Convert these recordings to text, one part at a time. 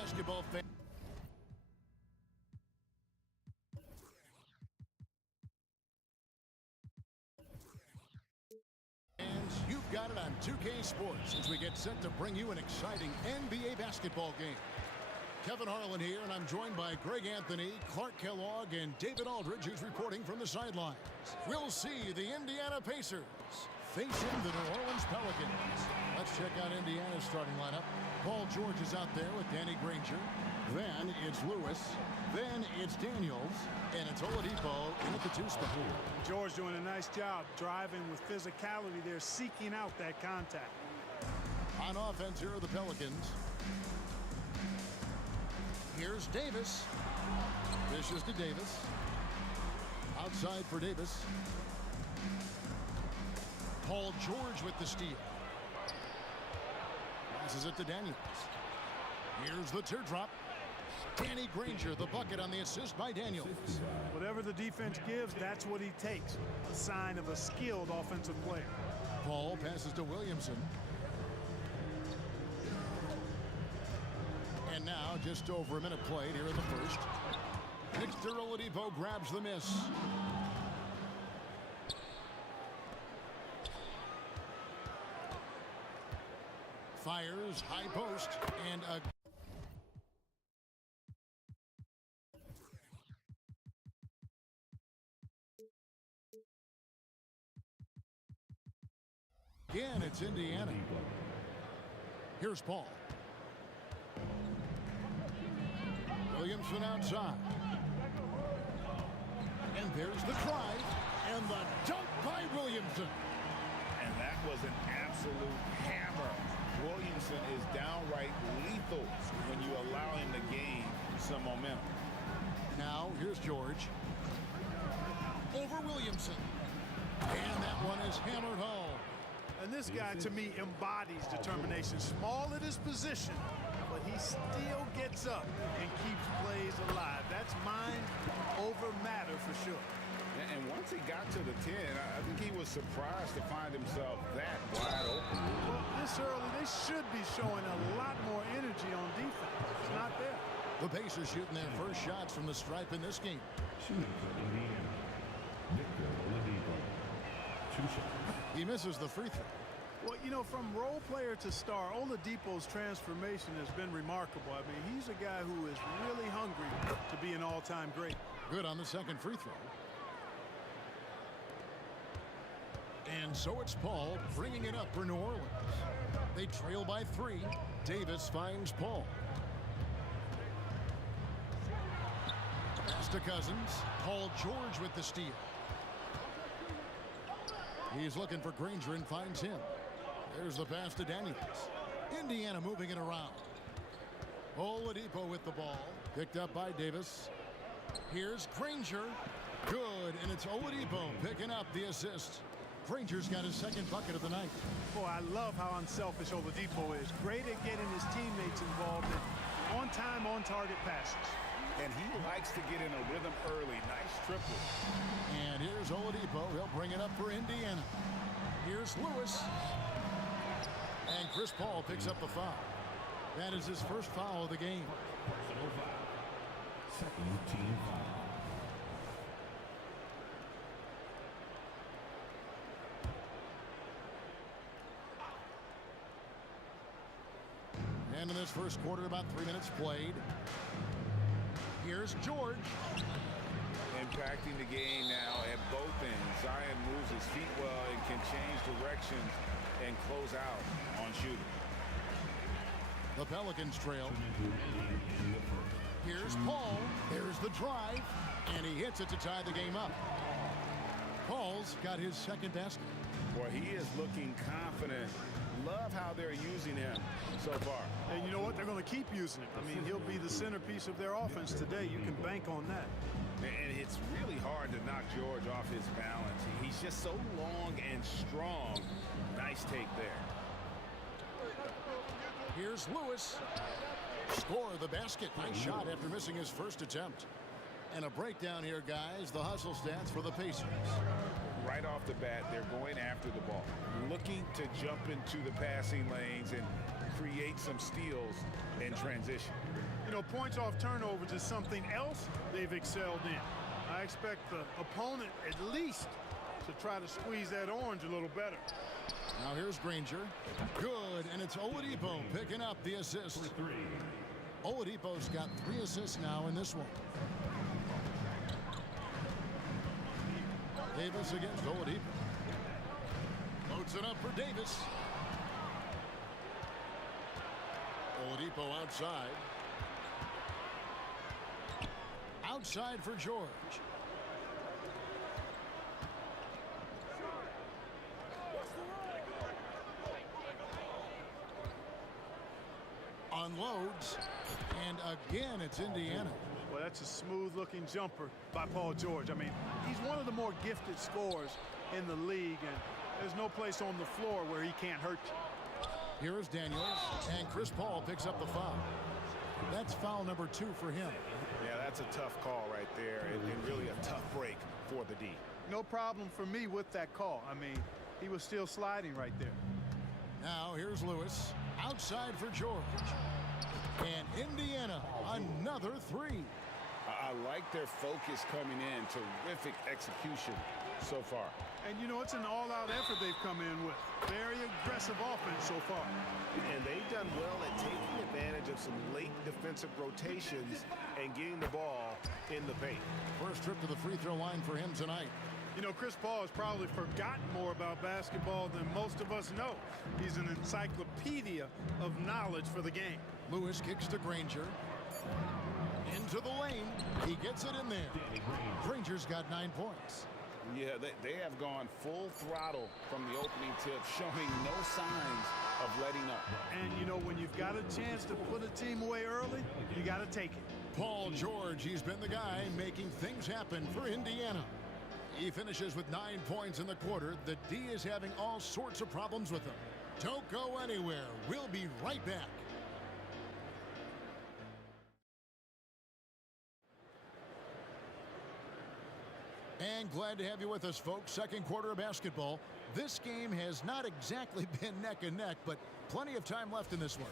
basketball fans. You've got it on 2K Sports as we get set to bring you an exciting NBA basketball game. Kevin Harlan here, and I'm joined by Greg Anthony, Clark Kellogg, and David Aldridge, who's reporting from the sidelines. We'll see the Indiana Pacers facing the New Orleans Pelicans. Let's check out Indiana's starting lineup. Paul George is out there with Danny Granger. Then it's Lewis. Then it's Daniels. And it's Oladipo in at the 2 spot. George doing a nice job driving with physicality there, seeking out that contact. On offense, here are the Pelicans. Here's Davis. Dishes to Davis. Outside for Davis. Paul George with the steal. Passes it to Daniels. Here's the teardrop. Danny Granger, the bucket on the assist by Daniels. Whatever the defense gives, that's what he takes. A sign of a skilled offensive player. Paul passes to Williamson. And now, just over a minute played here in the first. Victor Oladipo grabs the miss. Fires, high post, and a... Again, it's Indiana. Here's Paul. Williamson outside. And there's the drive. And the dunk by Williamson. And that was an absolute hammer. Williamson is downright lethal when you allow him to gain some momentum. Now, here's George. Over Williamson. And that one is hammered home. And this guy, to me, embodies determination. Small at his position, but he still gets up and keeps plays alive. That's mind over matter for sure. And once he got to the 10, I think he was surprised to find himself that wide open. Well, this early, they should be showing a lot more energy on defense. It's not there. The Pacers shooting their first shots from the stripe in this game. Shooting for Indiana, Victor Oladipo. 2 shots. He misses the free throw. Well, you know, from role player to star, Oladipo's transformation has been remarkable. I mean, he's a guy who is really hungry to be an all-time great. Good on the second free throw. And so it's Paul bringing it up for New Orleans. They trail by 3. Davis finds Paul. Pass to Cousins. Paul George with the steal. He's looking for Granger and finds him. There's the pass to Daniels. Indiana moving it around. Oladipo with the ball. Picked up by Davis. Here's Granger. Good, and it's Oladipo picking up the assist. Granger's got his second bucket of the night. Boy, I love how unselfish Oladipo is. Great at getting his teammates involved in on-time, on-target passes. And he likes to get in a rhythm early. Nice triple. And here's Oladipo. He'll bring it up for Indiana. Here's Lewis. And Chris Paul picks up the foul. That is his first foul of the game. Personal foul. Second team foul. And in this first quarter, about 3 minutes played. Here's George. Impacting the game now at both ends. Zion moves his feet well and can change directions and close out on shooting. The Pelicans trail. Here's Paul. There's the drive. And he hits it to tie the game up. Paul's got his second basket. Boy, he is looking confident. Love how they're using him so far. And you know what? They're going to keep using him. I mean, he'll be the centerpiece of their offense today. You can bank on that. And it's really hard to knock George off his balance. He's just so long and strong. Nice take there. Here's Lewis. Score the basket. Nice shot after missing his first attempt. And a breakdown here, guys. The hustle stats for the Pacers. Right off the bat, they're going after the ball, looking to jump into the passing lanes and create some steals in transition. You know, points off turnovers is something else they've excelled in. I expect the opponent at least to try to squeeze that orange a little better. Now here's Granger. Good, and it's Oladipo picking up the assist. Oladipo's got 3 assists now in this one. Davis against Oladipo. Loads it up for Davis. Oladipo outside. Outside for George. Unloads, and again it's Indiana. Well, that's a smooth-looking jumper by Paul George. I mean, he's one of the more gifted scorers in the league, and there's no place on the floor where he can't hurt you. Here is Daniels, and Chris Paul picks up the foul. That's foul number 2 for him. Yeah, that's a tough call right there, and really a tough break for the D. No problem for me with that call. I mean, he was still sliding right there. Now here's Lewis, outside for George. And Indiana, another 3. I like their focus coming in. Terrific execution so far. And, you know, it's an all-out effort they've come in with. Very aggressive offense so far. And they've done well at taking advantage of some late defensive rotations and getting the ball in the paint. First trip to the free throw line for him tonight. You know, Chris Paul has probably forgotten more about basketball than most of us know. He's an encyclopedia of knowledge for the game. Lewis kicks to Granger. Into the lane. He gets it in there. Granger's got 9 points. Yeah, they have gone full throttle from the opening tip, showing no signs of letting up. And, you know, when you've got a chance to put a team away early, you got to take it. Paul George, he's been the guy making things happen for Indiana. He finishes with 9 points in the quarter. The D is having all sorts of problems with him. Don't go anywhere. We'll be right back. And glad to have you with us, folks. Second quarter of basketball. This game has not exactly been neck and neck, but plenty of time left in this one.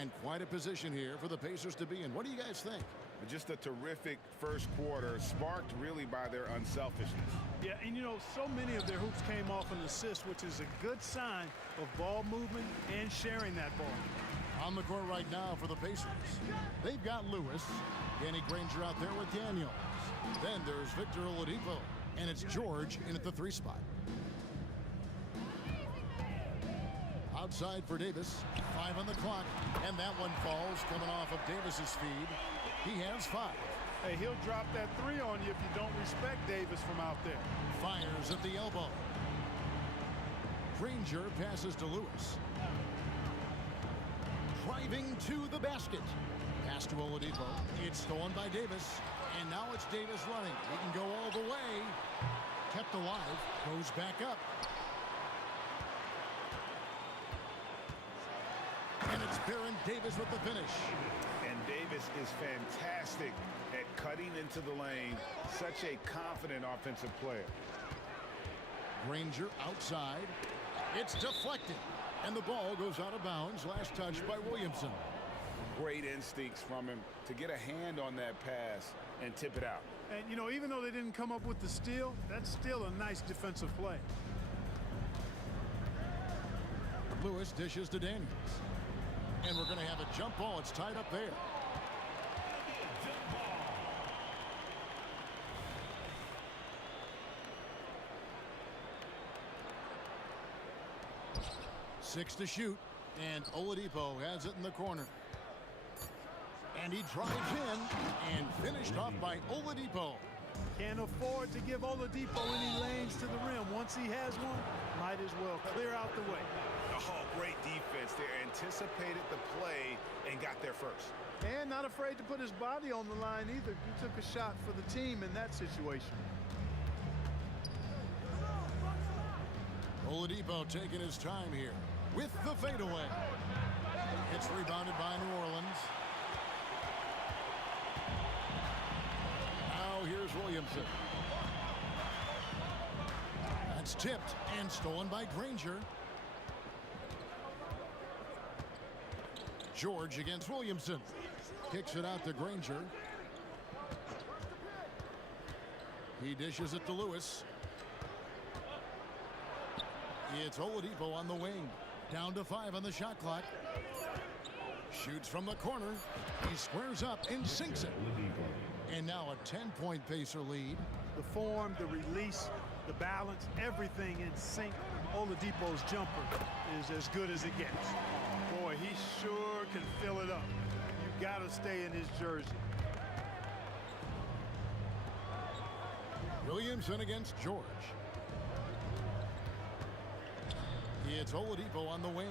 And quite a position here for the Pacers to be in. What do you guys think? Just a terrific first quarter, sparked really by their unselfishness. Yeah, and you know, so many of their hoops came off an assist, which is a good sign of ball movement and sharing that ball. On the court right now for the Pacers. They've got Lewis. Danny Granger out there with Daniels. Then there's Victor Oladipo. And it's George in at the 3 spot. Outside for Davis. 5 on the clock. And that one falls coming off of Davis's feed. He has 5. Hey, he'll drop that 3 on you if you don't respect Davis from out there. Fires at the elbow. Granger passes to Lewis. Driving to the basket. Pass to Oladipo. It's stolen by Davis. And now it's Davis running. He can go all the way. Kept alive. Goes back up. And it's Baron Davis with the finish. And Davis is fantastic at cutting into the lane. Such a confident offensive player. Granger outside. It's deflected. And the ball goes out of bounds. Last touch by Williamson. Great instincts from him to get a hand on that pass and tip it out. And, you know, even though they didn't come up with the steal, that's still a nice defensive play. Lewis dishes to Daniels. And we're going to have a jump ball. It's tied up there. Six to shoot, and Oladipo has it in the corner. And he drives in and finished off by Oladipo. Can't afford to give Oladipo any lanes to the rim. Once he has one, might as well clear out the way. Oh, great defense there. Anticipated the play and got there first. And not afraid to put his body on the line either. He took a shot for the team in that situation. Oladipo taking his time here with the fadeaway. It's rebounded by New Orleans. Now here's Williamson. That's tipped and stolen by Granger. George against Williamson. kicks it out to Granger. He dishes it to Lewis. It's Oladipo on the wing. Down to 5 on the shot clock. Shoots from the corner. He squares up and sinks it. And now a 10-point Pacer lead. The form, the release, the balance, everything in sync. Oladipo's jumper is as good as it gets. Boy, he sure can fill it up. You got to stay in his jersey. Williamson against George. It's Oladipo on the wing.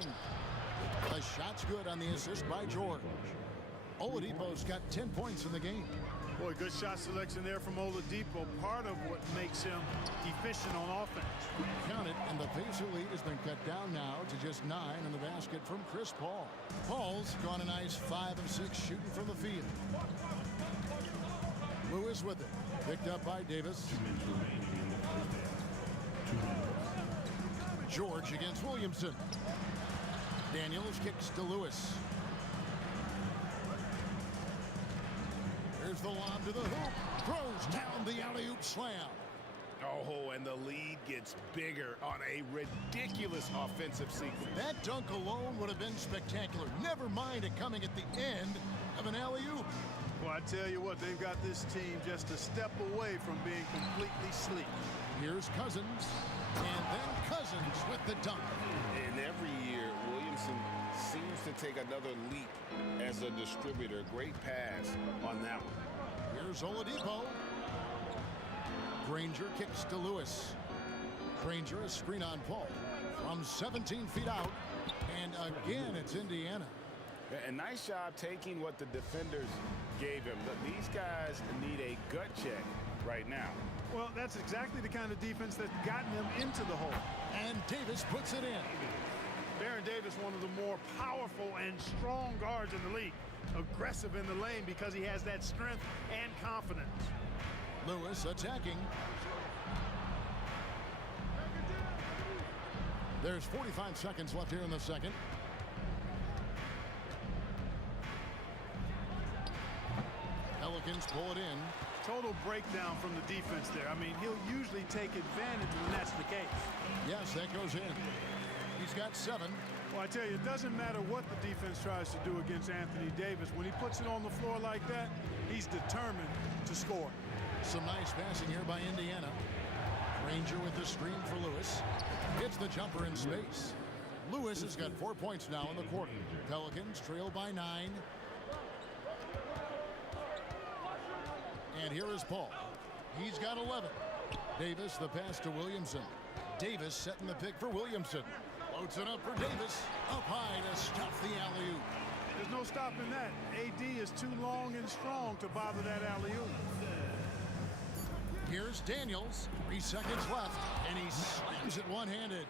The shot's good on the assist by George. Oladipo's got 10 points in the game. Boy, good shot selection there from Oladipo. Part of what makes him efficient on offense. Count it, and the Pacer lead has been cut down now to just 9 in the basket from Chris Paul. Paul's gone a nice 5 of 6 shooting from the field. Lewis with it. Picked up by Davis. George against Williamson. Daniels kicks to Lewis. Here's the lob to the hoop. Throws down the alley-oop slam. Oh, and the lead gets bigger on a ridiculous offensive sequence. That dunk alone would have been spectacular. Never mind it coming at the end of an alley-oop. Well, I tell you what, they've got this team just a step away from being completely sleek. Here's Cousins, and then Cousins with the dunk. And every year, Williamson seems to take another leap as a distributor. Great pass on that one. Here's Oladipo. Granger kicks to Lewis. Granger a screen on Paul from 17 feet out, and again it's Indiana. A nice job taking what the defenders gave him. But these guys need a gut check right now. Well, that's exactly the kind of defense that's gotten them into the hole. And Davis puts it in. Baron Davis, one of the more powerful and strong guards in the league. Aggressive in the lane because he has that strength and confidence. Lewis attacking. There's 45 seconds left here in the second. Pelicans pull it in. Total breakdown from the defense there. I mean, he'll usually take advantage when that's the case. Yes, that goes in. He's got 7. Well, I tell you, it doesn't matter what the defense tries to do against Anthony Davis. When he puts it on the floor like that, he's determined to score. Some nice passing here by Indiana. Granger with the screen for Lewis. Hits the jumper in space. Lewis has got 4 points now in the quarter. Pelicans trail by 9. And here is Paul. He's got 11. Davis, the pass to Williamson. Davis setting the pick for Williamson. Floats it up for Davis. Up high to stuff the alley-oop. There's no stopping that. AD is too long and strong to bother that alley-oop. Here's Daniels. 3 seconds left, and he slams it one-handed.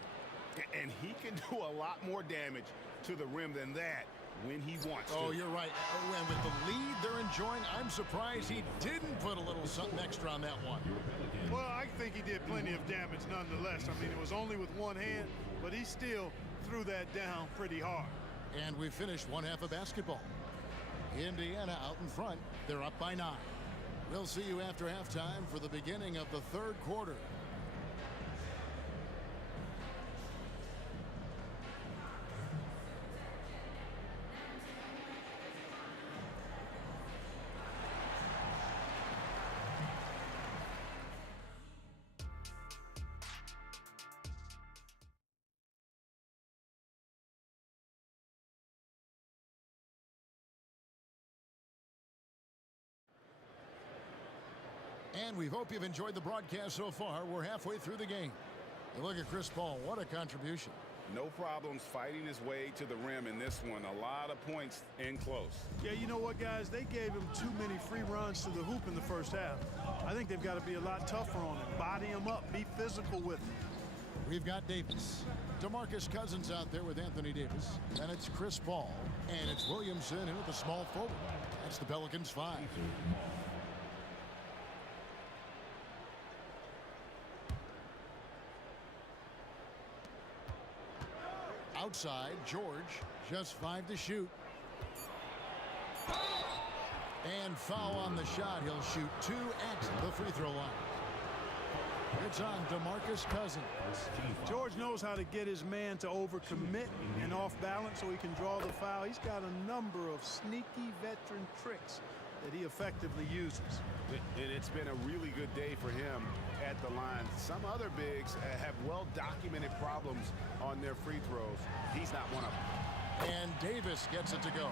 And he can do a lot more damage to the rim than that when he wants to. Oh, you're right. Oh, and with the lead they're enjoying, I'm surprised he didn't put a little something extra on that one. Well, I think he did plenty of damage nonetheless. I mean, it was only with one hand, but he still threw that down pretty hard. And we finished one half of basketball. Indiana out in front. They're up by 9. We'll see you after halftime for the beginning of the third quarter. And we hope you've enjoyed the broadcast so far. We're halfway through the game. And look at Chris Paul. What a contribution. No problems fighting his way to the rim in this one. A lot of points in close. Yeah, you know what, guys? They gave him too many free runs to the hoop in the first half. I think they've got to be a lot tougher on him. Body him up. Be physical with him. We've got Davis. DeMarcus Cousins out there with Anthony Davis. And it's Chris Paul. And it's Williamson in with the small forward. That's the Pelicans 5. Outside, George, just 5 to shoot. And foul on the shot. He'll shoot 2 at the free throw line. It's on DeMarcus Cousins. George knows how to get his man to overcommit and off balance so he can draw the foul. He's got a number of sneaky veteran tricks that he effectively uses. And it's been a really good day for him at the line. Some other bigs have well-documented problems on their free throws. He's not one of them. And Davis gets it to go.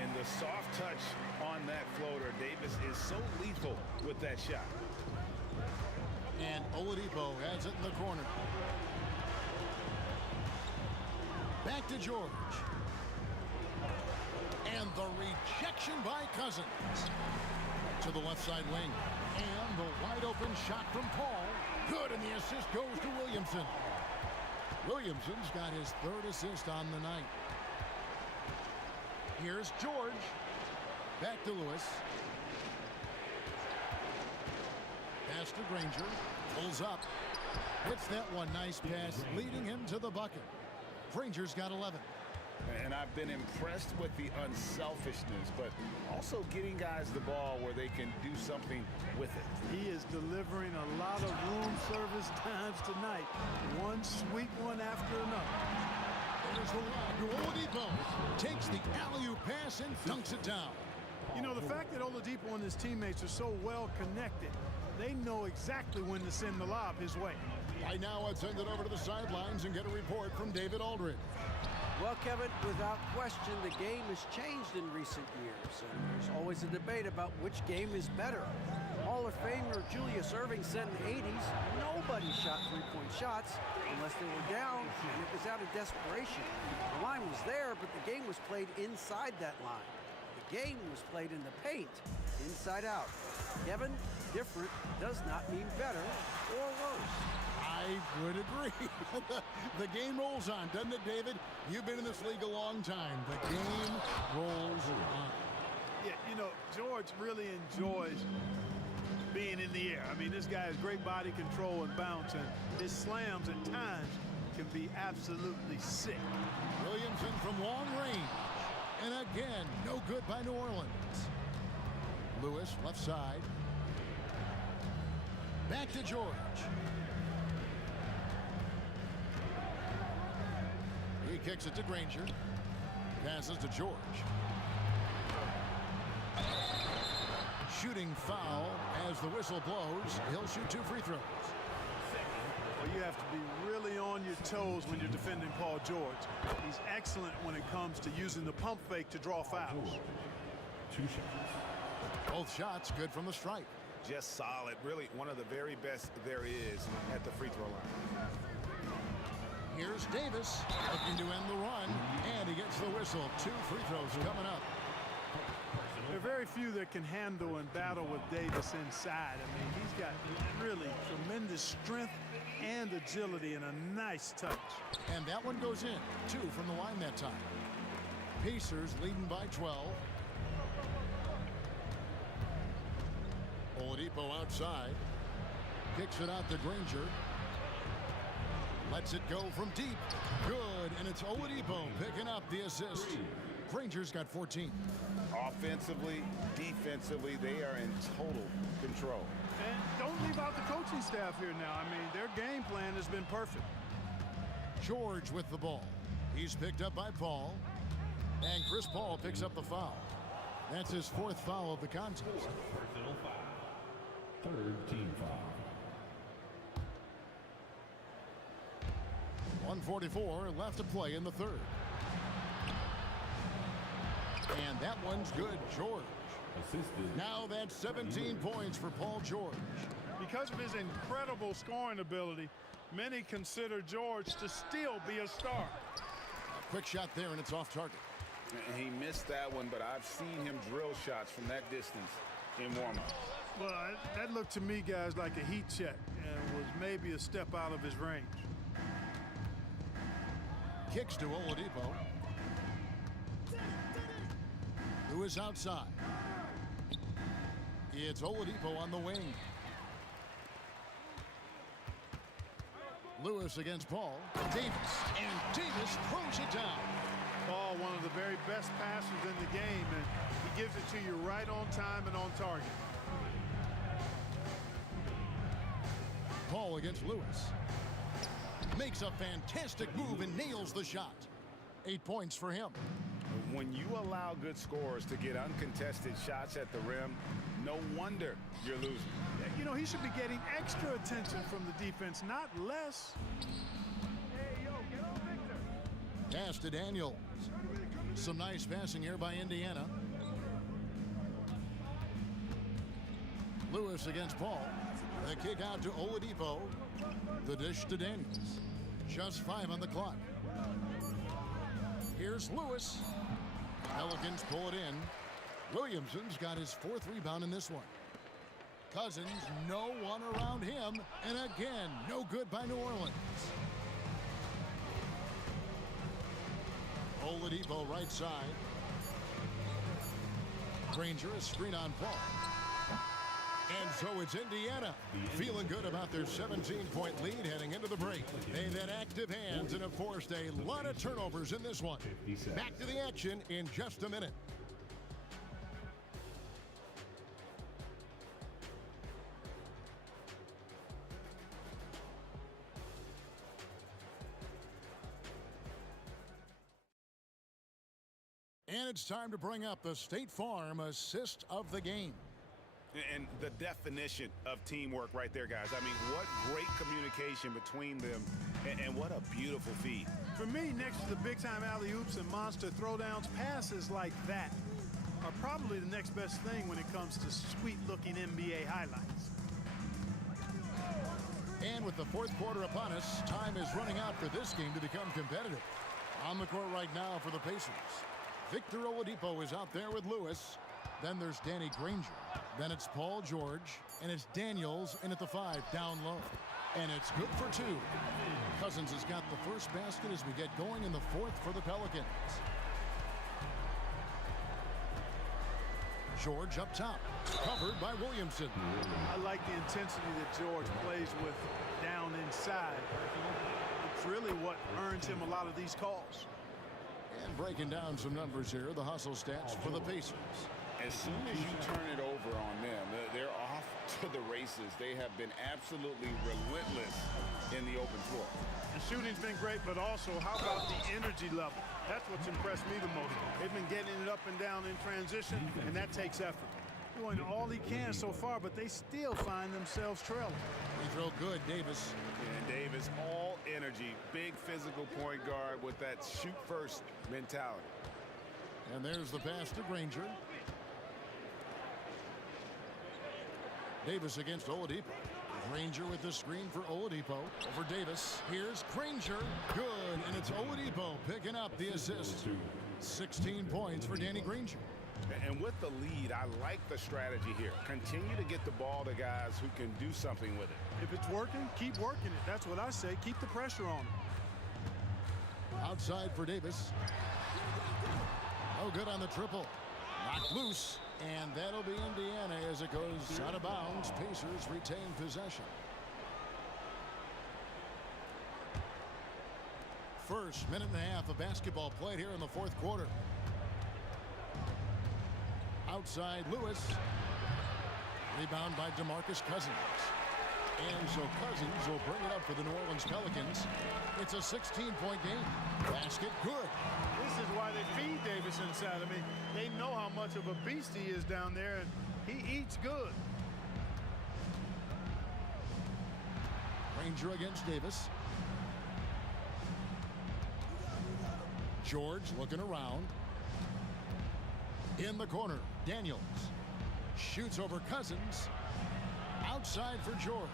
And the soft touch on that floater, Davis is so lethal with that shot. And Oladipo has it in the corner. Back to George. And the rejection by Cousins. To the left side wing. And the wide open shot from Paul. Good, and the assist goes to Williamson. Williamson's got his 3rd assist on the night. Here's George. Back to Lewis. Pass to Granger. Pulls up. Hits that one. Nice pass, leading him to the bucket. Granger's got 11. And I've been impressed with the unselfishness, but also getting guys the ball where they can do something with it. He is delivering a lot of room service times tonight. One sweet one after another. There's the lob to Oladipo. Takes the alley-oop pass and dunks it down. You know, the fact that Oladipo and his teammates are so well connected, they know exactly when to send the lob his way. Right now, I'd send it over to the sidelines and get a report from David Aldridge. Well, Kevin, without question, the game has changed in recent years, and there's always a debate about which game is better. Hall of Famer Julius Erving said in the 80s, nobody shot three-point shots unless they were down, and it was out of desperation. The line was there, but the game was played inside that line. The game was played in the paint, inside out. Kevin, different does not mean better or worse. I would agree. The game rolls on, doesn't it, David? You've been in this league a long time. The game rolls on. Yeah, you know, George really enjoys being in the air. I mean, this guy has great body control and bounce, and his slams at times can be absolutely sick. Williamson from long range. And again, no good by New Orleans. Lewis, left side. Back to George. He kicks it to Granger. Passes to George. Shooting foul as the whistle blows. He'll shoot 2 free throws. Well, you have to be really on your toes when you're defending Paul George. He's excellent when it comes to using the pump fake to draw fouls. 2 shots. Both shots good from the stripe. Just solid. Really one of the very best there is at the free throw line. Here's Davis looking to end the run, and he gets the whistle. 2 free throws coming up. There are very few that can handle and battle with Davis inside. I mean, he's got really tremendous strength and agility and a nice touch. And that one goes in. 2 from the line that time. Pacers leading by 12. Oladipo outside. Kicks it out to Granger. Lets it go from deep. Good, and it's Oladipo picking up the assist. Granger's got 14. Offensively, defensively, they are in total control. And don't leave out the coaching staff here now. I mean, their game plan has been perfect. George with the ball. He's picked up by Paul. And Chris Paul picks up the foul. That's his 4th foul of the contest. Personal foul. 3rd team foul. 1:44 left to play in the 3rd. And that one's good, George. Assisted. Now that's 17 points for Paul George. Because of his incredible scoring ability, many consider George to still be a star. A quick shot there, and it's off target. He missed that one, but I've seen him drill shots from that distance in warm-up. Well, that looked to me, guys, like a heat check and was maybe a step out of his range. Kicks to Oladipo. Who is outside? It's Oladipo on the wing. Lewis against Paul. Davis. And Davis throws it down. Paul one of the very best passers in the game, and he gives it to you right on time and on target. Paul against Lewis. Makes a fantastic move and nails the shot. 8 points for him. When you allow good scorers to get uncontested shots at the rim, no wonder you're losing. You know, he should be getting extra attention from the defense, not less. Hey, yo, get on Victor. Pass to Daniels. Some nice passing here by Indiana. Lewis against Paul. The kick out to Oladipo. The dish to Daniels. Just 5 on the clock. Here's Lewis. Pelicans pull it in. Williamson's got his 4th rebound in this one. Cousins, no one around him. And again, no good by New Orleans. Oladipo right side. Granger, a screen on Paul. And so it's Indiana feeling good about their 17-point lead heading into the break. They've had active hands and have forced a lot of turnovers in this one. Back to the action in just a minute. And it's time to bring up the State Farm assist of the game. And the definition of teamwork right there, guys. I mean, what great communication between them, and what a beautiful feed. For me, next to the big-time alley-oops and monster throwdowns, passes like that are probably the next best thing when it comes to sweet-looking NBA highlights. And with the 4th quarter upon us, time is running out for this game to become competitive. On the court right now for the Pacers, Victor Oladipo is out there with Lewis. Then there's Danny Granger. Then it's Paul George. And it's Daniels in at the 5 down low. And it's good for 2. Cousins has got the first basket as we get going in the 4th for the Pelicans. George up top. Covered by Williamson. I like the intensity that George plays with down inside. It's really what earns him a lot of these calls. And breaking down some numbers here, the hustle stats for the Pacers. As soon as you turn it over on them, they're off to the races. They have been absolutely relentless in the open floor. The shooting's been great, but also how about the energy level? That's what's impressed me the most. They've been getting it up and down in transition, and that takes effort. Doing all he can so far, but they still find themselves trailing. He throw good, Davis. And Davis, all energy, big physical point guard with that shoot-first mentality. And there's the pass to Granger. Davis against Oladipo. Granger with the screen for Oladipo. Over Davis. Here's Granger. Good. And it's Oladipo picking up the assist. 16 points for Danny Granger. And with the lead, I like the strategy here. Continue to get the ball to guys who can do something with it. If it's working, keep working it. That's what I say. Keep the pressure on him. Outside for Davis. No good on the triple. Knocked loose. And that'll be Indiana as it goes out of bounds. Pacers retain possession. First minute and a half of basketball played here in the 4th quarter. Outside Lewis. Rebound by DeMarcus Cousins. And so Cousins will bring it up for the New Orleans Pelicans. It's a 16-point game. Basket good. This is why they feed Davis inside. I mean, they know how much of a beast he is down there, and he eats good. Granger against Davis. George looking around. In the corner, Daniels. Shoots over Cousins. Outside for George.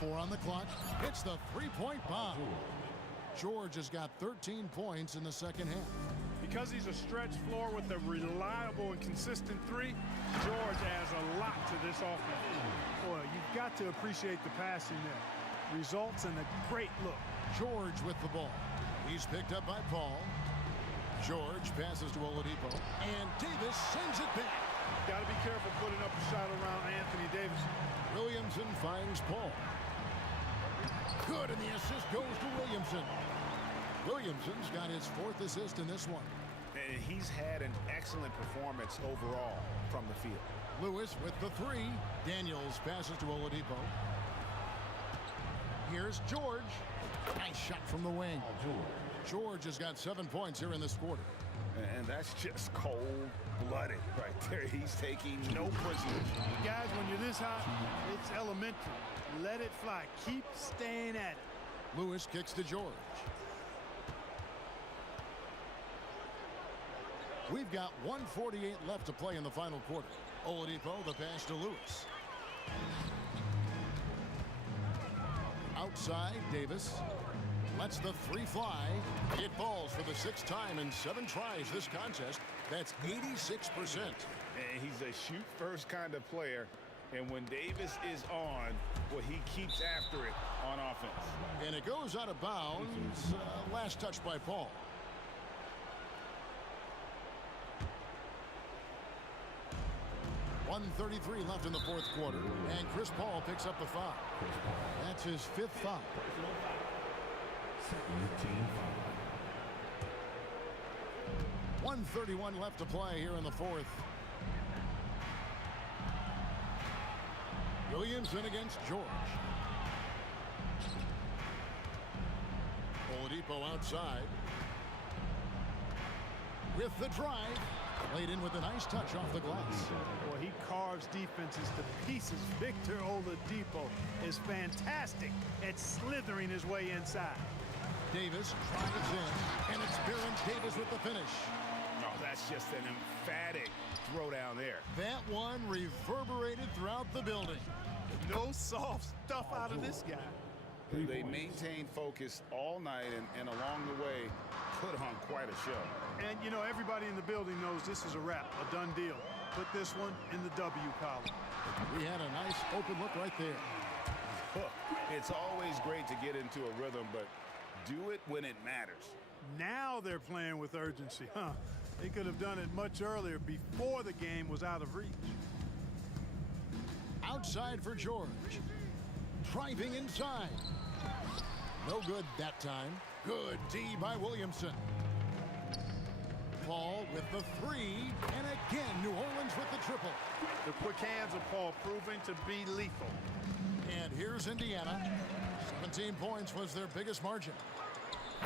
4 on the clock. Hits the 3-point bomb. George has got 13 points in the second half. Because he's a stretch floor with a reliable and consistent 3, George adds a lot to this offense. Boy, you've got to appreciate the passing there. Results in a great look. George with the ball. He's picked up by Paul. George passes to Oladipo. And Davis sends it back. Got to be careful putting up a shot around Anthony Davis. Williamson finds Paul. Good, and the assist goes to Williamson. Williamson's got his 4th assist in this one. and he's had an excellent performance overall from the field. Lewis with the three. Daniels passes to Oladipo. Here's George. Nice shot from the wing. George has got 7 points here in this quarter. And that's just cold-blooded right there. He's taking no prisoners. Guys, when you're this hot, it's elementary. Let it fly. Keep staying at it. Lewis kicks to George. We've got 1:48 left to play in the final quarter. Oladipo, the pass to Lewis. Outside, Davis lets the three fly. It falls for the 6th time in 7 tries this contest. That's 86%. And he's a shoot-first kind of player. And when Davis is on, well, he keeps after it on offense. And it goes out of bounds. Last touch by Paul. .133 left in the 4th quarter. And Chris Paul picks up the foul. That's his 5th foul. 1:31 left to play here in the 4th. Williamson against George. Oladipo outside. With the drive. Laid in with a nice touch off the glass. Boy, he carves defenses to pieces. Victor Oladipo is fantastic at slithering his way inside. Davis drives in, and it's Baron Davis with the finish. No, that's just an emphatic throw down there. That one reverberated throughout the building. No soft stuff out of this guy. They maintained focus all night and along the way put on quite a show. And, you know, everybody in the building knows this is a wrap, a done deal. Put this one in the W column. We had a nice open look right there. Look, it's always great to get into a rhythm, but do it when it matters. Now they're playing with urgency, huh? They could have done it much earlier before the game was out of reach. Outside for George. Driving inside. No good that time. Good D by Williamson. Paul with the three. And again, New Orleans with the triple. The quick hands of Paul proving to be lethal. And here's Indiana. 17 points was their biggest margin.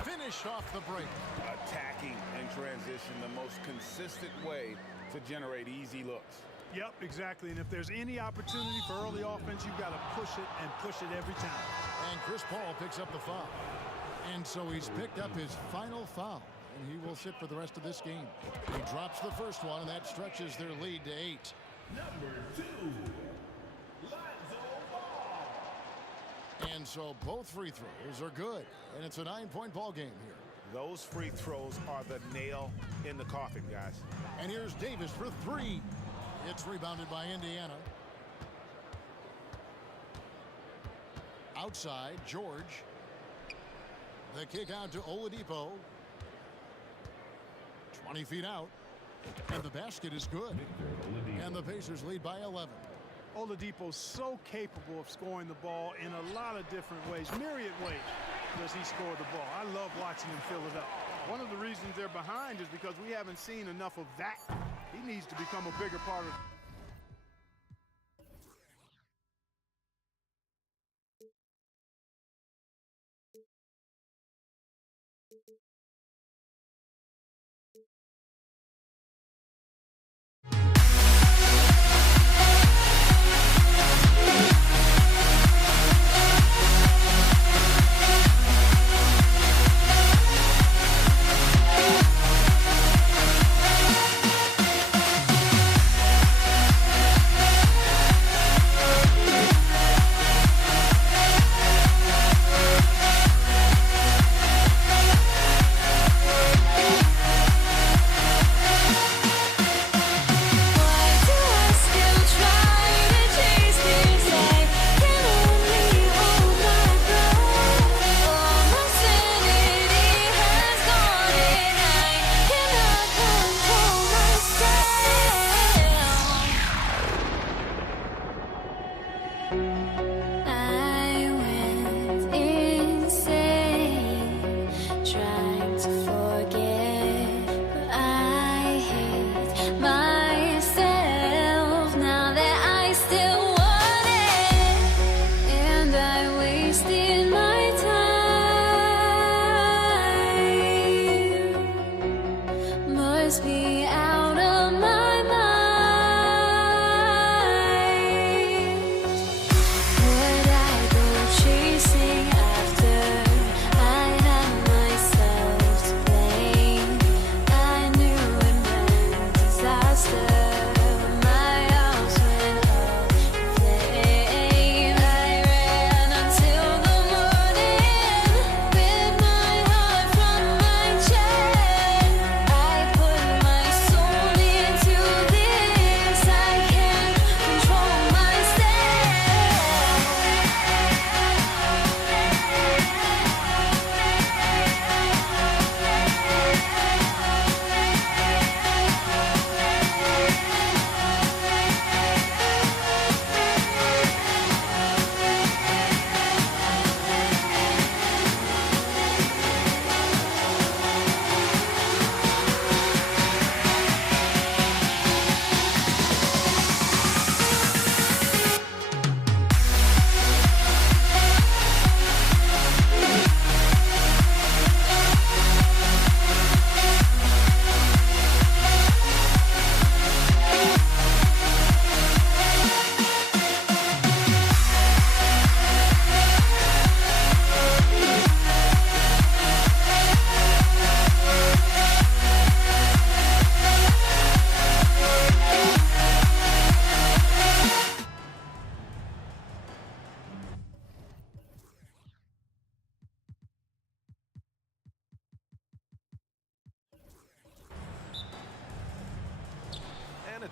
Finish off the break. Attacking in transition, the most consistent way to generate easy looks. Yep, exactly. And if there's any opportunity for early offense, you've got to push it and push it every time. And Chris Paul picks up the foul. And so he's picked up his final foul. And he will sit for the rest of this game. He drops the first one, and that stretches their lead to 8. Number 2. And so both free throws are good. And it's a 9-point ball game here. Those free throws are the nail in the coffin, guys. And here's Davis for 3. It's rebounded by Indiana. Outside, George. The kick out to Oladipo. 20 feet out. And the basket is good. And the Pacers lead by 11. Oladipo's so capable of scoring the ball in a lot of different ways. Myriad ways does he score the ball. I love watching him fill it up. One of the reasons they're behind is because we haven't seen enough of that. He needs to become a bigger part of Trying to forget, but I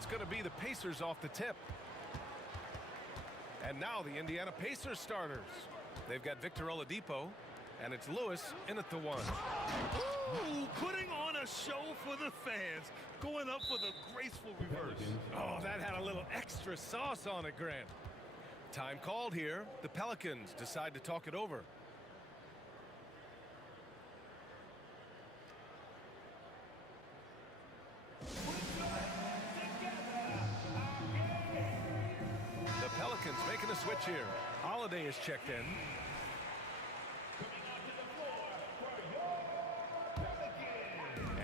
It's going to be the Pacers off the tip. And now the Indiana Pacers starters. They've got Victor Oladipo, and it's Lewis in at the 1. Ooh, putting on a show for the fans. Going up for the graceful reverse. Oh, that had a little extra sauce on it, Grant. Time called here. The Pelicans decide to talk it over. The Pelicans making a switch here. Holiday is checked in.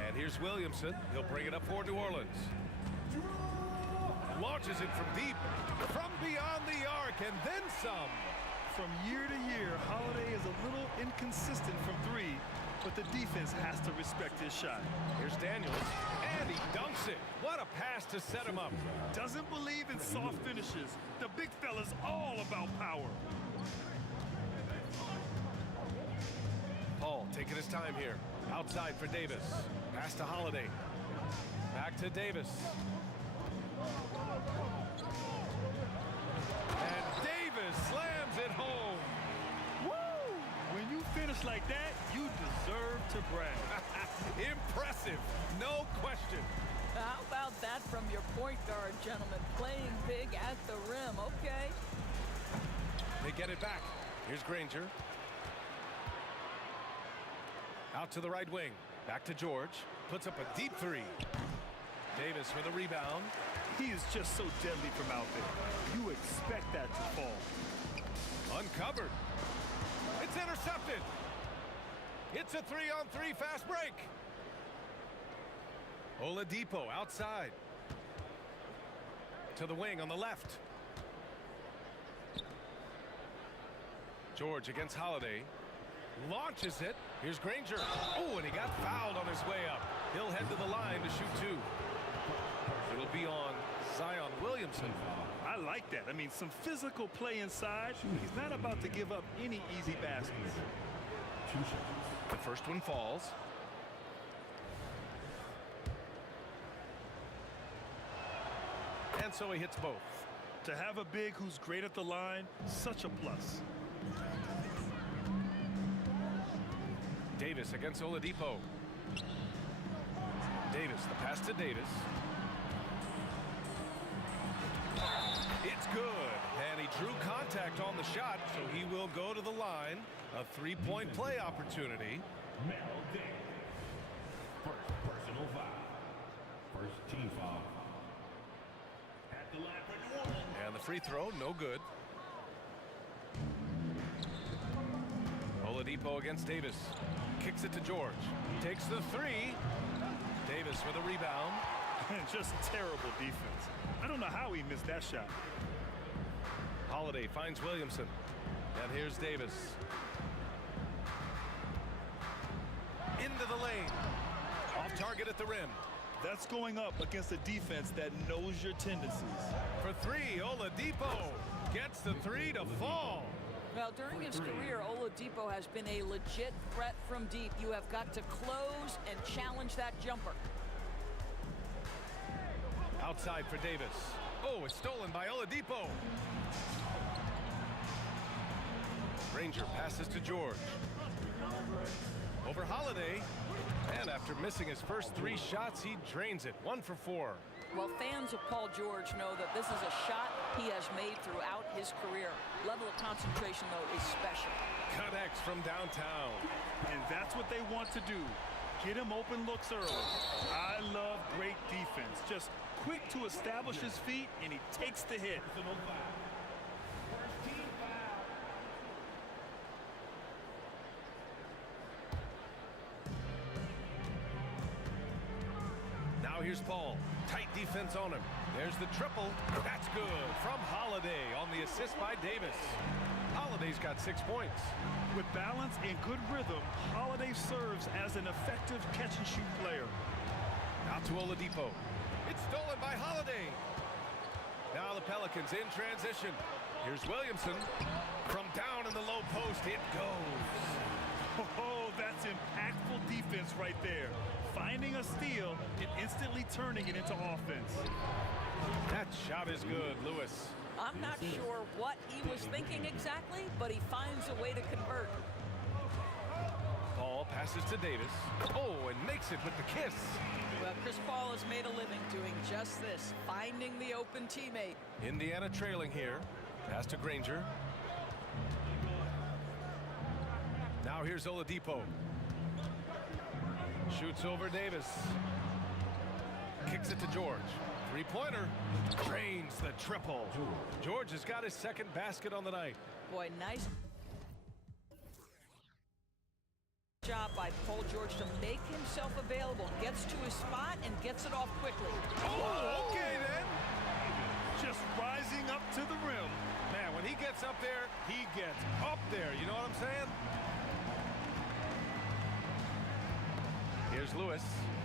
And here's Williamson. He'll bring it up for New Orleans. Launches it from deep, from beyond the arc, and then some. From year to year, Holiday is a little inconsistent from 3, but the defense has to respect his shot. Here's Daniels, and he dunks it. What a pass to set him up. Doesn't believe in soft finishes. The big fella's all about power. Paul taking his time here. Outside for Davis. Pass to Holiday. Back to Davis. And Davis slams it home. Woo! When you finish like that, you deserve to brag. Impressive, no question. How about that from your point guard, gentlemen? Playing big at the rim, okay. They get it back. Here's Granger. Out to the right wing. Back to George. Puts up a deep 3. Davis with a rebound. He is just so deadly from out there. You expect that to fall. Uncovered. It's intercepted. It's a 3-on-3 fast break. Oladipo outside. To the wing on the left. George against Holiday. Launches it. Here's Granger. Oh, and he got fouled on his way up. He'll head to the line to shoot 2. It'll be on Zion Williamson. I like that. I mean, some physical play inside. He's not about to give up any easy baskets. The first one falls. And so he hits both. To have a big who's great at the line, such a plus. Davis against Oladipo. Davis, the pass to Davis. It's good, and he drew contact on the shot, so he will go to the line. A 3-point play opportunity. Mel Davis. First personal foul. First team foul. At the line for New Orleans. And the free throw, no good. Oladipo against Davis. Kicks it to George. Takes the 3. Davis with a rebound. Just terrible defense. I don't know how he missed that shot. Holiday finds Williamson. And here's Davis. Into the lane. Off target at the rim. That's going up against a defense that knows your tendencies. For 3, Oladipo gets the 3 to fall. Well, during his career, Oladipo has been a legit threat from deep. You have got to close and challenge that jumper. Outside for Davis. Oh, it's stolen by Oladipo. Granger passes to George. Over Holiday. And after missing his first 3 shots, he drains it. 1 for 4. Well, fans of Paul George know that this is a shot he has made throughout his career. Level of concentration, though, is special. Connects from downtown. And that's what they want to do. Get him open looks early. I love great defense. Just quick to establish his feet, and he takes the hit. Now here's Paul. Tight defense on him. There's the triple. That's good from Holiday on the assist by Davis. Holiday's got 6 points. With balance and good rhythm, Holiday serves as an effective catch-and-shoot player. Out to Oladipo. It's stolen by Holiday. Now the Pelicans in transition. Here's Williamson. From down in the low post, it goes. Oh, that's That's impactful defense right there. Finding a steal and instantly turning it into offense. That shot is good, Lewis. I'm not sure what he was thinking exactly, but he finds a way to convert. Paul passes to Davis. Oh, and makes it with the kiss. Well, Chris Paul has made a living doing just this, finding the open teammate. Indiana trailing here. Pass to Granger. Now here's Oladipo. Shoots over Davis. Kicks it to George. Three-pointer. Drains the triple. George has got his second basket on the night. Boy, nice job by Paul George to make himself available. Gets to his spot and gets it off quickly. Oh, okay then. Just rising up to the rim. Man, when he gets up there, he gets up there. You know what I'm saying? Here's Lewis.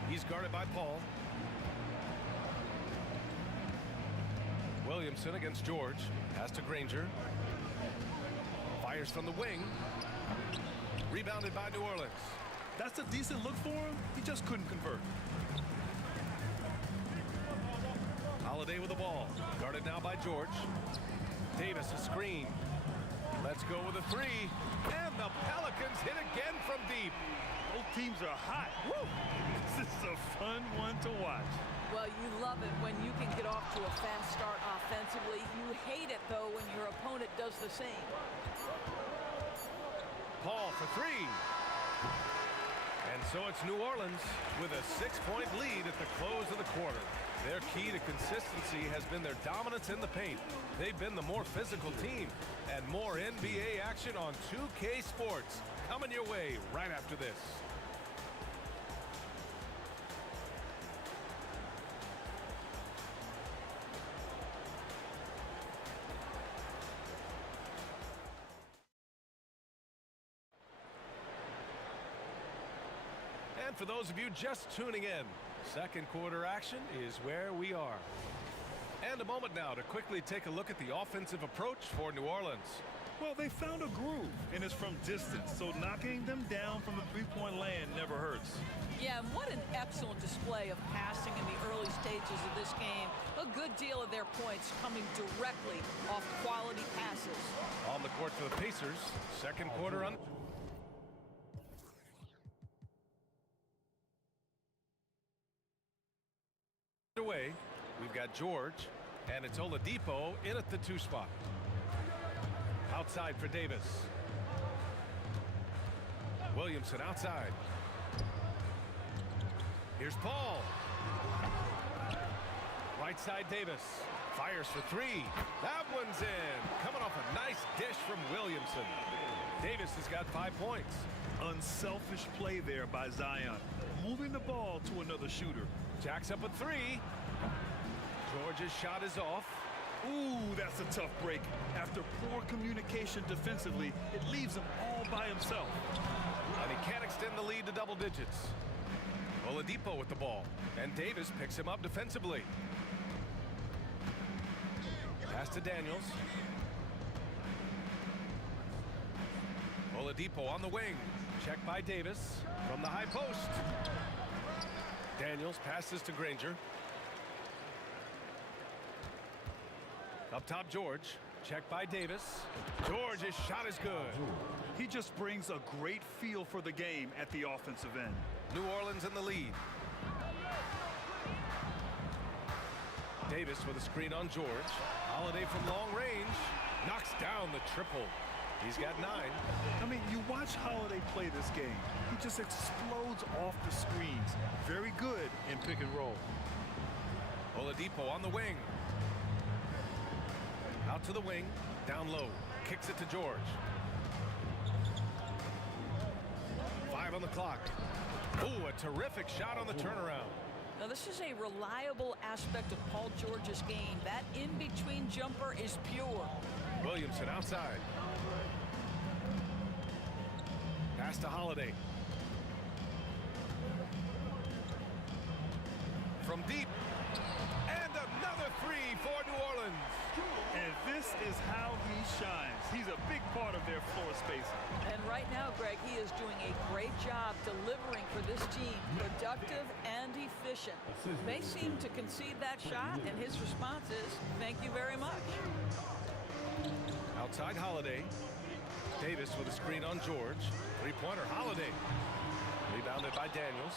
He's guarded by Paul. Williamson against George. Pass to Granger. Fires from the wing. Rebounded by New Orleans. That's a decent look for him. He just couldn't convert. Holiday with the ball. Guarded now by George. Davis a screen. Let's go with a three. And the Pelicans hit again from deep. Both teams are hot. Woo! This is a fun one to watch. Well, you love it when you can get off to a fast start offensively. You hate it, though, when your opponent does the same. Paul for three. And so it's New Orleans with a 6-point lead at the close of the quarter. Their key to consistency has been their dominance in the paint. They've been the more physical team. And more NBA action on 2K Sports coming your way right after this. And for those of you just tuning in, second quarter action is where we are. And a moment now to quickly take a look at the offensive approach for New Orleans. Well, they found a groove, and it's from distance, so knocking them down from the three-point land never hurts. Yeah, and what an excellent display of passing in the early stages of this game. A good deal of their points coming directly off quality passes. On the court for the Pacers, second quarter on. Away, we've got George, and it's Oladipo in at the 2 spot. Outside for Davis. Williamson outside. Here's Paul. Right side Davis. Fires for three. That one's in. Coming off a nice dish from Williamson. Davis has got 5 points. Unselfish play there by Zion. Moving the ball to another shooter. Jacks up a three. George's shot is off. Ooh, that's a tough break. After poor communication defensively, it leaves him all by himself. And he can't extend the lead to double digits. Oladipo with the ball. And Davis picks him up defensively. Pass to Daniels. Oladipo on the wing. Checked by Davis from the high post. Daniels passes to Granger. Up top, George. Checked by Davis. George's shot is good. He just brings a great feel for the game at the offensive end. New Orleans in the lead. Davis with a screen on George. Holiday from long range. Knocks down the triple. He's got 9. I mean, you watch Holiday play this game. He just explodes off the screens. Very good in pick and roll. Oladipo on the wing. Out to the wing. Down low. Kicks it to George. 5 on the clock. Ooh, a terrific shot on the turnaround. Now, this is a reliable aspect of Paul George's game. That in-between jumper is pure. Williamson outside. Pass to Holiday. From deep. And another three for New Orleans. And this is how he shines. He's a big part of their floor spacing. And right now, Greg, he is doing a great job delivering for this team, productive and efficient. They seem to concede that shot, and his response is, thank you very much. Outside Holiday. Davis with a screen on George. Three-pointer Holiday. Rebounded by Daniels.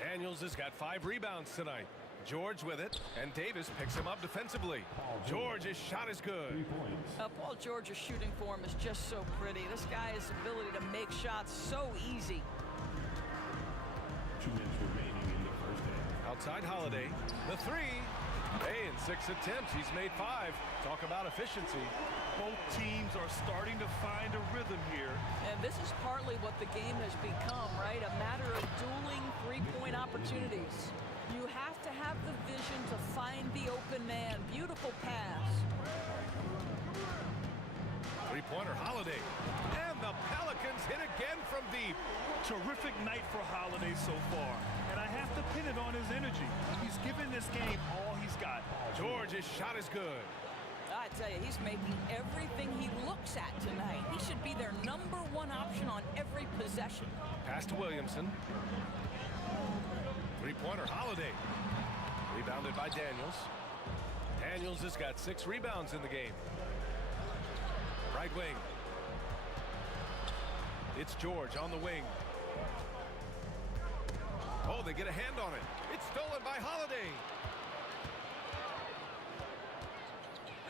Daniels has got 5 rebounds tonight. George with it, and Davis picks him up defensively. George's shot is good. Paul George's shooting form is just so pretty. This guy's ability to make shots so easy. 2 minutes remaining in the first half. Outside Holiday, the 3. Hey, in 6 attempts, he's made 5. Talk about efficiency. Both teams are starting to find a rhythm here. And this is partly what the game has become, right? A matter of dueling three-point opportunities. You have to have the vision to find the open man. Beautiful pass. Three-pointer Holiday. And the Pelicans hit again from deep. Terrific night for Holiday so far. And I have to pin it on his energy. He's given this game all he's got. George's shot is good. I tell you, he's making everything he looks at tonight. He should be their #1 option on every possession. Pass to Williamson. Three-pointer Holiday. Rebounded by Daniels. Daniels has got 6 rebounds in the game. Right wing. It's George on the wing. Oh, they get a hand on it. It's stolen by Holiday.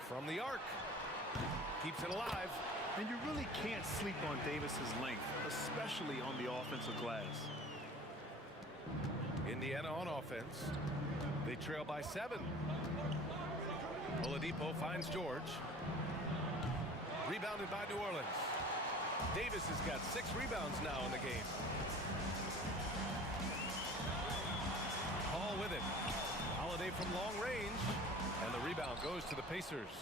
From the arc. Keeps it alive. And you really can't sleep on Davis's length, especially on the offensive glass. Indiana on offense. They trail by 7. Oladipo finds George. Rebounded by New Orleans. Davis has got 6 rebounds now in the game. Hall with it. Holiday from long range. And the rebound goes to the Pacers.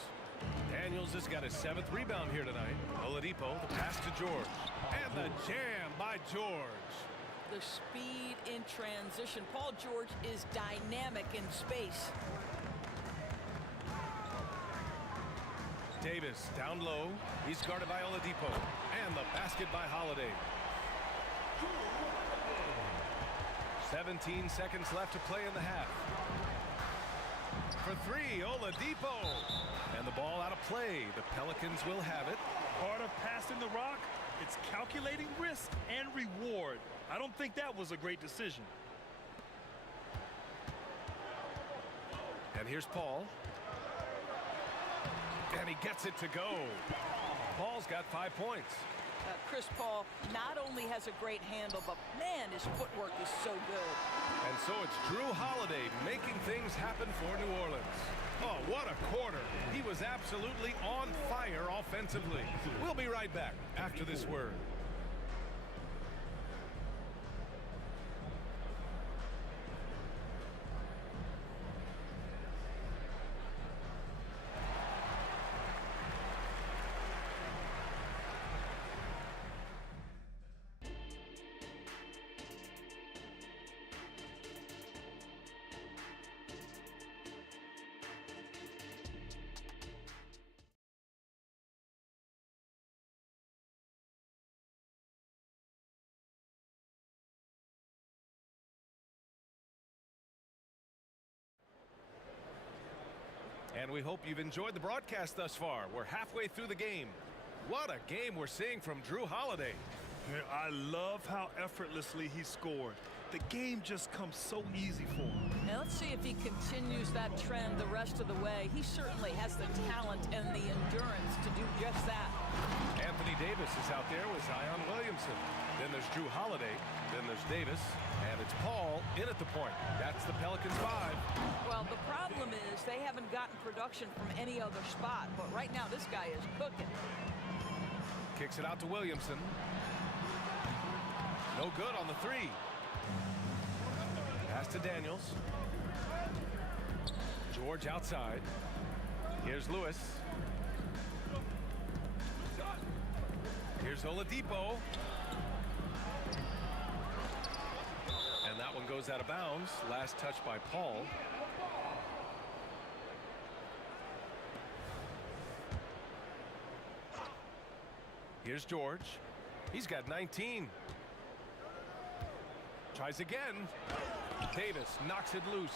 Daniels has got his 7th rebound here tonight. Oladipo, the pass to George. And the jam by George. The speed in transition. Paul George is dynamic in space. Davis down low. He's guarded by Oladipo. And the basket by Holiday. 17 seconds left to play in the half. For 3, Oladipo. And the ball out of play. The Pelicans will have it. Part of passing the rock, it's calculating risk and reward. I don't think that was a great decision. And here's Paul. And he gets it to go. Paul's got 5 points. Chris Paul not only has a great handle, but man, his footwork is so good. And so it's Drew Holiday making things happen for New Orleans. Oh, what a quarter. He was absolutely on fire offensively. We'll be right back after this word. And we hope you've enjoyed the broadcast thus far. We're halfway through the game. What a game we're seeing from Drew Holiday. I love how effortlessly he scored. The game just comes so easy for him. Now let's see if he continues that trend the rest of the way. He certainly has the talent and the endurance to do just that. Anthony Davis is out there with Zion Williamson. Then there's Drew Holiday. Then there's Davis. And it's Paul in at the point. That's the Pelicans 5. Well, the problem is they haven't gotten production from any other spot. But right now, this guy is cooking. Kicks it out to Williamson. No good on the 3. Pass to Daniels. George outside. Here's Lewis. Here's Oladipo. And that one goes out of bounds. Last touch by Paul. Here's George. He's got 19. Tries again. Davis knocks it loose.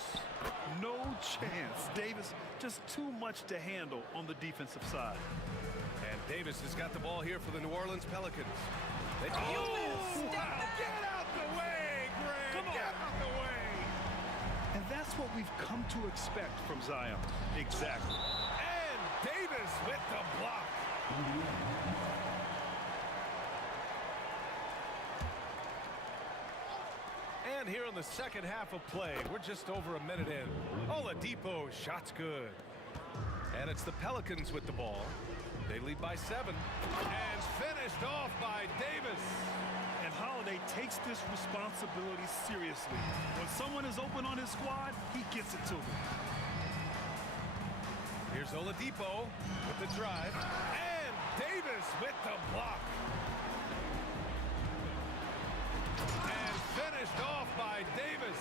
No chance. Davis just too much to handle on the defensive side. And Davis has got the ball here for the New Orleans Pelicans. They Oh, wow. Get out the way, Greg! Come on. Get out the way! And that's what we've come to expect from Zion. Exactly. And Davis with the block. And here in the second half of play, we're just over a minute in. Oladipo, shot's good. And it's the Pelicans with the ball. They lead by 7. And finished off by Davis. And Holiday takes this responsibility seriously. When someone is open on his squad, he gets it to them. Here's Oladipo with the drive. And Davis with the block. And finished off by Davis.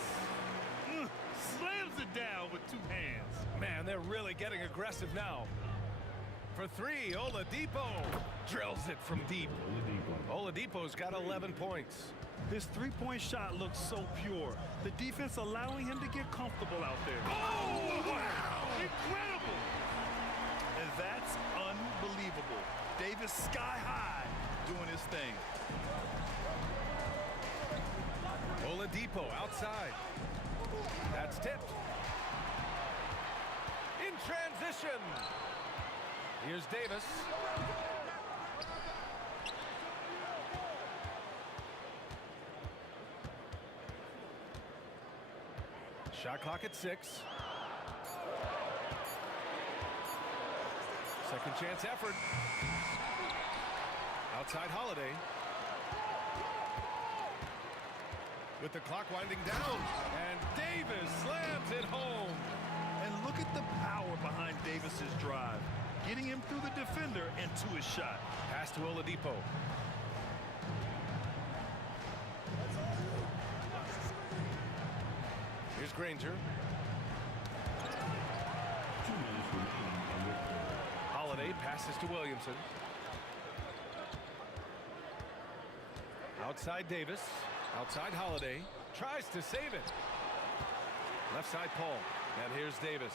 Slams it down with 2 hands. Man, they're really getting aggressive now. For 3, Oladipo drills it from deep. Oladipo's got 11 points. His three-point shot looks so pure. The defense allowing him to get comfortable out there. Oh, wow! Incredible! And that's unbelievable. Davis sky high doing his thing. Oladipo outside. That's tipped. In transition. Here's Davis. Shot clock at 6. Second chance effort. Outside Holiday. With the clock winding down. And Davis slams it home. And look at the power behind Davis's drive. Getting him through the defender and to his shot. Pass to Oladipo. Here's Granger. Holiday passes to Williamson. Outside Davis. Outside Holiday. Tries to save it. Left side Paul. And here's Davis.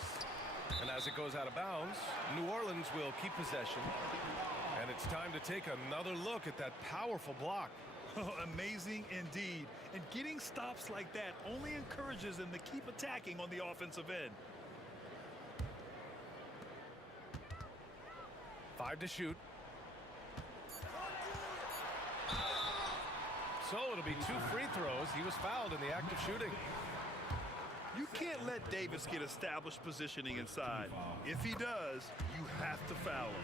And as it goes out of bounds, New Orleans will keep possession. And it's time to take another look at that powerful block. Oh, amazing indeed. And getting stops like that only encourages them to keep attacking on the offensive end. 5 to shoot. So it'll be 2 free throws. He was fouled in the act of shooting. You can't let Davis get established positioning inside. If he does, you have to foul him.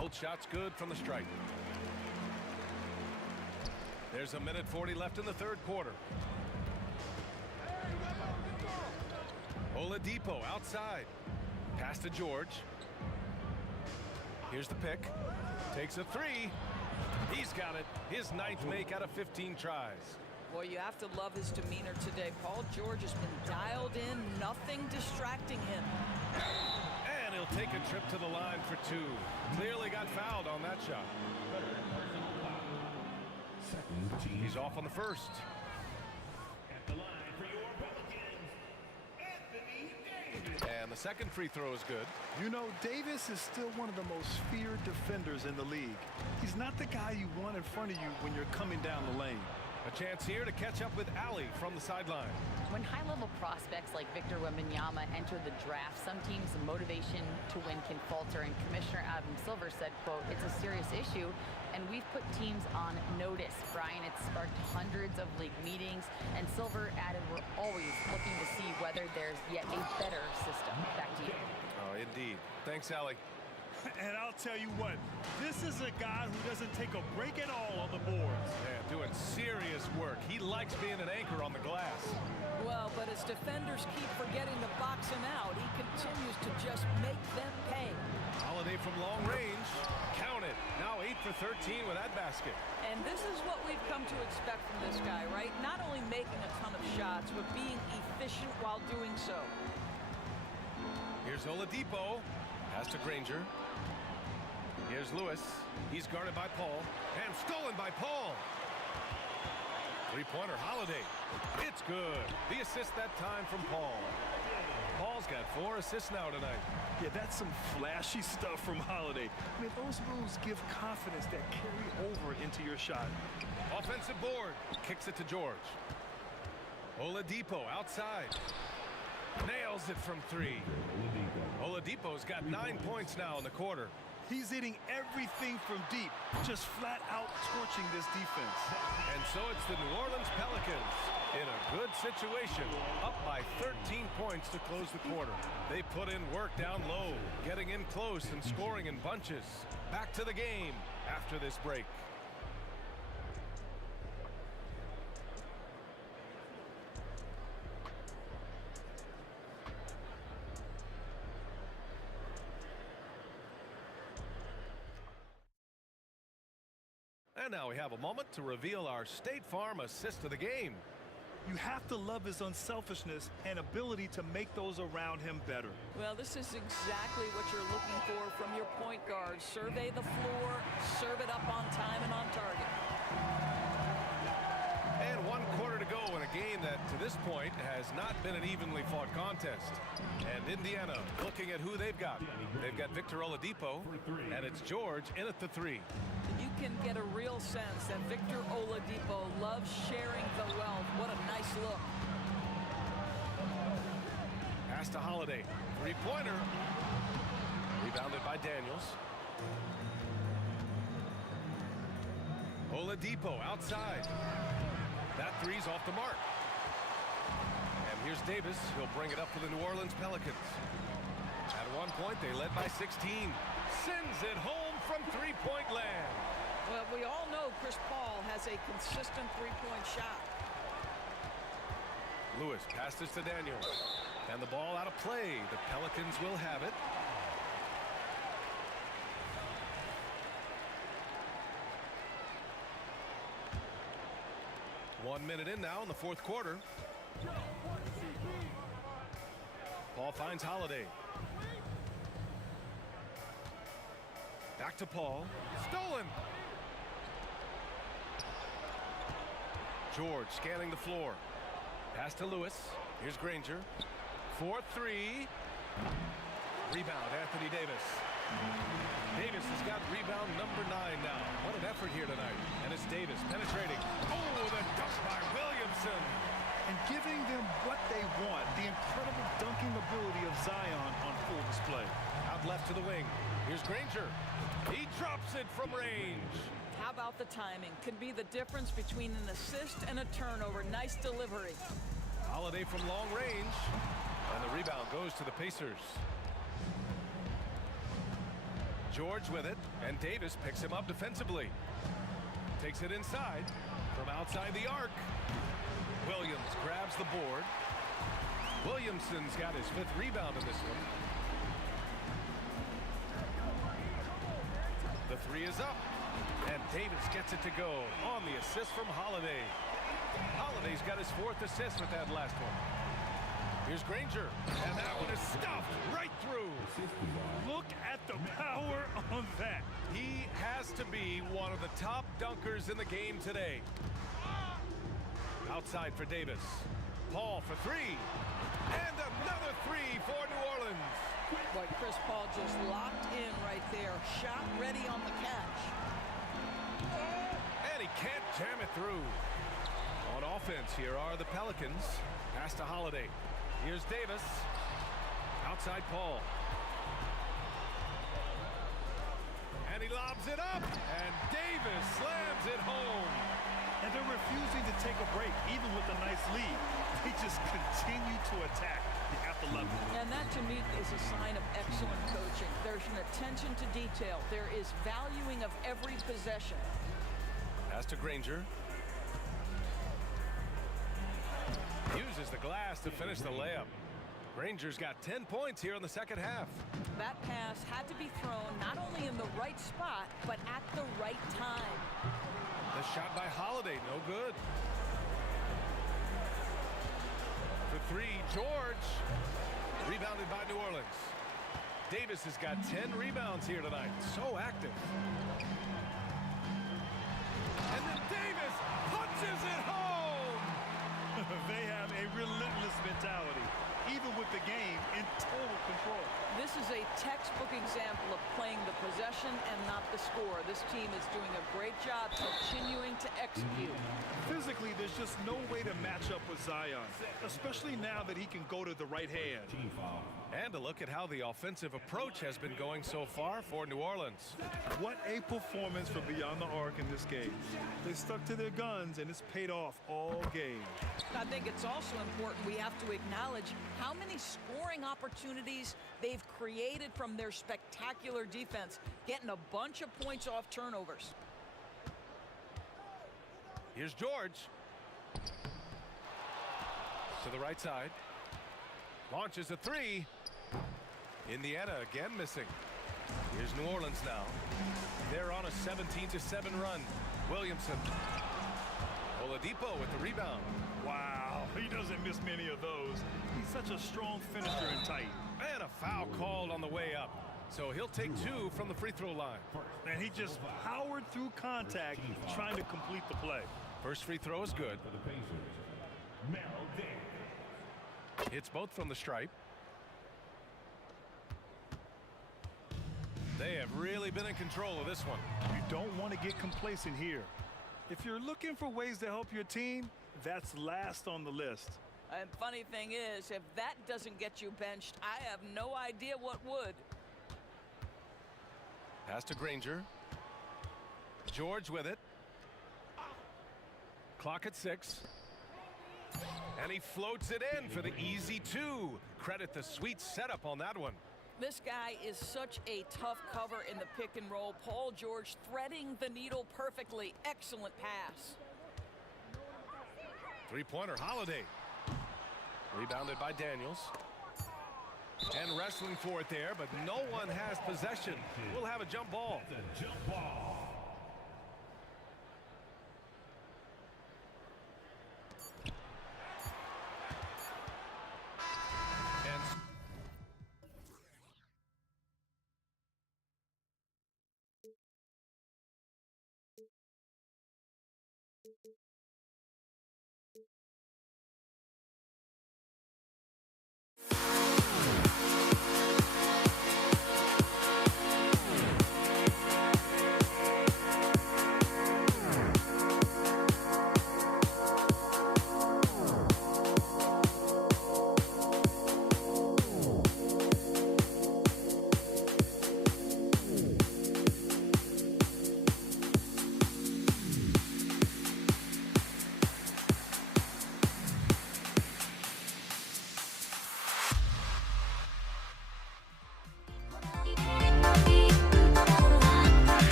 Both shots good from the stripe. There's a minute 40 left in the third quarter. Oladipo outside. Pass to George. Here's the pick. Takes a 3. He's got it. His 9th make out of 15 tries. Boy, you have to love his demeanor today. Paul George has been dialed in, nothing distracting him. And he'll take a trip to the line for 2. Clearly got fouled on that shot. He's off on the first. At the line for your Pelicans, Anthony Davis. And the second free throw is good. You know, Davis is still one of the most feared defenders in the league. He's not the guy you want in front of you when you're coming down the lane. A chance here to catch up with Ali from the sideline. When high-level prospects like Victor Wembanyama enter the draft, some teams' motivation to win can falter, and Commissioner Adam Silver said, quote, "It's a serious issue, and we've put teams on notice." Brian, it's sparked hundreds of league meetings, and Silver added, "We're always looking to see whether there's yet a better system." Back to you. Oh, indeed. Thanks, Ali. And I'll tell you what, this is a guy who doesn't take a break at all on the boards. Yeah, doing serious work. He likes being an anchor on the glass. Well, but as defenders keep forgetting to box him out, he continues to just make them pay. Holiday from long range. Count it. Now 8 for 13 with that basket. And this is what we've come to expect from this guy, right? Not only making a ton of shots, but being efficient while doing so. Here's Oladipo. Pass to Granger. Here's Lewis. He's guarded by Paul. And stolen by Paul. Three-pointer, Holiday. It's good. The assist that time from Paul. Paul's got 4 assists now tonight. Yeah, that's some flashy stuff from Holiday. I mean, those moves give confidence that carry over into your shot. Offensive board. Kicks it to George. Oladipo outside. Nails it from 3. Oladipo's got 9 points now in the quarter. He's hitting everything from deep, just flat out torching this defense. And so it's the New Orleans Pelicans in a good situation, up by 13 points to close the quarter. They put in work down low, getting in close and scoring in bunches. Back to the game after this break. And now we have a moment to reveal our State Farm assist of the game. You have to love his unselfishness and ability to make those around him better. Well, this is exactly what you're looking for from your point guard. Survey the floor, serve it up on time and on target. And 1 quarter to go in a game that, to this point, has not been an evenly fought contest. And Indiana looking at who they've got. They've got Victor Oladipo, and it's George in at the 3. You can get a real sense that Victor Oladipo loves sharing the wealth. What a nice look. Pass to Holiday. 3-pointer. Rebounded by Daniels. Oladipo outside. That 3's off the mark. And here's Davis. He'll bring it up for the New Orleans Pelicans. At one point, they led by 16. Sends it home from 3-point land. Well, we all know Chris Paul has a consistent 3-point shot. Lewis passes to Daniels. And the ball out of play. The Pelicans will have it. One minute in now in the fourth quarter. Paul finds Holiday. Back to Paul. Stolen. George scanning the floor. Pass to Lewis. Here's Granger. 4-3. Rebound, Anthony Davis. Davis has got rebound number 9 now. What an effort here tonight. And it's Davis penetrating. Oh, the dunk by Williamson. And giving them what they want. The incredible dunking ability of Zion on full display. Out left to the wing. Here's Granger. He drops it from range. How about the timing? Could be the difference between an assist and a turnover. Nice delivery. Holiday from long range. And the rebound goes to the Pacers. George with it, and Davis picks him up defensively. Takes it inside from outside the arc. Williams grabs the board. Williamson's got his 5th rebound in this one. The 3 is up, and Davis gets it to go on the assist from Holiday. Holiday's got his 4th assist with that last one. Here's Granger, and that one is stuffed right through. Look at the power on that. He has to be one of the top dunkers in the game today. Outside for Davis. Paul for 3. And another 3 for New Orleans. But Chris Paul just locked in right there. Shot ready on the catch. And he can't jam it through. On offense, here are the Pelicans. Pass to Holiday. Here's Davis. Outside Paul. And he lobs it up. And Davis slams it home. And they're refusing to take a break, even with a nice lead. They just continue to attack. You have to love it. And that, to me, is a sign of excellent coaching. There's an attention to detail. There is valuing of every possession. Pass to Granger. Uses the glass to finish the layup. Granger's got 10 points here in the second half. That pass had to be thrown not only in the right spot, but at the right time. The shot by Holiday, no good. For 3, George. Rebounded by New Orleans. Davis has got 10 rebounds here tonight. So active. And then Davis punches it home. They have a relentless mentality, even with the game in total control. This is a textbook example of playing the possession and not the score. This team is doing a great job continuing to execute. Physically, there's just no way to match up with Zion, especially now that he can go to the right hand. And a look at how the offensive approach has been going so far for New Orleans. What a performance from beyond the arc in this game. They stuck to their guns, and it's paid off all game. I think it's also important we have to acknowledge how many scoring opportunities they've created from their spectacular defense, getting a bunch of points off turnovers. Here's George. To the right side. Launches a three. Indiana again missing. Here's New Orleans now. They're on a 17-7 run. Williamson. Oladipo with the rebound. Wow, he doesn't miss many of those. He's such a strong finisher and tight. And a foul called on the way up. So he'll take 2 from the free throw line. And he just powered through contact trying to complete the play. First free throw is good. It's both from the stripe. They have really been in control of this one. You don't want to get complacent here. If you're looking for ways to help your team, that's last on the list. And funny thing is, if that doesn't get you benched, I have no idea what would. Pass to Granger. George with it. Clock at 6. And he floats it in for the easy 2. Credit the sweet setup on that one. This guy is such a tough cover in the pick and roll. Paul George threading the needle perfectly. Excellent pass. Three-pointer Holiday. Rebounded by Daniels. And wrestling for it there, but no one has possession. We'll have a jump ball. Jump ball.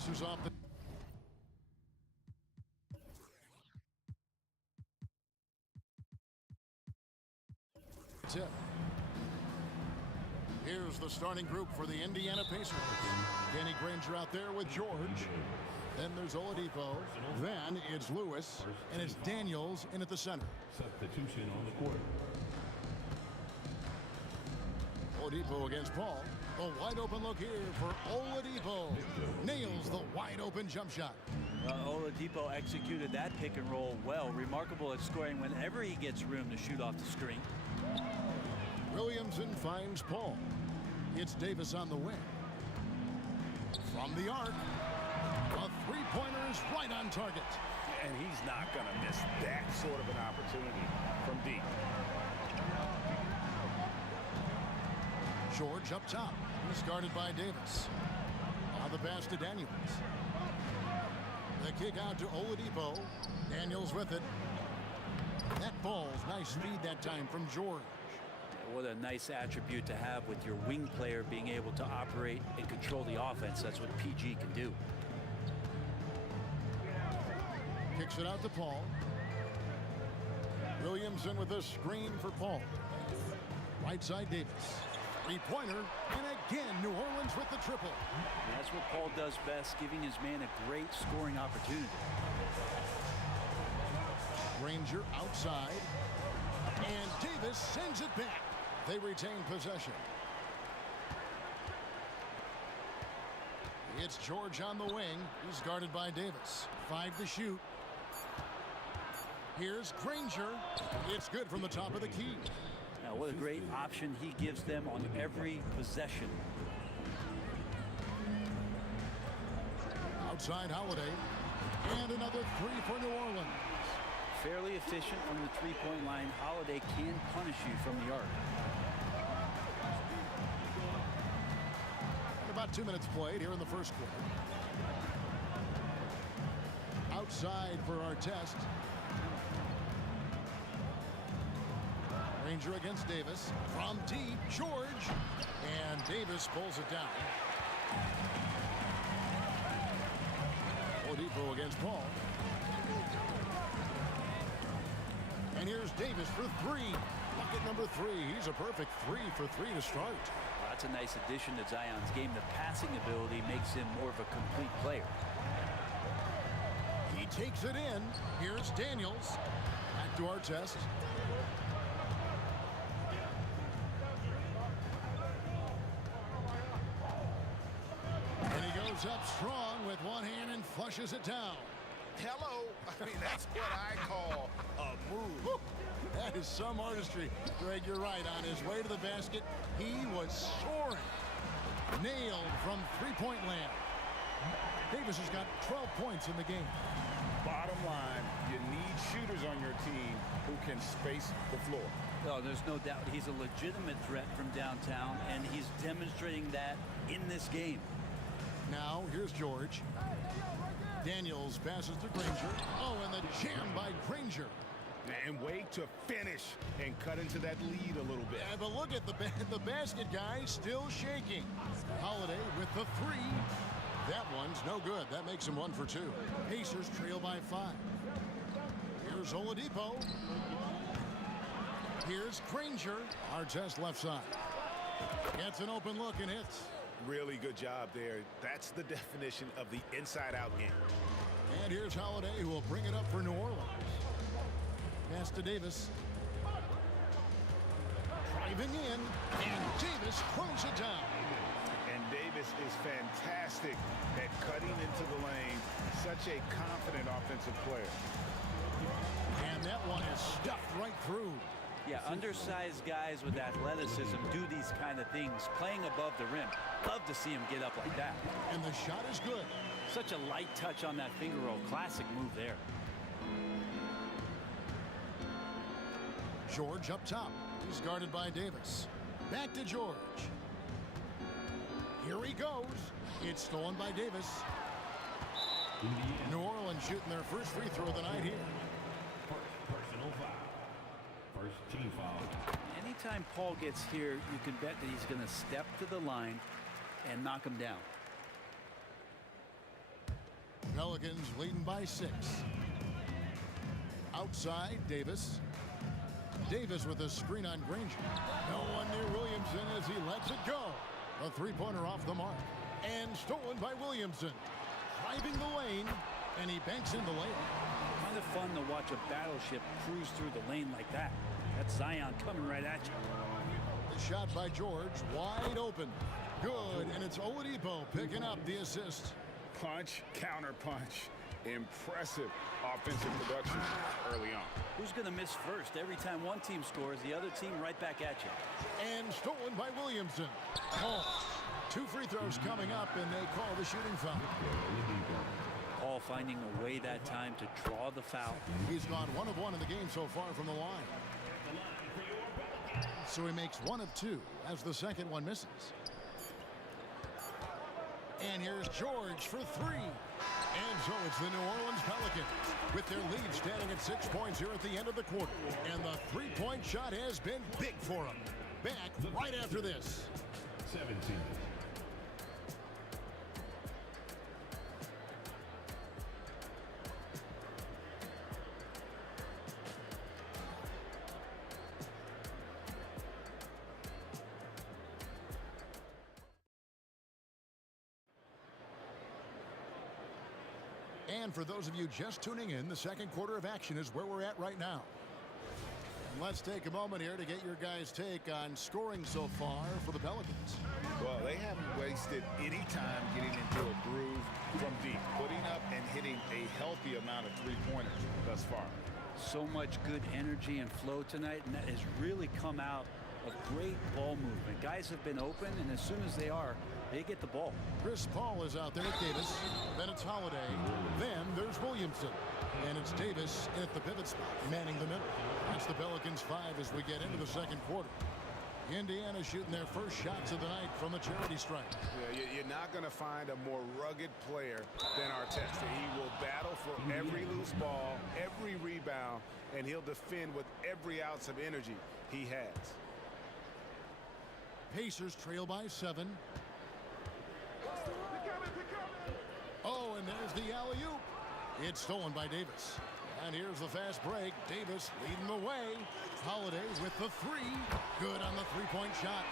Pacers off the tip. Here's the starting group for the Indiana Pacers. Danny Granger out there with George. Then there's Oladipo. Then it's Lewis. And it's Daniels in at the center. Substitution on the court. Oladipo against Paul. A wide open look here for Oladipo. Nails the wide open jump shot. Oladipo executed that pick and roll well. Remarkable at scoring whenever he gets room to shoot off the screen. Williamson finds Paul. It's Davis on the wing. From the arc. A three-pointer is right on target. And he's not going to miss that sort of an opportunity from deep. George up top. He's guarded by Davis. On the pass to Daniels. The kick out to Oladipo. Daniels with it. That ball's nice speed that time from George. What a nice attribute to have with your wing player being able to operate and control the offense. That's what PG can do. Kicks it out to Paul. Williamson with a screen for Paul. Right side Davis. Three-pointer, and again New Orleans with the triple. And that's what Paul does best, giving his man a great scoring opportunity. Granger outside, and Davis sends it back. They retain possession. It's George on the wing. He's guarded by Davis. 5 to shoot. Here's Granger. It's good from the top of the key. Now, what a great option he gives them on every possession. Outside Holiday. And another three for New Orleans. Fairly efficient from the three-point line. Holiday can punish you from the arc. About 2 minutes played here in the first quarter. Outside for our test. Granger against Davis. From deep, George. And Davis pulls it down. Oladipo against Paul. And here's Davis for three. Bucket number 3. He's a perfect 3 for 3 to start. That's a nice addition to Zion's game. The passing ability makes him more of a complete player. He takes it in. Here's Daniels. Back to our test. And he goes up strong with one hand and flushes it down. Hello. I mean, that's what I call a move. Woo. That is some artistry. Greg, you're right. On his way to the basket, he was soaring. Nailed from three-point land. Davis has got 12 points in the game. Bottom line, you need shooters on your team who can space the floor. Oh, there's no doubt he's a legitimate threat from downtown, and he's demonstrating that in this game. Now, here's George. Daniels passes to Granger. Oh, and the jam by Granger. And wait to finish and cut into that lead a little bit. Yeah, but look at the basket guy still shaking. Holiday with the 3. That one's no good. That makes him 1 for 2. Pacers trail by 5. Here's Oladipo. Here's Granger. Our test left side. Gets an open look and hits. Really good job there. That's the definition of the inside-out game. And here's Holiday, who will bring it up for New Orleans. Pass to Davis. Driving in, and Davis throws it down. And Davis is fantastic at cutting into the lane. Such a confident offensive player. And that one is stuffed right through. Yeah, undersized guys with athleticism do these kind of things, playing above the rim. Love to see him get up like that. And the shot is good. Such a light touch on that finger roll. Classic move there. George up top. He's guarded by Davis. Back to George. Here he goes. It's stolen by Davis. New Orleans shooting their first free throw of the night here. Personal foul. First team foul. Anytime Paul gets here, you can bet that he's going to step to the line and knock him down. Pelicans leading by 6. Outside, Davis. Davis with a screen on Granger. No one near Williamson as he lets it go. A three-pointer off the mark. And stolen by Williamson. Driving the lane, and he banks in the layup. Kind of fun to watch a battleship cruise through the lane like that. That's Zion coming right at you. The shot by George, wide open. Good, and it's Oladipo picking up the assist. Punch, counter punch. Impressive offensive production early on. Who's going to miss first? Every time one team scores, the other team right back at you. And stolen by Williamson. Oh, 2 free throws coming up, and they call the shooting foul. Paul finding a way that time to draw the foul. He's gone 1 of 1 in the game so far from the line. So he makes 1 of 2 as the second one misses. And here's George for 3. And so it's the New Orleans Pelicans with their lead standing at 6 points here at the end of the quarter. And the three-point shot has been big for them. Back right after this. 17. And for those of you just tuning in, the second quarter of action is where we're at right now. And let's take a moment here to get your guys' take on scoring so far for the Pelicans. Well, they haven't wasted any time getting into a groove from deep, putting up and hitting a healthy amount of three-pointers thus far. So much good energy and flow tonight, and that has really come out of great ball movement. Guys have been open, and as soon as they are, they get the ball. Chris Paul is out there at Davis. Then it's Holiday. Then there's Williamson. And it's Davis at the pivot spot, manning the middle. That's the Pelicans 5 as we get into the second quarter. Indiana shooting their first shots of the night from the charity stripe. Yeah, you're not going to find a more rugged player than Artest. He will battle for every loose ball, every rebound, and he'll defend with every ounce of energy he has. Pacers trail by 7. Oh, and there's the alley-oop. It's stolen by Davis. And here's the fast break. Davis leading the way. Holiday with the 3. Good on the three-point shot.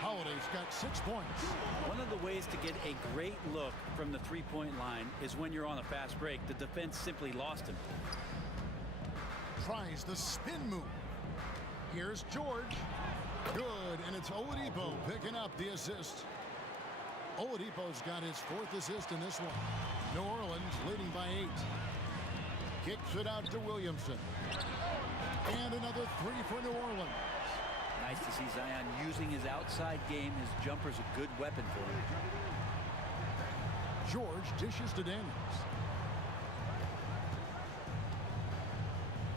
Holiday's got 6 points. One of the ways to get a great look from the three-point line is when you're on a fast break. The defense simply lost him. Tries the spin move. Here's George. Good, and it's Oladipo picking up the assist. Oladipo's got his 4th assist in this one. New Orleans leading by 8. Kicks it out to Williamson. And another 3 for New Orleans. Nice to see Zion using his outside game. His jumper's a good weapon for him. George dishes to Daniels.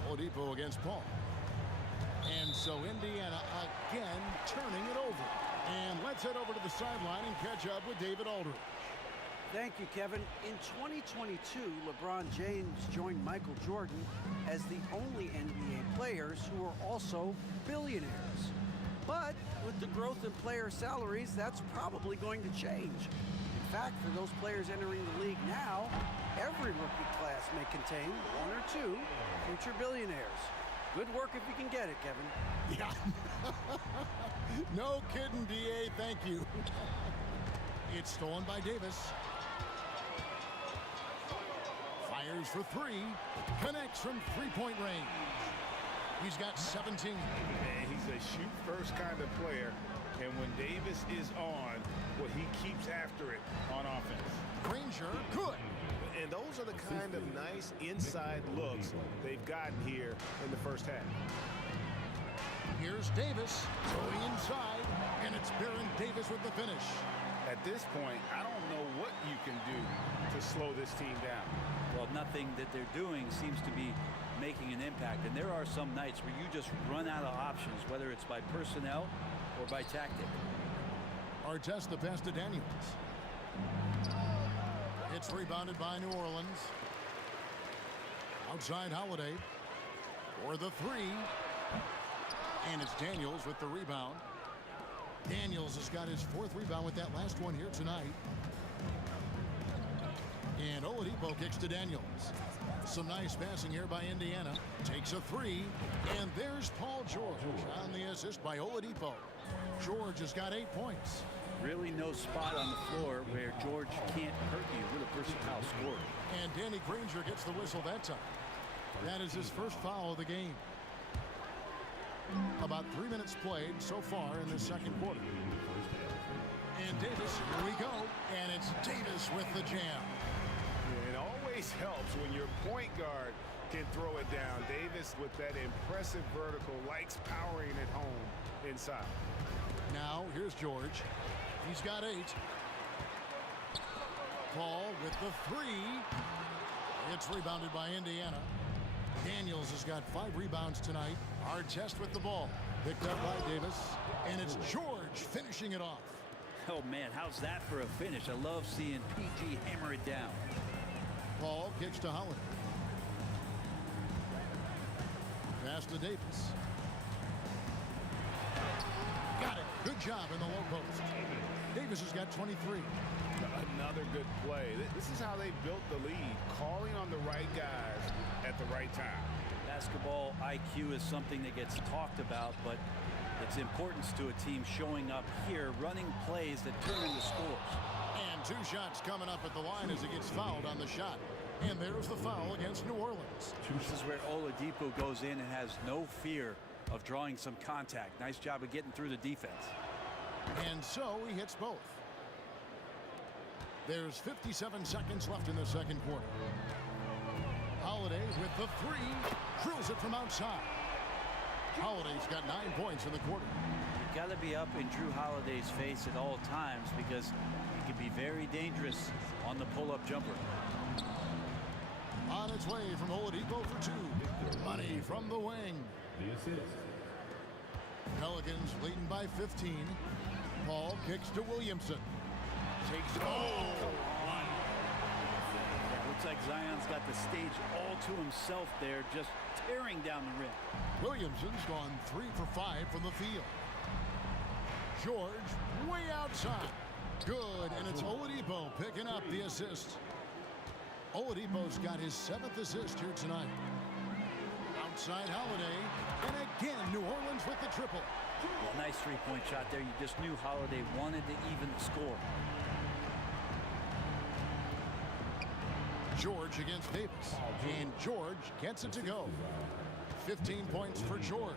Oladipo against Paul. And so Indiana again turning it over. And let's head over to the sideline and catch up with David Aldridge. Thank you, Kevin. In 2022, LeBron James joined Michael Jordan as the only NBA players who are also billionaires. But with the growth in player salaries, that's probably going to change. In fact, for those players entering the league now, every rookie class may contain 1 or 2 future billionaires. Good work if you can get it, Kevin. Yeah. No kidding, D.A. Thank you. It's stolen by Davis. Fires for 3. Connects from three-point range. He's got 17. And he's a shoot-first kind of player. And when Davis is on, well, he keeps after it on offense. Granger, good. And those are the kind of nice inside looks they've gotten here in the first half. Here's Davis going inside, and it's Baron Davis with the finish. At this point, I don't know what you can do to slow this team down. Well, nothing that they're doing seems to be making an impact. And there are some nights where you just run out of options, whether it's by personnel or by tactic. Artest the pass to Daniels. It's rebounded by New Orleans. Outside Holiday for the 3. And it's Daniels with the rebound. Daniels has got his 4th rebound with that last one here tonight. And Oladipo kicks to Daniels. Some nice passing here by Indiana. Takes a three. And there's Paul George on the assist by Oladipo. George has got 8 points. Really no spot on the floor where George can't hurt you with a versatile scorer. And Danny Granger gets the whistle that time. That is his first foul of the game. About 3 minutes played so far in the second quarter. And Davis, here we go. And it's Davis with the jam. It always helps when your point guard can throw it down. Davis with that impressive vertical likes powering it home inside. Now here's George. He's got 8. Paul with the 3. It's rebounded by Indiana. Daniels has got 5 rebounds tonight. Artest with the ball. Picked up by Davis. And it's George finishing it off. Oh, man, how's that for a finish? I love seeing PG hammer it down. Paul kicks to Holiday. Pass to Davis. Got it. Good job in the low post. Davis has got 23. Another good play. This is how they built the lead, calling on the right guys at the right time. Basketball IQ is something that gets talked about, but its importance to a team showing up here, running plays that turn into scores. And 2 shots coming up at the line as he gets fouled on the shot. And there's the foul against New Orleans. This is where Oladipo goes in and has no fear of drawing some contact. Nice job of getting through the defense. And so he hits both. There's 57 seconds left in the second quarter. Holiday with the 3. Drills it from outside. Holiday's got 9 points in the quarter. You got to be up in Drew Holiday's face at all times because he can be very dangerous on the pull-up jumper. On its way from Oladipo for 2. Money from the wing. The assist. Pelicans leading by 15. Paul kicks to Williamson. Takes it. Oh! Yeah, looks like Zion's got the stage all to himself there, just tearing down the rim. Williamson's gone 3 for 5 from the field. George way outside. Good, and it's Oladipo picking up the assist. Oladipo's got his 7th assist here tonight. Outside Holiday, and again New Orleans with the triple. Well, nice three-point shot there. You just knew Holiday wanted to even the score. George against Davis, and George gets it to go. 15 points for George.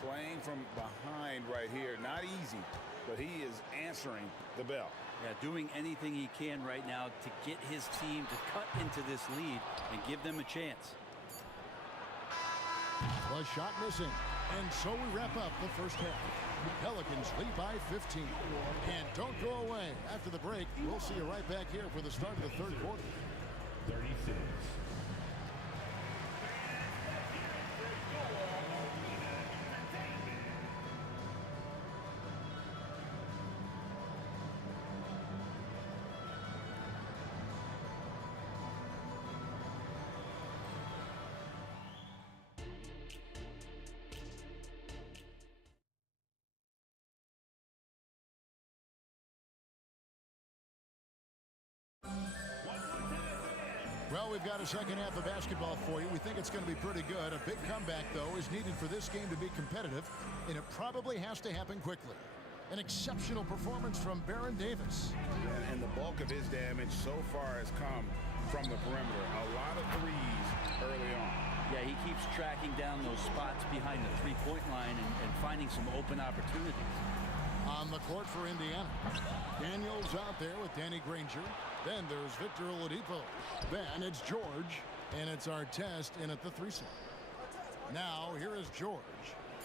Playing from behind right here, not easy, but he is answering the bell. Yeah, doing anything he can right now to get his team to cut into this lead and give them a chance. The shot missing, and so we wrap up the first half. Pelicans lead by 15. And don't go away. After the break, we'll see you right back here for the start of the third quarter. 36. Well, we've got a second half of basketball for you. We think it's going to be pretty good. A big comeback, though, is needed for this game to be competitive, and it probably has to happen quickly. An exceptional performance from Baron Davis. And the bulk of his damage so far has come from the perimeter. A lot of threes early on. Yeah, he keeps tracking down those spots behind the three-point line and finding some open opportunities. On the court for Indiana. Daniels out there with Danny Granger. Then there's Victor Oladipo. Then it's George. And it's Artest in at the 3 slot. Now here is George.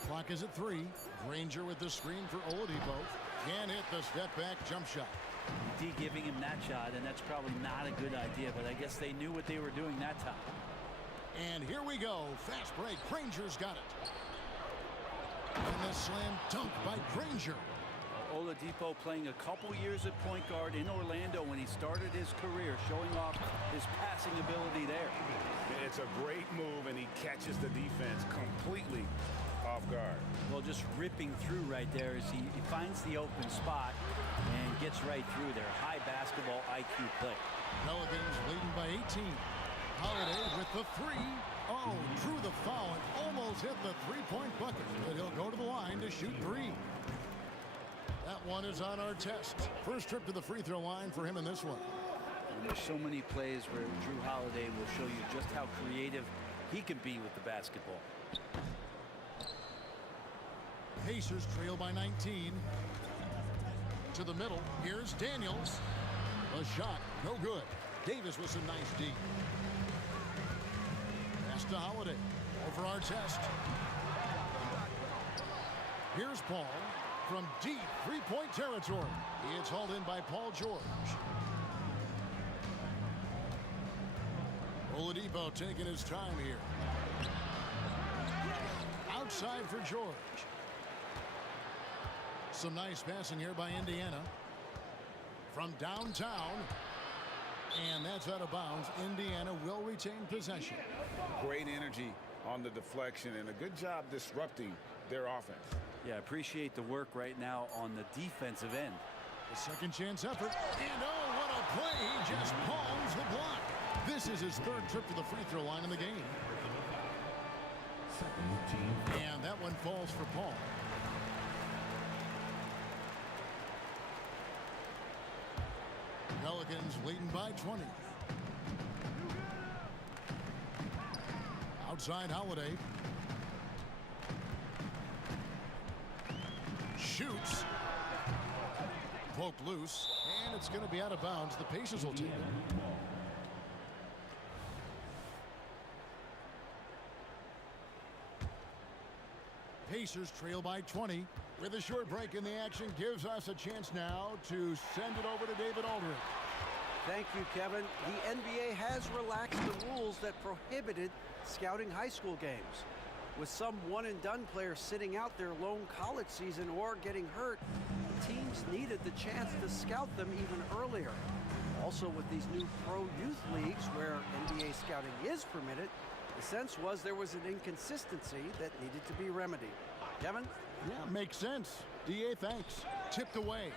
Clock is at 3. Granger with the screen for Oladipo. Can't hit the step back jump shot. D giving him that shot, and that's probably not a good idea, but I guess they knew what they were doing that time. And here we go. Fast break. Granger's got it. And the slam dunk by Granger. Oladipo playing a couple years at point guard in Orlando when he started his career, showing off his passing ability there. It's a great move, and he catches the defense completely off guard. Well, just ripping through right there as he finds the open spot and gets right through there. High basketball IQ play. Pelicans leading by 18. Holiday with the three. Oh, drew the foul and almost hit the three-point bucket, but he'll go to the line to shoot three. That one is on our test. First trip to the free throw line for him in this one. And there's so many plays where Drew Holiday will show you just how creative he can be with the basketball. Pacers trail by 19. To the middle. Here's Daniels. A shot. No good. Davis with some nice D. Pass to Holiday. Over our test. Here's Paul from deep three-point territory. It's hauled in by Paul George. Oladipo taking his time here. Outside for George. Some nice passing here by Indiana. From downtown. And that's out of bounds. Indiana will retain possession. Great energy on the deflection and a good job disrupting their offense. Yeah, appreciate the work right now on the defensive end. A second chance effort. And oh, what a play. He just palms the block. This is his third trip to the free throw line in the game. And that one falls for Paul. Pelicans leading by 20. Outside Holiday. Shoots. Poked loose. And it's going to be out of bounds. The Pacers will take it. Pacers trail by 20. With a short break in the action, gives us a chance now to send it over to David Aldridge. Thank you, Kevin. The NBA has relaxed the rules that prohibited scouting high school games. With some one-and-done players sitting out their lone college season or getting hurt, teams needed the chance to scout them even earlier. Also, with these new pro youth leagues where NBA scouting is permitted, the sense was there was an inconsistency that needed to be remedied. Kevin? Yeah, makes sense. DA, thanks. Tipped away.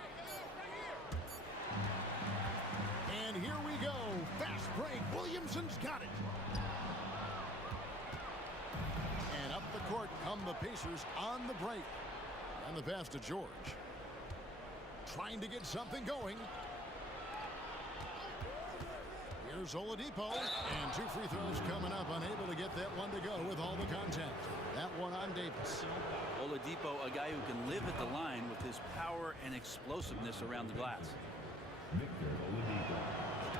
And here we go. Fast break. Williamson's got it. And up the court come the Pacers on the break. And the pass to George. Trying to get something going. Here's Oladipo. And two free throws coming up. Unable to get that one to go with all the contact. That one on Davis. Oladipo, a guy who can live at the line with his power and explosiveness around the glass.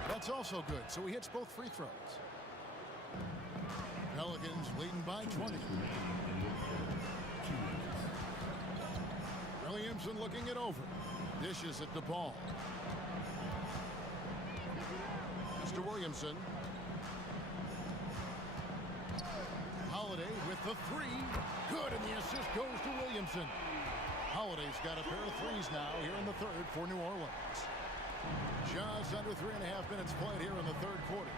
That's also good. So he hits both free throws. Pelicans leading by 20. Williamson looking it over. Dishes at DePaul. Mr. Williamson. Holiday with the three. Good, and the assist goes to Williamson. Holiday's got a pair of threes now here in the third for New Orleans. Just under 3.5 minutes played here in the third quarter.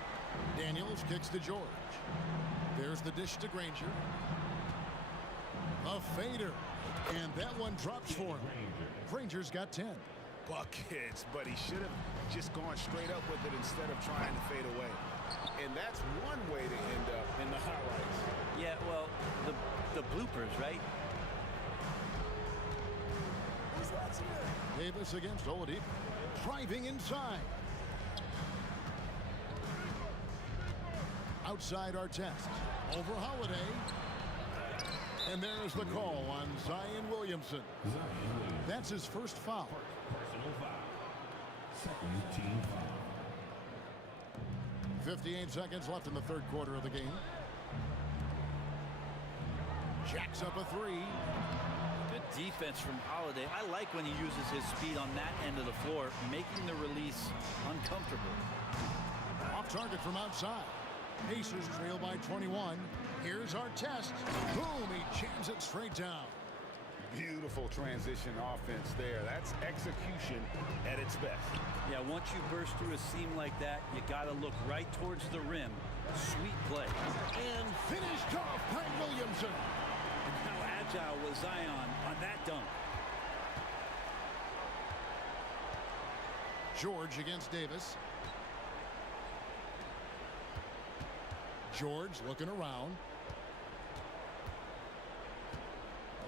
Daniels kicks to George. There's the dish to Granger. A fader. And that one drops for him. Granger's got 10. Buckets, but he should have just gone straight up with it instead of trying to fade away. And that's one way to end up in the highlights. Yeah, well, the bloopers, right? Davis against Oladipo. Driving inside. Outside our test. Over Holiday. And there's the call on Zion Williamson. That's his first foul. Personal foul. Second team foul. 58 seconds left in the third quarter of the game. Jacks up a three. Good defense from Holiday. I like when he uses his speed on that end of the floor, making the release uncomfortable. Off target from outside. Pacers trail by 21. Here's our test. Boom, he jams it straight down. Beautiful transition offense there. That's execution at its best. Yeah, once you burst through a seam like that, you got to look right towards the rim. Sweet play. And finished off by Williamson. And how agile was Zion on that dunk. George against Davis. George looking around.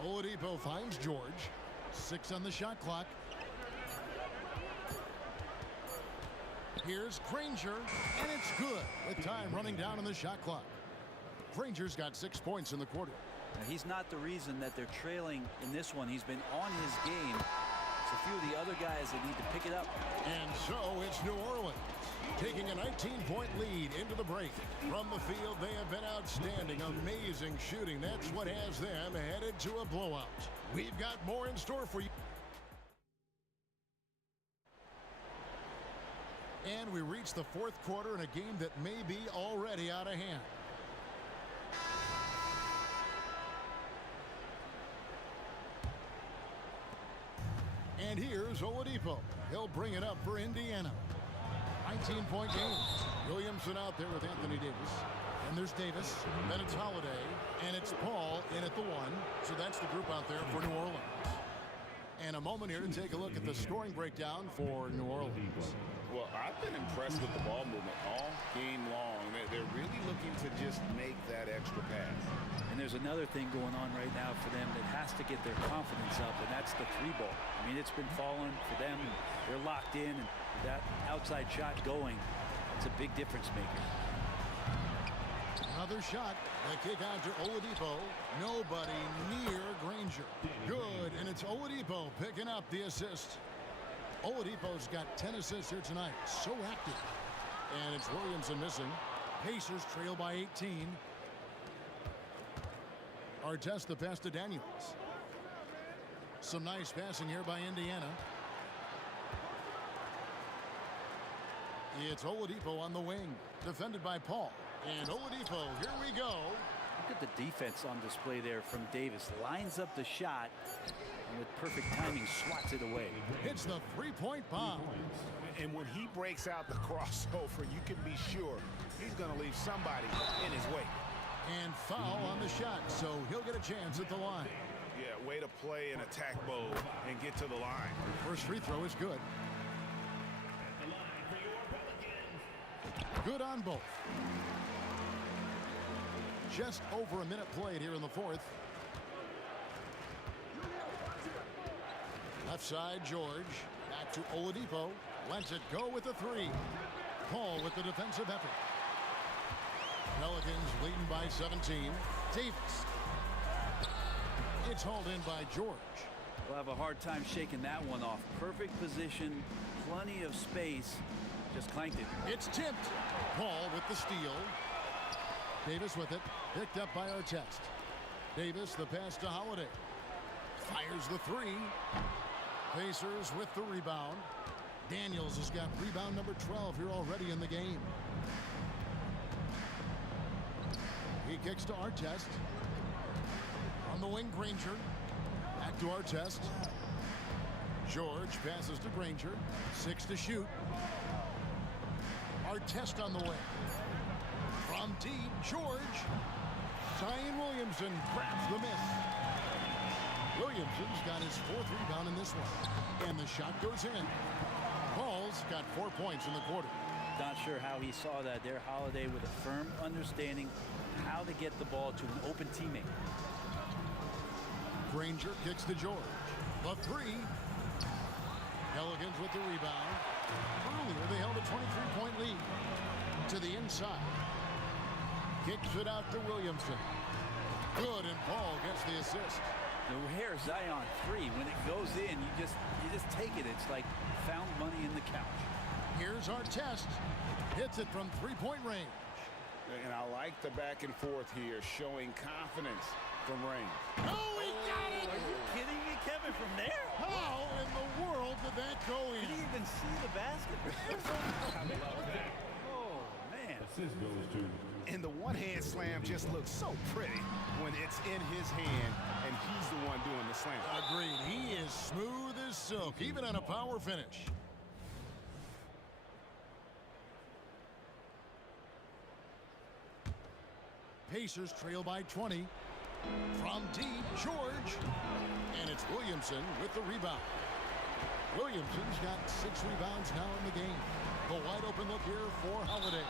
Oladipo finds George. 6 on the shot clock. Here's Granger, and it's good with time running down on the shot clock. Granger's got 6 points in the quarter. Now, he's not the reason that they're trailing in this one. He's been on his game. It's a few of the other guys that need to pick it up. And so it's New Orleans taking a 19-point lead into the break. From the field, they have been outstanding. Amazing shooting. That's what has them headed to a blowout. We've got more in store for you. And we reach the 4th quarter in a game that may be already out of hand. And here's Oladipo. He'll bring it up for Indiana. 19-point game. Williamson out there with Anthony Davis. And there's Davis. Then it's Holiday. And it's Paul in at the 1. So that's the group out there for New Orleans. And a moment here to take a look at the scoring breakdown for New Orleans. Well, I've been impressed with the ball movement all game long. They're really looking to just make that extra pass. And there's another thing going on right now for them that has to get their confidence up, and that's the 3-ball. I mean, it's been falling for them, and they're locked in, and that outside shot going, it's a big difference maker. Another shot. The kick out to Oladipo. Nobody near Granger. Good, and it's Oladipo picking up the assist. Oladipo's got 10 assists here tonight. So active. And it's Williamson missing. Pacers trail by 18. Artest the pass to Daniels. Some nice passing here by Indiana. It's Oladipo on the wing. Defended by Paul. And Oladipo, here we go. Look at the defense on display there from Davis. Lines up the shot, and with perfect timing, swats it away. Hits the 3-point bomb. And when he breaks out the crossover, you can be sure he's going to leave somebody in his wake. And foul on the shot, so he'll get a chance at the line. Yeah, way to play an attack mode and get to the line. First free throw is good. Good on both. Just over a minute played here in the 4th. Left side, George. Back to Oladipo. Lets it go with the 3. Paul with the defensive effort. Pelicans leading by 17. Davis. It's hauled in by George. We'll have a hard time shaking that one off. Perfect position, plenty of space. Just clanked it. It's tipped. Paul with the steal. Davis with it. Picked up by Artest. Davis the pass to Holiday. Fires the 3. Pacers with the rebound. Daniels has got rebound number 12 here already in the game. He kicks to Artest. On the wing, Granger. Back to Artest. George passes to Granger. 6 to shoot. Artest on the way. From deep, George. Zion Williamson grabs the miss. Williamson's got his 4th rebound in this one. And the shot goes in. Paul's got 4 points in the quarter. Not sure how he saw that there. Holiday with a firm understanding how to get the ball to an open teammate. Granger kicks to George. The 3. Pelicans with the rebound. Earlier they held a 23-point lead. To the inside. Kicks it out to Williamson. Good, and Paul gets the assist. The rare Zion 3, when it goes in, you just take it. It's like found money in the couch. Here's Artest. Hits it from 3-point range. And I like the back and forth here, showing confidence from range. Oh, he got it! Are you kidding me, Kevin, from there? How in the world did that go in? Did he even see the basket? Oh, man. Assist goes to. And the one-hand slam just looks so pretty when it's in his hand and he's the one doing the slam. Agreed. He is smooth as silk, even on a power finish. Pacers trail by 20. From deep, George. And it's Williamson with the rebound. Williamson's got 6 rebounds now in the game. The wide open look here for Holiday.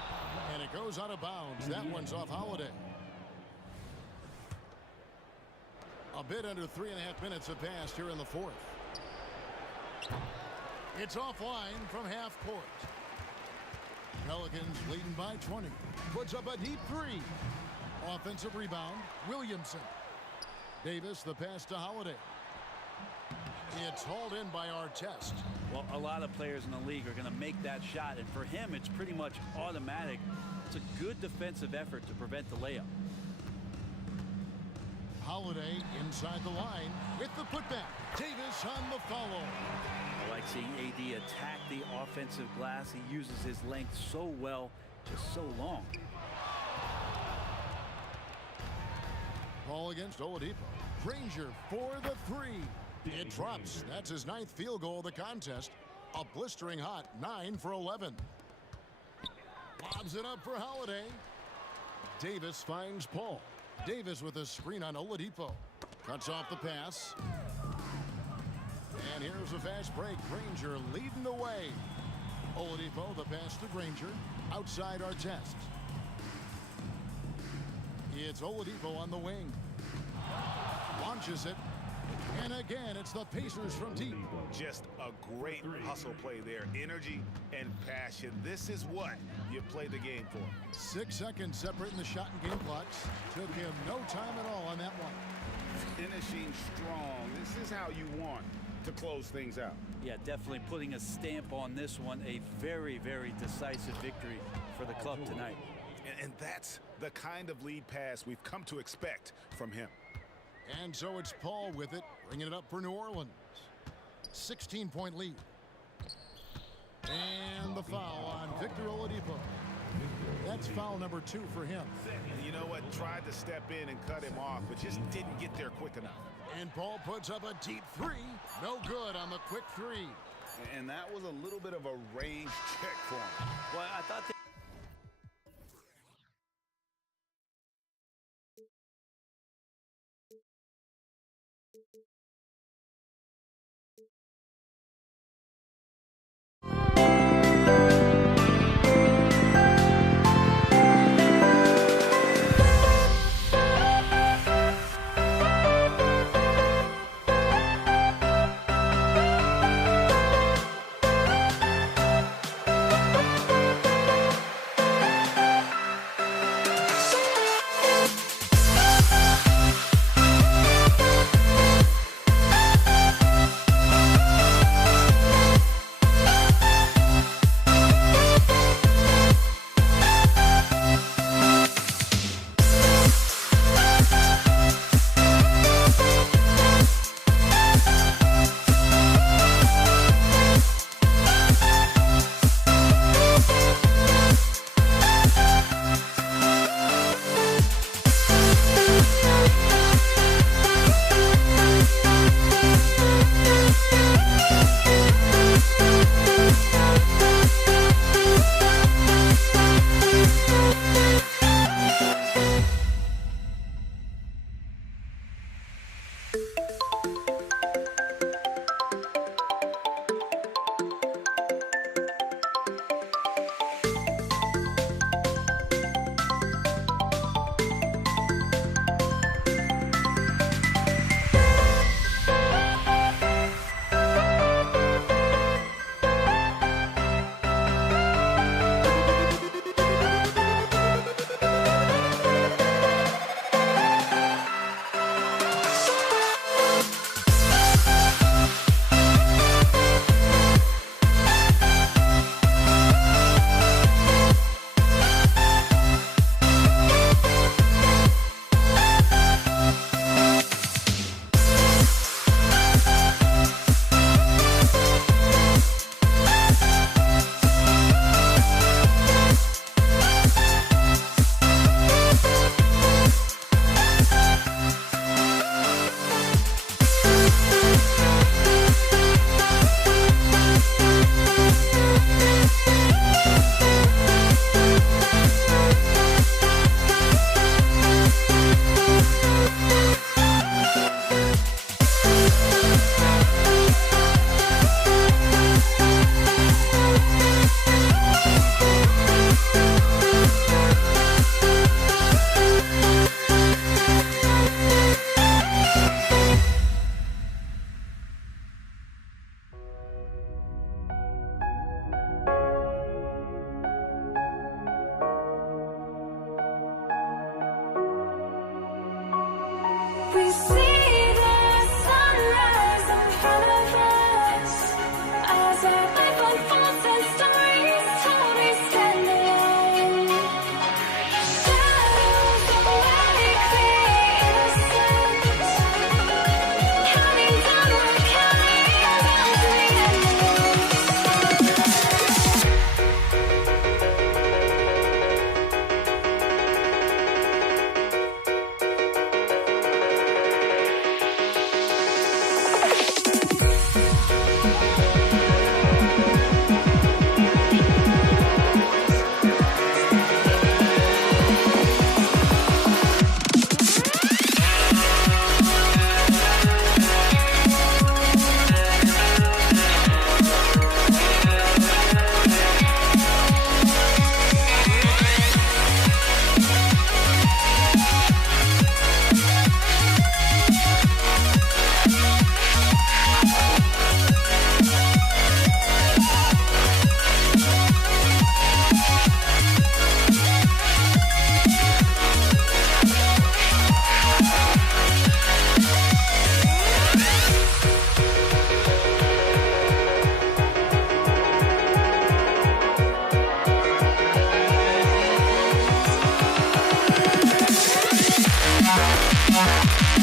And it goes out of bounds. That one's off Holiday. A bit under 3.5 minutes have passed here in the fourth. It's offline from half court. Pelicans leading by 20. Puts up a deep three. Offensive rebound, Williamson. Davis, the pass to Holiday. It's hauled in by Artest. Well, a lot of players in the league are going to make that shot, and for him, it's pretty much automatic. It's a good defensive effort to prevent the layup. Holiday inside the line with the putback. Davis on the follow. I like seeing AD attack the offensive glass. He uses his length so well, just so long. Ball against Oladipo. Granger for the three. It drops. That's his 9th field goal of the contest. A blistering hot 9 for 11. Lobs it up for Holiday. Davis finds Paul. Davis with a screen on Oladipo. Cuts off the pass. And here's a fast break. Granger leading the way. Oladipo, the pass to Granger. Outside Artest. It's Oladipo on the wing. Launches it. And again, it's the Pacers from deep. Just a great hustle play there. Energy and passion. This is what you play the game for. 6 seconds separating the shot and game clocks. Took him no time at all on that one. Finishing strong. This is how you want to close things out. Yeah, definitely putting a stamp on this one. A very, very decisive victory for the club tonight. And that's the kind of lead pass we've come to expect from him. And so it's Paul with it, bringing it up for New Orleans. 16-point lead. And the foul on Victor Oladipo. That's foul number 2 for him. And you know what? Tried to step in and cut him off, but just didn't get there quick enough. And Paul puts up a deep three. No good on the quick three. And that was a little bit of a range check for him. Well, I thought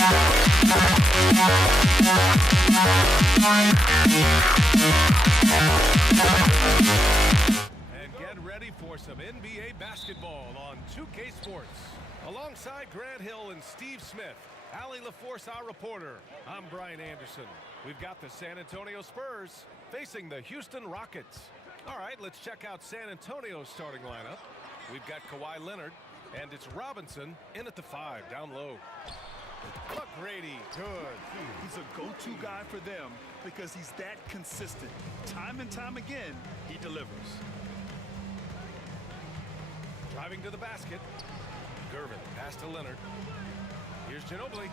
And get ready for some NBA basketball on 2K Sports. Alongside Grant Hill and Steve Smith, Allie LaForce, our reporter, I'm Brian Anderson. We've got the San Antonio Spurs facing the Houston Rockets. All right, let's check out San Antonio's starting lineup. We've got Kawhi Leonard, and it's Robinson in at the 5, down low. McGrady, good. He's a go-to guy for them because he's that consistent. Time and time again, he delivers. Driving to the basket. Gervin, pass to Leonard. Here's Ginobili.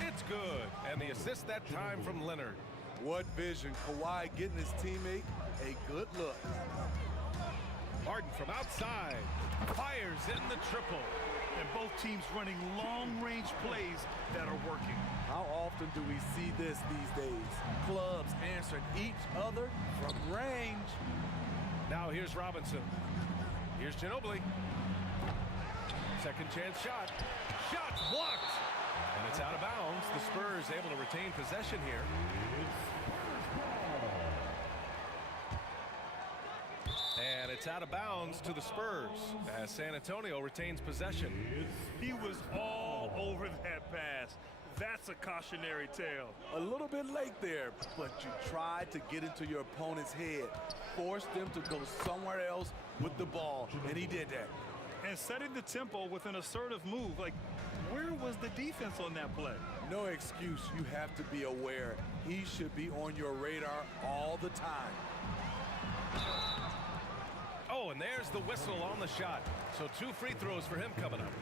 It's good. And the assist that time from Leonard. What vision. Kawhi getting his teammate a good look. Harden from outside. Fires in the triple. And both teams running long-range plays that are working. How often do we see this these days? Clubs answering each other from range. Now here's Robinson. Here's Ginobili. Second chance shot. Shot's blocked. And it's out of bounds. The Spurs able to retain possession here. And it's out of bounds to the Spurs as San Antonio retains possession. He was all over that pass. That's a cautionary tale. A little bit late there, but you tried to get into your opponent's head. Forced them to go somewhere else with the ball, and he did that. And setting the tempo with an assertive move. Like, where was the defense on that play? No excuse. You have to be aware. He should be on your radar all the time. Oh, and there's the whistle on the shot. So 2 free throws for him coming up.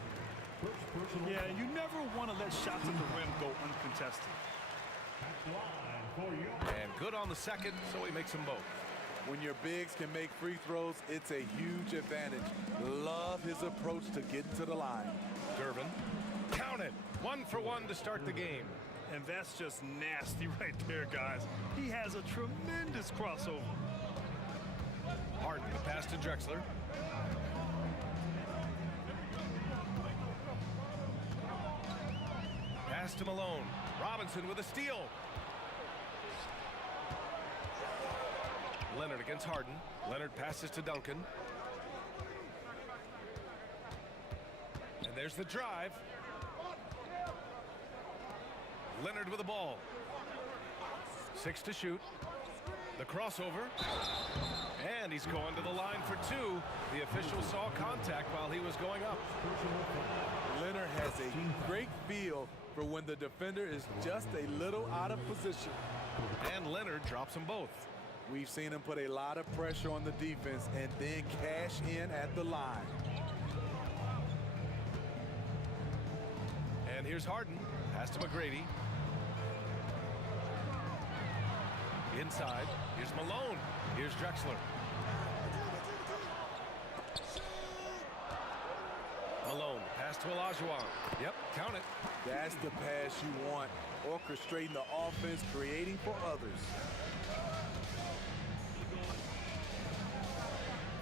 Yeah, you never want to let shots at the rim go uncontested. And good on the second, so he makes them both. When your bigs can make free throws, it's a huge advantage. Love his approach to getting to the line. Gervin, count it. 1 for 1 to start the game. And that's just nasty right there, guys. He has a tremendous crossover. Harden, the pass to Drexler. Pass to Malone. Robinson with a steal. Leonard against Harden. Leonard passes to Duncan. And there's the drive. Leonard with the ball. 6 to shoot. The crossover. And he's going to the line for 2. The official saw contact while he was going up. Leonard has a great feel for when the defender is just a little out of position. And Leonard drops them both. We've seen him put a lot of pressure on the defense and then cash in at the line. And here's Harden. Pass to McGrady. Inside. Here's Malone. Here's Drexler. Malone. Pass to Olajuwon. Yep, count it. That's the pass you want. Orchestrating the offense, creating for others.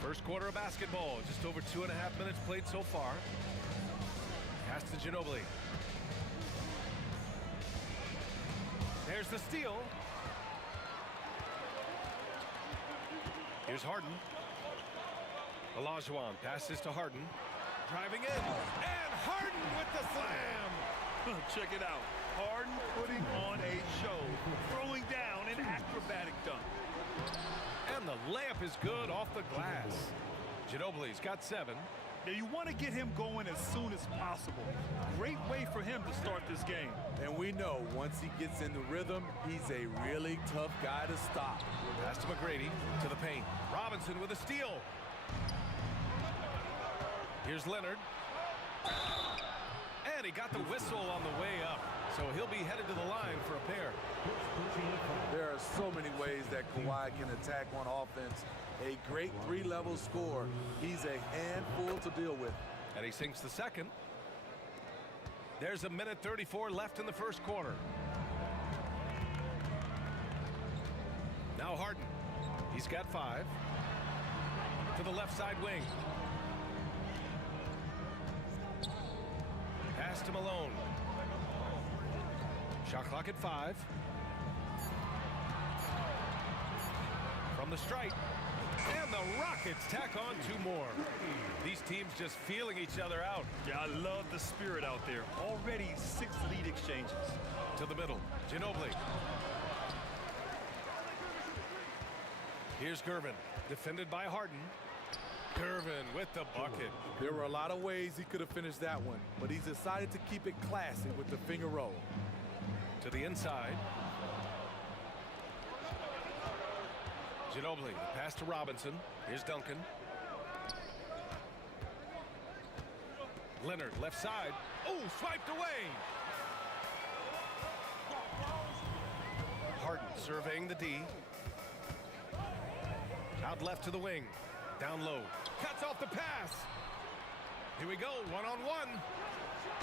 First quarter of basketball. Just over 2.5 minutes played so far. Pass to Ginobili. There's the steal. Here's Harden. Olajuwon passes to Harden. Driving in. And Harden with the slam. Check it out. Harden putting on a show. Throwing down an acrobatic dunk. And the layup is good off the glass. Ginobili's got 7. Now you want to get him going as soon as possible. Great way for him to start this game. And we know once he gets in the rhythm, he's a really tough guy to stop. Pass to McGrady to the paint. Robinson with a steal. Here's Leonard. And he got the whistle on the way up. So he'll be headed to the line for a pair. There are so many ways that Kawhi can attack on offense. A great 3-level score. He's a handful to deal with. And he sinks the second. There's 1:34 left in the first quarter. Now Harden. He's got 5. To the left side wing. Pass to Malone. Shot clock at 5. From the strike. And the Rockets tack on 2 more. These teams just feeling each other out. Yeah, I love the spirit out there. Already 6 lead exchanges. To the middle. Ginobili. Here's Gervin. Defended by Harden. Gervin with the bucket. There were a lot of ways he could have finished that one, but he's decided to keep it classy with the finger roll. To the inside. Ginobili, the pass to Robinson. Here's Duncan. Leonard, left side. Oh, swiped away. Harden surveying the D. Out left to the wing. Down low. Cuts off the pass. Here we go, one-on-one.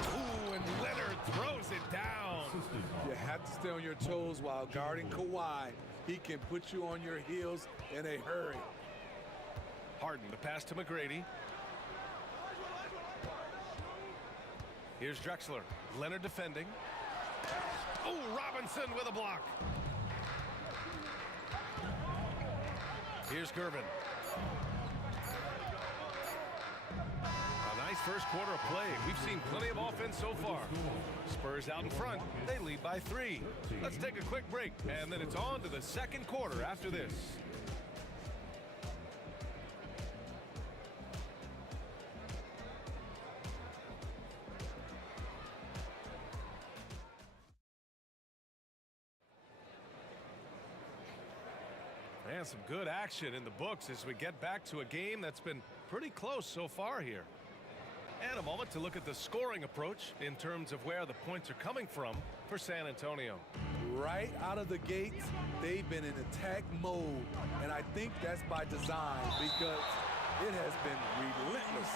Ooh, and Leonard throws it down. You have to stay on your toes while guarding Kawhi. He can put you on your heels in a hurry. Harden, the pass to McGrady. Here's Drexler. Leonard defending. Oh, Robinson with a block. Here's Gervin. A nice first quarter of play. We've seen plenty of offense so far. Spurs out in front. They lead by 3. Let's take a quick break, and then it's on to the second quarter after this. And some good action in the books as we get back to a game that's been pretty close so far here. And a moment to look at the scoring approach in terms of where the points are coming from for San Antonio. Right out of the gates, they've been in attack mode, and I think that's by design because it has been relentless.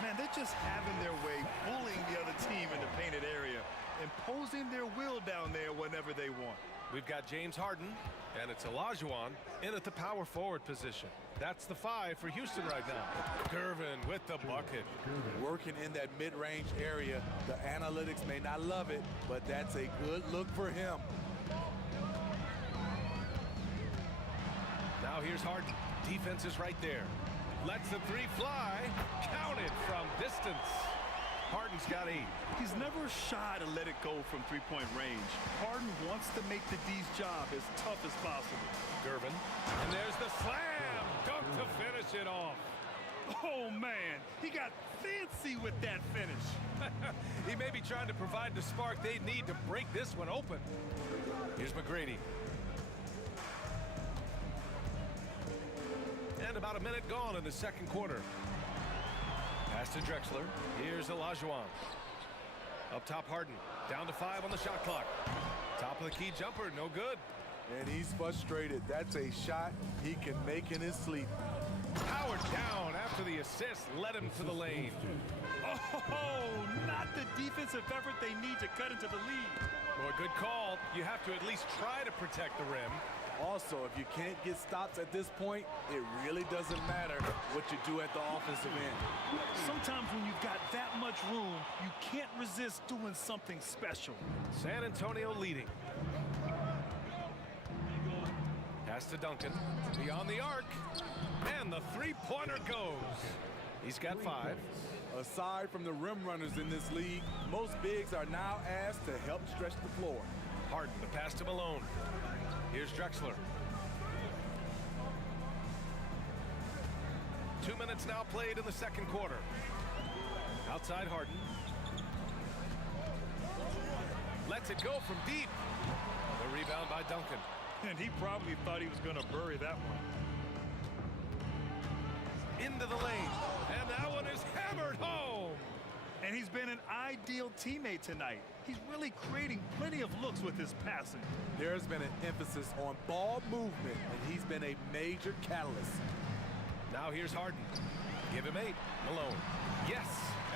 Man, they're just having their way, bullying the other team in the painted area, imposing their will down there whenever they want. We've got James Harden, and it's Olajuwon in at the power forward position. That's the 5 for Houston right now. Gervin with the bucket. Working in that mid-range area. The analytics may not love it, but that's a good look for him. Now here's Harden. Defense is right there. Lets the 3 fly. Counted from distance. Harden's got 8. He's never shy to let it go from three-point range. Harden wants to make the D's job as tough as possible. Gervin. And there's the slam. Dunk to finish it off. Oh, man. He got fancy with that finish. He may be trying to provide the spark they need to break this one open. Here's McGrady. And about a minute gone in the second quarter. Pass to Drexler. Here's Olajuwon. Up top, Harden. Down to 5 on the shot clock. Top of the key jumper, no good. And he's frustrated. That's a shot he can make in his sleep. Powered down after the assist led him to the lane. Oh, not the defensive effort they need to cut into the lead. Well, a good call. You have to at least try to protect the rim. Also, if you can't get stops at this point, it really doesn't matter what you do at the offensive end. Sometimes when you've got that much room, you can't resist doing something special. San Antonio leading. Pass to Duncan. Beyond the arc. And the 3-pointer goes. He's got 5. Aside from the rim runners in this league, most bigs are now asked to help stretch the floor. Harden, the pass to Malone. Here's Drexler. 2 minutes now played in the second quarter. Outside Harden. Lets it go from deep. The rebound by Duncan. And he probably thought he was going to bury that one. Into the lane. And that one is hammered home. And he's been an ideal teammate tonight. He's really creating plenty of looks with his passing. There's been an emphasis on ball movement, and he's been a major catalyst. Now here's Harden. Give him 8. Malone. Yes,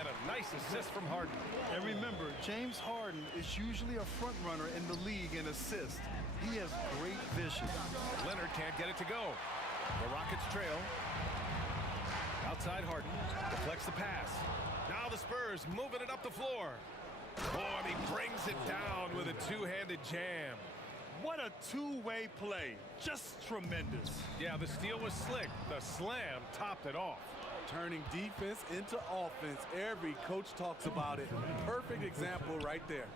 and a nice assist from Harden. And remember, James Harden is usually a front runner in the league in assists. He has great vision. Leonard can't get it to go. The Rockets trail. Outside Harden. Deflects the pass. Now the Spurs moving it up the floor. Oh, and he brings it down with a two-handed jam. What a two-way play. Just tremendous. Yeah, the steal was slick. The slam topped it off. Turning defense into offense. Every coach talks about it. Perfect example right there.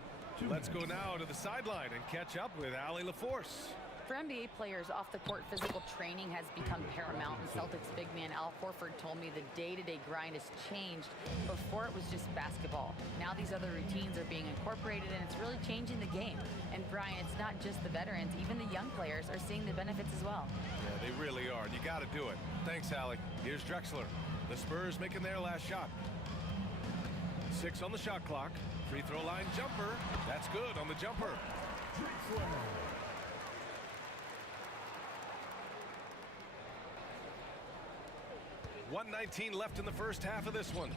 Let's go now to the sideline and catch up with Allie LaForce. For NBA players, off-the-court physical training has become paramount, and Celtics big man Al Horford told me the day-to-day grind has changed. Before it was just basketball. Now these other routines are being incorporated, and it's really changing the game. And Brian, it's not just the veterans, even the young players are seeing the benefits as well. Yeah, they really are, and you got to do it. Thanks, Allie. Here's Drexler. The Spurs making their last shot. 6 on the shot clock. Free throw line jumper. That's good on the jumper. 1:19 left in the first half of this one.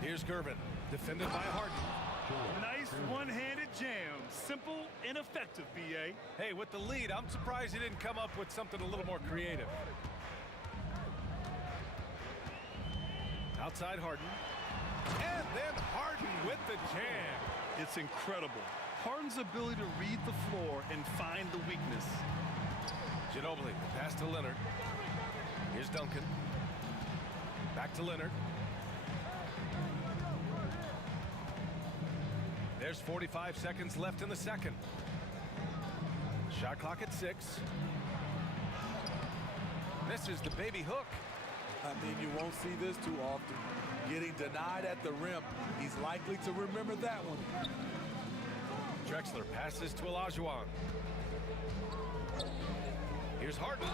Here's Gervin, defended by Harden. Nice one-handed jam. Simple and effective, B.A. Hey, with the lead, I'm surprised he didn't come up with something a little more creative. Outside Harden. And then Harden with the jam. It's incredible. Harden's ability to read the floor and find the weakness. Ginobili, pass to Leonard. Here's Duncan. Back to Leonard. There's 45 seconds left in the second. Shot clock at 6. Misses the baby hook. I mean, you won't see this too often. Getting denied at the rim. He's likely to remember that one. Drexler passes to Olajuwon. Here's Harden.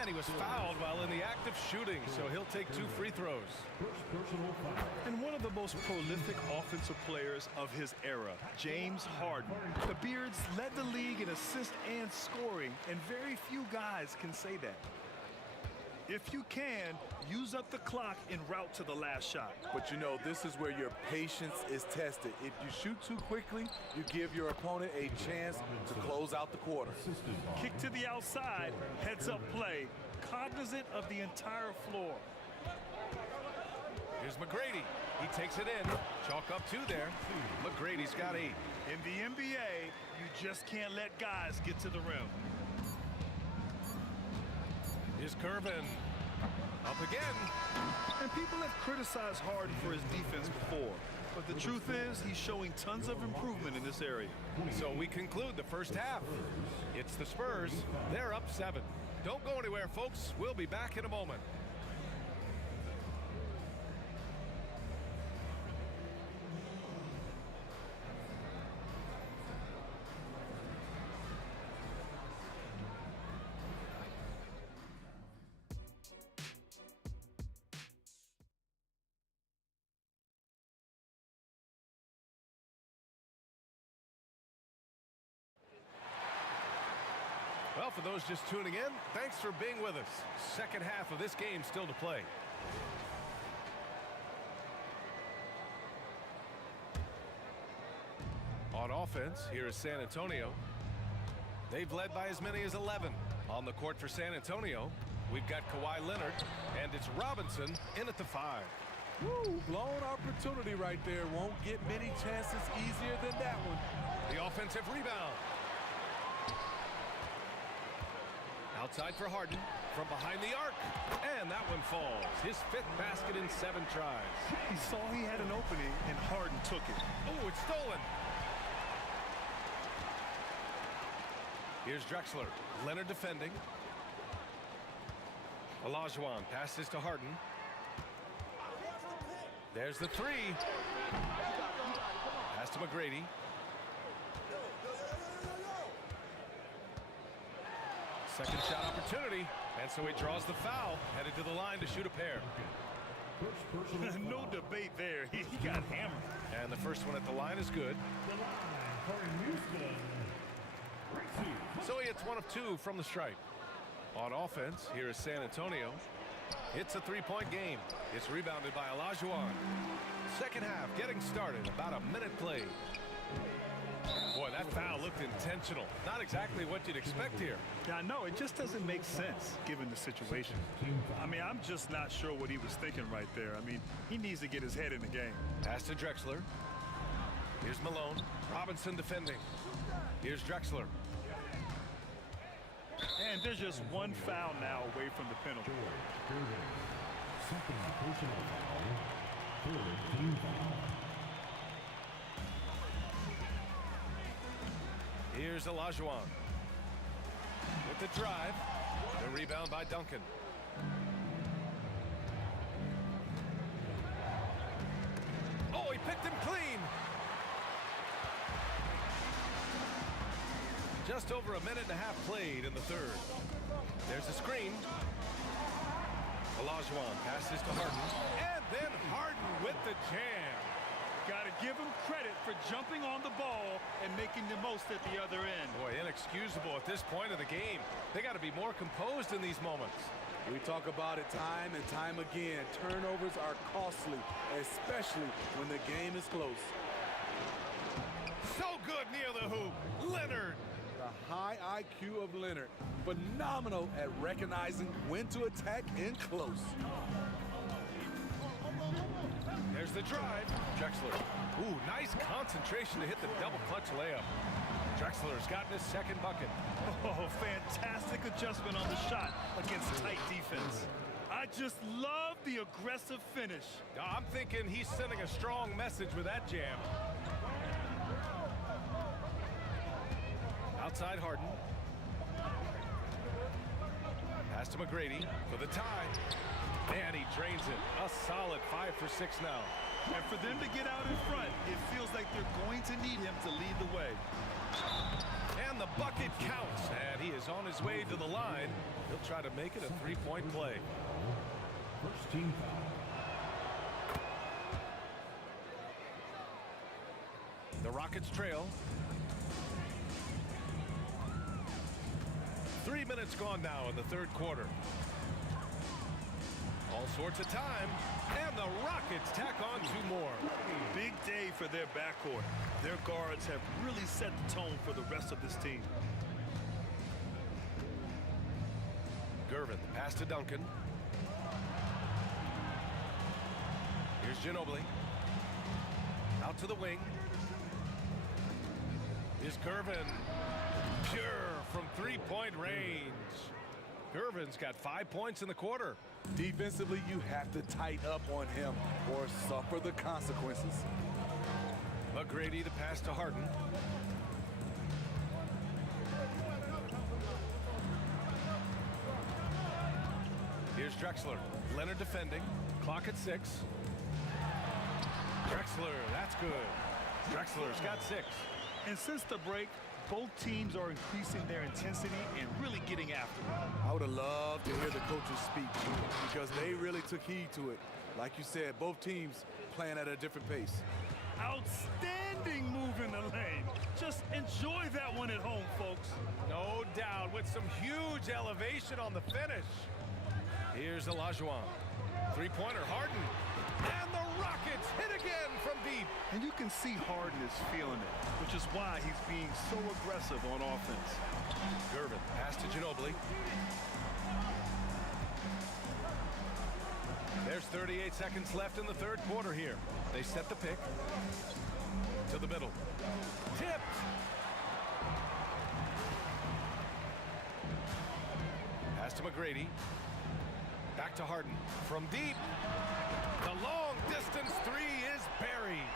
And he was fouled while in the act of shooting, so he'll take 2 free throws. And one of the most prolific offensive players of his era, James Harden. The Beards led the league in assists and scoring, and very few guys can say that. If you can, use up the clock en route to the last shot. But you know, this is where your patience is tested. If you shoot too quickly, you give your opponent a chance to close out the quarter. Kick to the outside, heads-up play, cognizant of the entire floor. Here's McGrady. He takes it in. Chalk up 2 there. McGrady's got 8. In the NBA, you just can't let guys get to the rim. Here's Gervin. Up again. And people have criticized Harden for his defense before. But the truth is, he's showing tons of improvement in this area. So we conclude the first half. It's the Spurs. They're up 7. Don't go anywhere, folks. We'll be back in a moment. Well, for those just tuning in, thanks for being with us. Second half of this game still to play. On offense, here is San Antonio. They've led by as many as 11. On the court for San Antonio, we've got Kawhi Leonard, and it's Robinson in at the 5. Woo, blown opportunity right there. Won't get many chances easier than that one. The offensive rebound. Outside for Harden, from behind the arc, and that one falls. His 5th basket in 7 tries. He saw he had an opening, and Harden took it. Oh, it's stolen. Here's Drexler. Leonard defending. Olajuwon passes to Harden. There's the 3. Pass to McGrady. Second shot opportunity, and so he draws the foul, headed to the line to shoot a pair. No debate there. He got hammered. And the first one at the line is good. So he hits 1 of 2 from the stripe. On offense, here is San Antonio. It's a 3-point game. It's rebounded by Olajuwon. Second half getting started, about a minute played. Boy, that foul looked intentional. Not exactly what you'd expect here. Yeah, I know. It just doesn't make sense given the situation. I mean, I'm just not sure what he was thinking right there. I mean, he needs to get his head in the game. Pass to Drexler. Here's Malone. Robinson defending. Here's Drexler. And there's just one foul now away from the penalty. Second personal foul. Third team foul. Here's Olajuwon with the drive. The rebound by Duncan. Oh, he picked him clean. Just over a minute and a half played in the third. There's a screen. Olajuwon passes to Harden. And then Harden with the jam. Got to give him credit for jumping on the ball and making the most at the other end. Boy, inexcusable at this point of the game. They got to be more composed in these moments. We talk about it time and time again. Turnovers are costly, especially when the game is close. So good near the hoop. Leonard. The high IQ of Leonard. Phenomenal at recognizing when to attack in close. There's the drive. Drexler. Ooh, nice concentration to hit the double clutch layup. Drexler's gotten his second bucket. Oh, fantastic adjustment on the shot against tight defense. I just love the aggressive finish. I'm thinking he's sending a strong message with that jam. Outside Harden. Pass to McGrady for the tie. And he drains it. A solid 5 for 6 now. And for them to get out in front, it feels like they're going to need him to lead the way. And the bucket counts. And he is on his way to the line. He'll try to make it a three-point play. First team foul. The Rockets trail. 3 minutes gone now in the third quarter. All sorts of time, and the Rockets tack on 2 more. Big day for their backcourt. Their guards have really set the tone for the rest of this team. Gervin, the pass to Duncan. Here's Ginobili. Out to the wing. Here's Gervin. Pure from three-point range. Gervin's got 5 points in the quarter. Defensively, you have to tighten up on him or suffer the consequences. McGrady, the pass to Harden. Here's Drexler. Leonard defending. Clock at 6. Drexler, that's good. Drexler's got 6. And since the break, both teams are increasing their intensity and really getting after it. I would have loved to hear the coaches speak because they really took heed to it. Like you said, both teams playing at a different pace. Outstanding move in the lane. Just enjoy that one at home, folks. No doubt, with some huge elevation on the finish. Here's Olajuwon. Three-pointer, Harden. And the Rockets hit again from deep. And you can see Harden is feeling it, which is why he's being so aggressive on offense. Gervin, pass to Ginobili. There's 38 seconds left in the third quarter here. They set the pick. To the middle. Tipped. Pass to McGrady. Back to Harden. From deep. The long distance three is buried.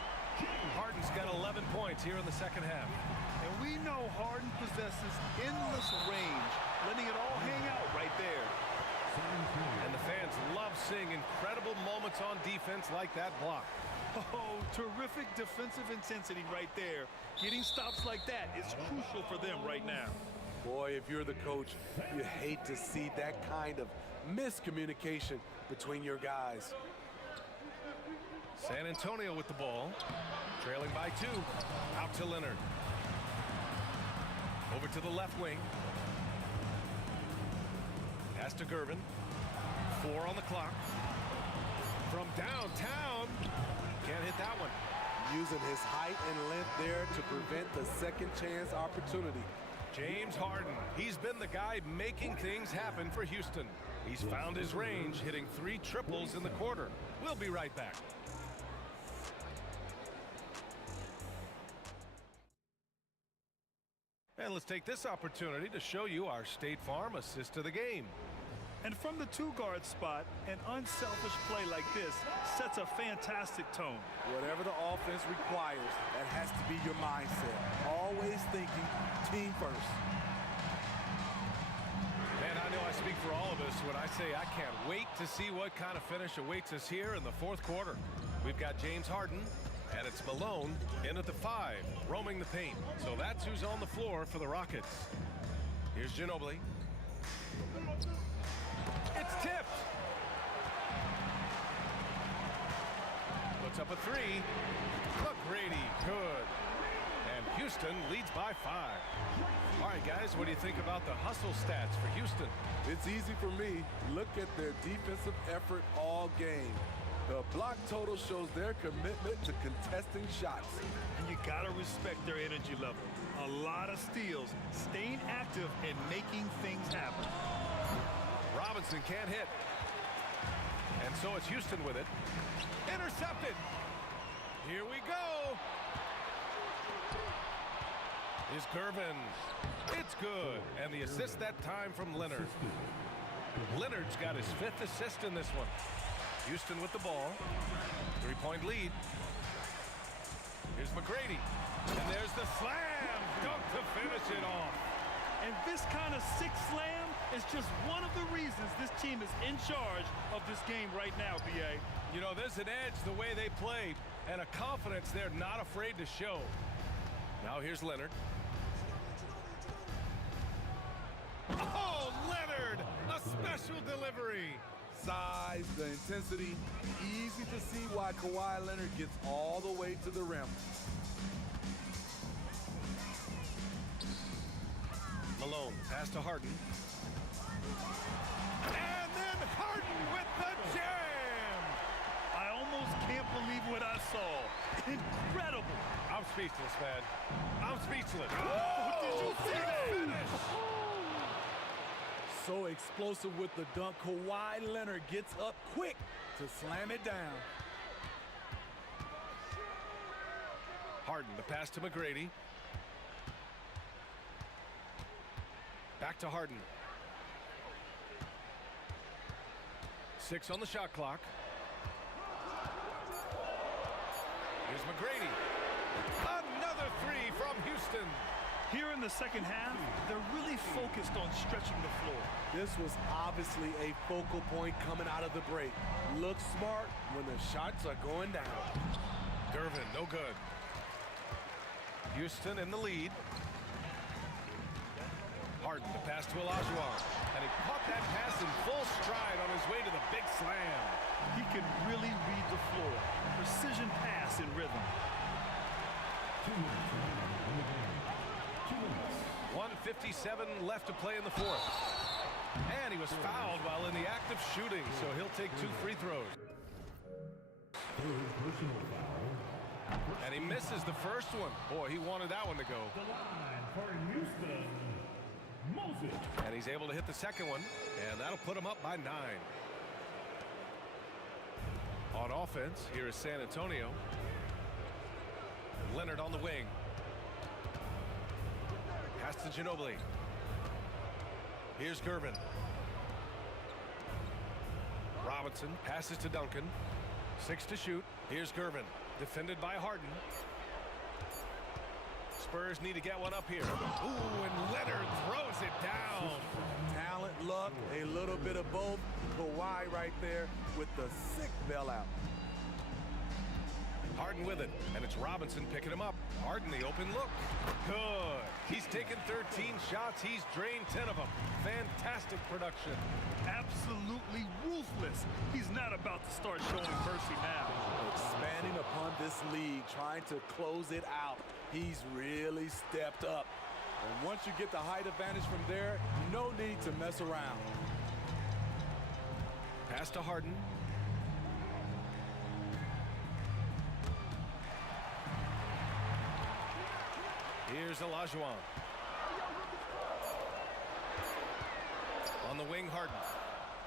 Harden's got 11 points here in the second half. And we know Harden possesses endless range, letting it all hang out right there. And the fans love seeing incredible moments on defense like that block. Oh, terrific defensive intensity right there. Getting stops like that is crucial for them right now. Boy, if you're the coach, you hate to see that kind of miscommunication between your guys. San Antonio with the ball, trailing by 2. Out to Leonard. Over to the left wing. Pass to Gervin. 4 on the clock. From downtown. Can't hit that one. using his height and length there to prevent the second chance opportunity. James Harden, he's been the guy making things happen for Houston. He's found his range, hitting 3 triples in the quarter. We'll be right back. And let's take this opportunity to show you our State Farm assist of the game. And from the 2-guard spot, an unselfish play like this sets a fantastic tone. Whatever the offense requires, that has to be your mindset. Always thinking team first. Man, I know I speak for all of us when I say I can't wait to see what kind of finish awaits us here in the 4th quarter. We've got James Harden, and it's Malone in at the 5, roaming the paint. So that's who's on the floor for the Rockets. Here's Ginobili. It's tipped. Puts up a 3. McGrady, good. And Houston leads by 5. All right, guys, what do you think about the hustle stats for Houston? It's easy for me. Look at their defensive effort all game. The block total shows their commitment to contesting shots. And you gotta respect their energy level. A lot of steals, staying active and making things happen. Robinson can't hit. And so it's Houston with it. Intercepted. Here we go. Is Gervin. It's good. And the assist that time from Leonard. Leonard's got his 5th assist in this one. Houston with the ball. 3-point lead. Here's McGrady. And there's the slam. Dunk to finish it off. And this kind of 6 slam is just one of the reasons this team is in charge of this game right now, B.A. You know, there's an edge the way they played and a confidence they're not afraid to show. Now here's Leonard. Oh, Leonard! A special delivery. Size, the intensity, easy to see why Kawhi Leonard gets all the way to the rim. Malone, pass to Harden. And then Harden with the jam! I almost can't believe what I saw. Incredible. I'm speechless, man. I'm speechless. Oh, did you see that finish? So explosive with the dunk, Kawhi Leonard gets up quick to slam it down. Harden, the pass to McGrady. Back to Harden. 6 on the shot clock. Here's McGrady. Another 3 from Houston. Here in the second half, they're really focused on stretching the floor. This was obviously a focal point coming out of the break. Look smart when the shots are going down. Gervin, no good. Houston in the lead. Harden, the pass to Olajuwon. And he caught that pass in full stride on his way to the big slam. He can really read the floor. Precision pass in rhythm. 1:57 left to play in the 4th. And he was fouled while in the act of shooting, so he'll take 2 free throws. And he misses the first one. Boy, he wanted that one to go. And he's able to hit the second one, and that'll put him up by 9. On offense, here is San Antonio. Leonard on the wing. Pass to Ginobili. Here's Gervin. Robinson passes to Duncan. 6 to shoot. Here's Gervin. Defended by Harden. Spurs need to get one up here. Ooh, and Leonard throws it down. Talent, luck, a little bit of both. Kawhi right there with the sick bailout. Harden with it, and it's Robinson picking him up. Harden, the open look. Good. He's taken 13 shots. He's drained 10 of them. Fantastic production. Absolutely ruthless. He's not about to start showing mercy now. Expanding upon this lead, trying to close it out. He's really stepped up. And once you get the height advantage from there, no need to mess around. Pass to Harden. Here's Olajuwon. On the wing, Harden.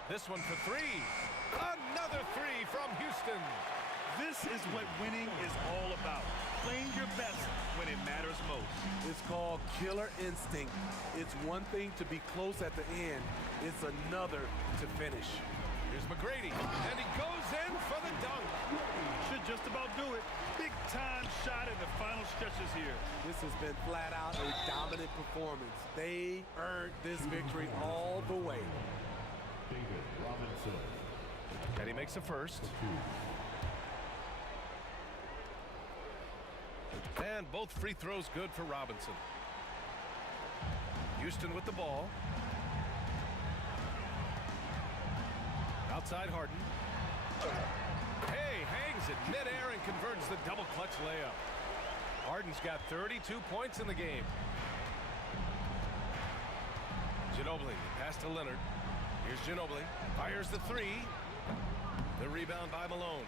This one for three. Another three from Houston. This is what winning is all about. Playing your best when it matters most. It's called killer instinct. It's one thing to be close at the end. It's another to finish. Here's McGrady, and he goes in for the dunk. Should just about do it. Big time shot in the final stretches here. This has been flat out a dominant performance. They earned this victory all the way. David Robinson. And he makes a first. And both free throws good for Robinson. Houston with the ball. Outside Harden. Hey, hangs it midair and converts the double clutch layup. Harden's got 32 points in the game. Ginobili, pass to Leonard. Here's Ginobili. Fires the three. The rebound by Malone.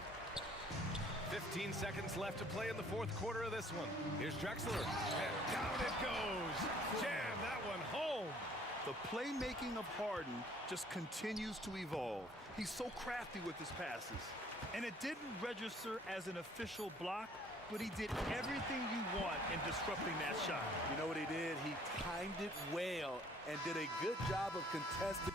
15 seconds left to play in the fourth quarter of this one. Here's Drexler. And down it goes. Jam that one home. The playmaking of Harden just continues to evolve. He's so crafty with his passes. And it didn't register as an official block, but he did everything you want in disrupting that shot. You know what he did? He timed it well and did a good job of contesting.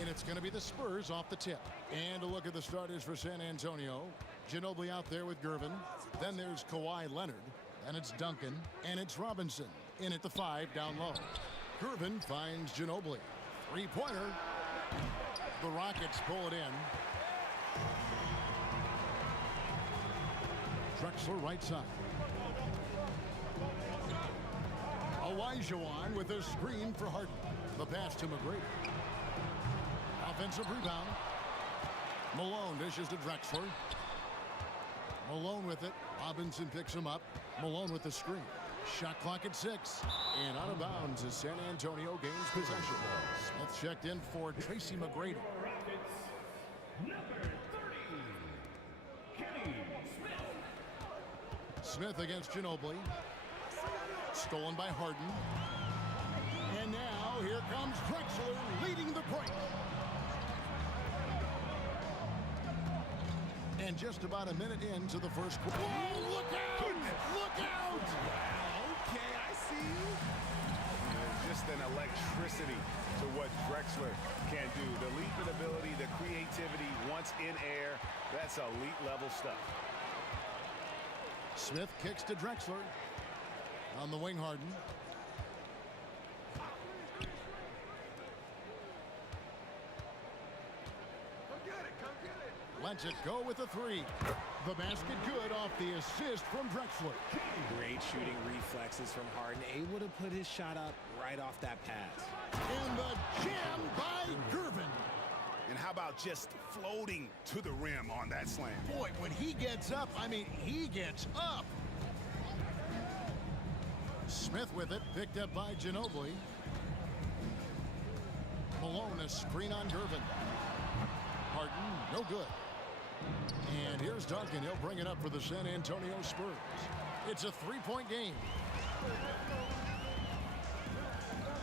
And it's going to be the Spurs off the tip. And a look at the starters for San Antonio. Ginobili out there with Gervin. Then there's Kawhi Leonard. And it's Duncan. And it's Robinson in at the 5 down low. Gervin finds Ginobili. Three-pointer. The Rockets pull it in. Drexler right side. Olajuwon with a screen for Harden. The pass to McGrady. Offensive rebound. Malone dishes to Drexler. Malone with it. Robinson picks him up. Malone with the screen. Shot clock at 6. And out of bounds as San Antonio gains possession. Smith checked in for Tracy McGrady. Smith against Ginobili. Stolen by Harden. And now here comes Drexler leading the break. And just about a minute into the first quarter. Whoa, look out! Look out! Okay, I see you. Just an electricity to what Drexler can do. The leaping ability, the creativity once in air. That's elite level stuff. Smith kicks to Drexler. On the wing, Harden. Lets it go with a 3. The basket good off the assist from Drexler. Great shooting reflexes from Harden. Able to put his shot up right off that pass. And the jam by Gervin. And how about just floating to the rim on that slam? Boy, when he gets up, I mean, he gets up. Smith with it, picked up by Ginobili. Malone, a screen on Gervin. Harden, no good. And here's Duncan. He'll bring it up for the San Antonio Spurs. It's a 3-point game.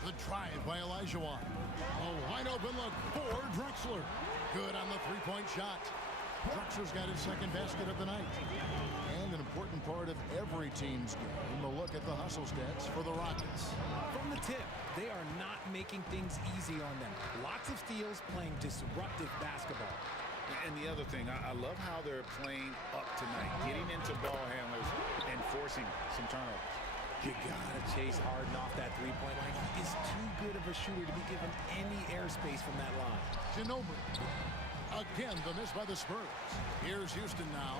The drive by Olajuwon. A wide open look for Drexler. Good on the 3-point shot. Drexler's got his second basket of the night. And an important part of every team's game, a look at the hustle stats for the Rockets. From the tip, they are not making things easy on them. Lots of steals, playing disruptive basketball. And the other thing, I love how they're playing up tonight, getting into ball handlers and forcing some turnovers. You gotta chase Harden off that 3-point line. He is too good of a shooter to be given any airspace from that line. Ginobili. Again, the miss by the Spurs. Here's Houston now.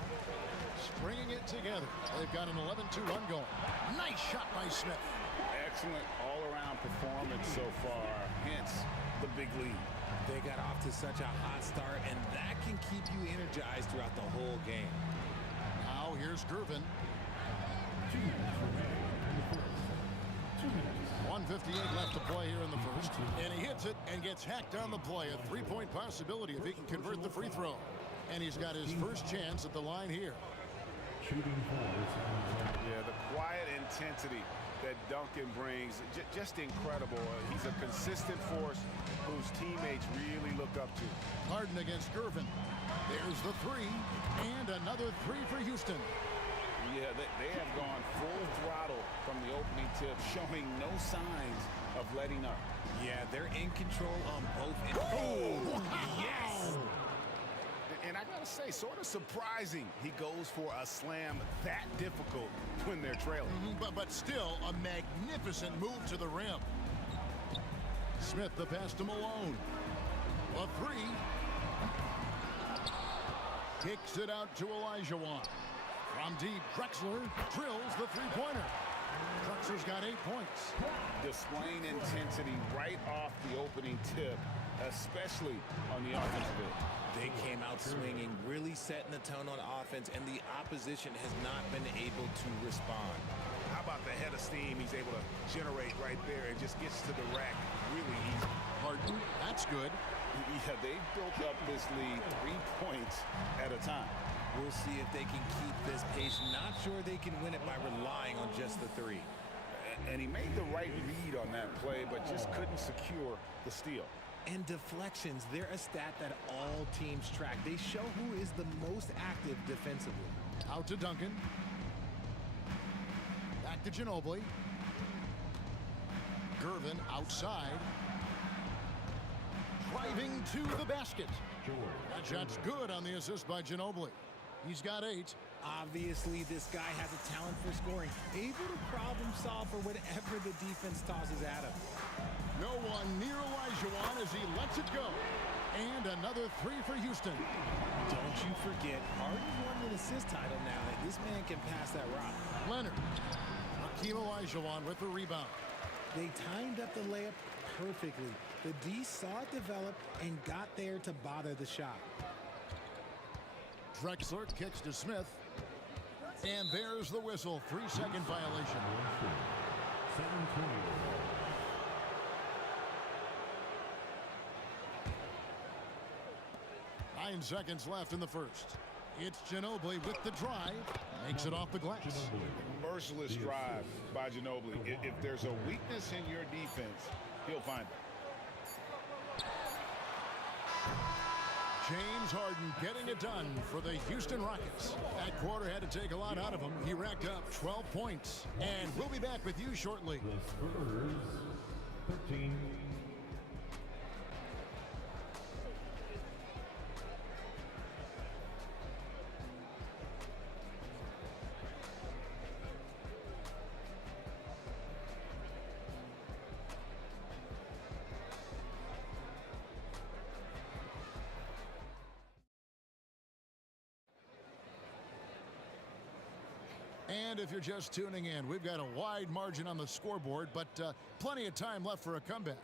stringing it together. They've got an 11-2 run going. Nice shot by Smith. Excellent all-around performance so far, hence the big lead. They got off to such a hot start, and that can keep you energized throughout the whole game. Now here's Gervin. 1:58 left to play here in the first. And he hits it and gets hacked on the play. A three-point possibility if he can convert the free throw. And he's got his first chance at the line here. Yeah, the quiet intensity that Duncan brings, just incredible. He's a consistent force whose teammates really look up to. Harden against Gervin. There's the three, and another three for Houston. Yeah, they have gone full throttle from the opening tip, showing no signs of letting up. Yeah, they're in control on both ends. Oh, wow. Yes! And I gotta say, sort of surprising he goes for a slam that difficult when they're trailing. But still, a magnificent move to the rim. Smith the pass to Malone. A three. Kicks it out to Olajuwon. From deep, Drexler drills the three-pointer. Drexler's got 8 points. Displaying intensity right off the opening tip, especially on the offensive end. They came out swinging, really setting the tone on offense, and the opposition has not been able to respond. How about the head of steam he's able to generate right there and just gets to the rack really easy. Harden, that's good. Yeah, they built up this lead 3 points at a time. We'll see if they can keep this pace. Not sure they can win it by relying on just the three. And he made the right read on that play, but just couldn't secure the steal. And deflections, they're a stat that all teams track. They show who is the most active defensively. Out to Duncan. Back to Ginobili. Gervin outside. Driving to the basket. That shot's good on the assist by Ginobili. He's got 8. Obviously, this guy has a talent for scoring, able to problem solve for whatever the defense tosses at him. No one near Olajuwon as he lets it go. And another three for Houston. Don't you forget, Harden's won an assist title now, and this man can pass that rock. Leonard. Hakeem Olajuwon with the rebound. They timed up the layup perfectly. The D saw it develop and got there to bother the shot. Drexler kicks to Smith. And there's the whistle. 3-second violation. 9 seconds left in the first. It's Ginobili with the drive. Makes it off the glass. Merciless drive by Ginobili. If there's a weakness in your defense, he'll find it. James Harden getting it done for the Houston Rockets. That quarter had to take a lot out of him. He racked up 12 points. And we'll be back with you shortly. The Spurs, 13. And if you're just tuning in, we've got a wide margin on the scoreboard, but plenty of time left for a comeback.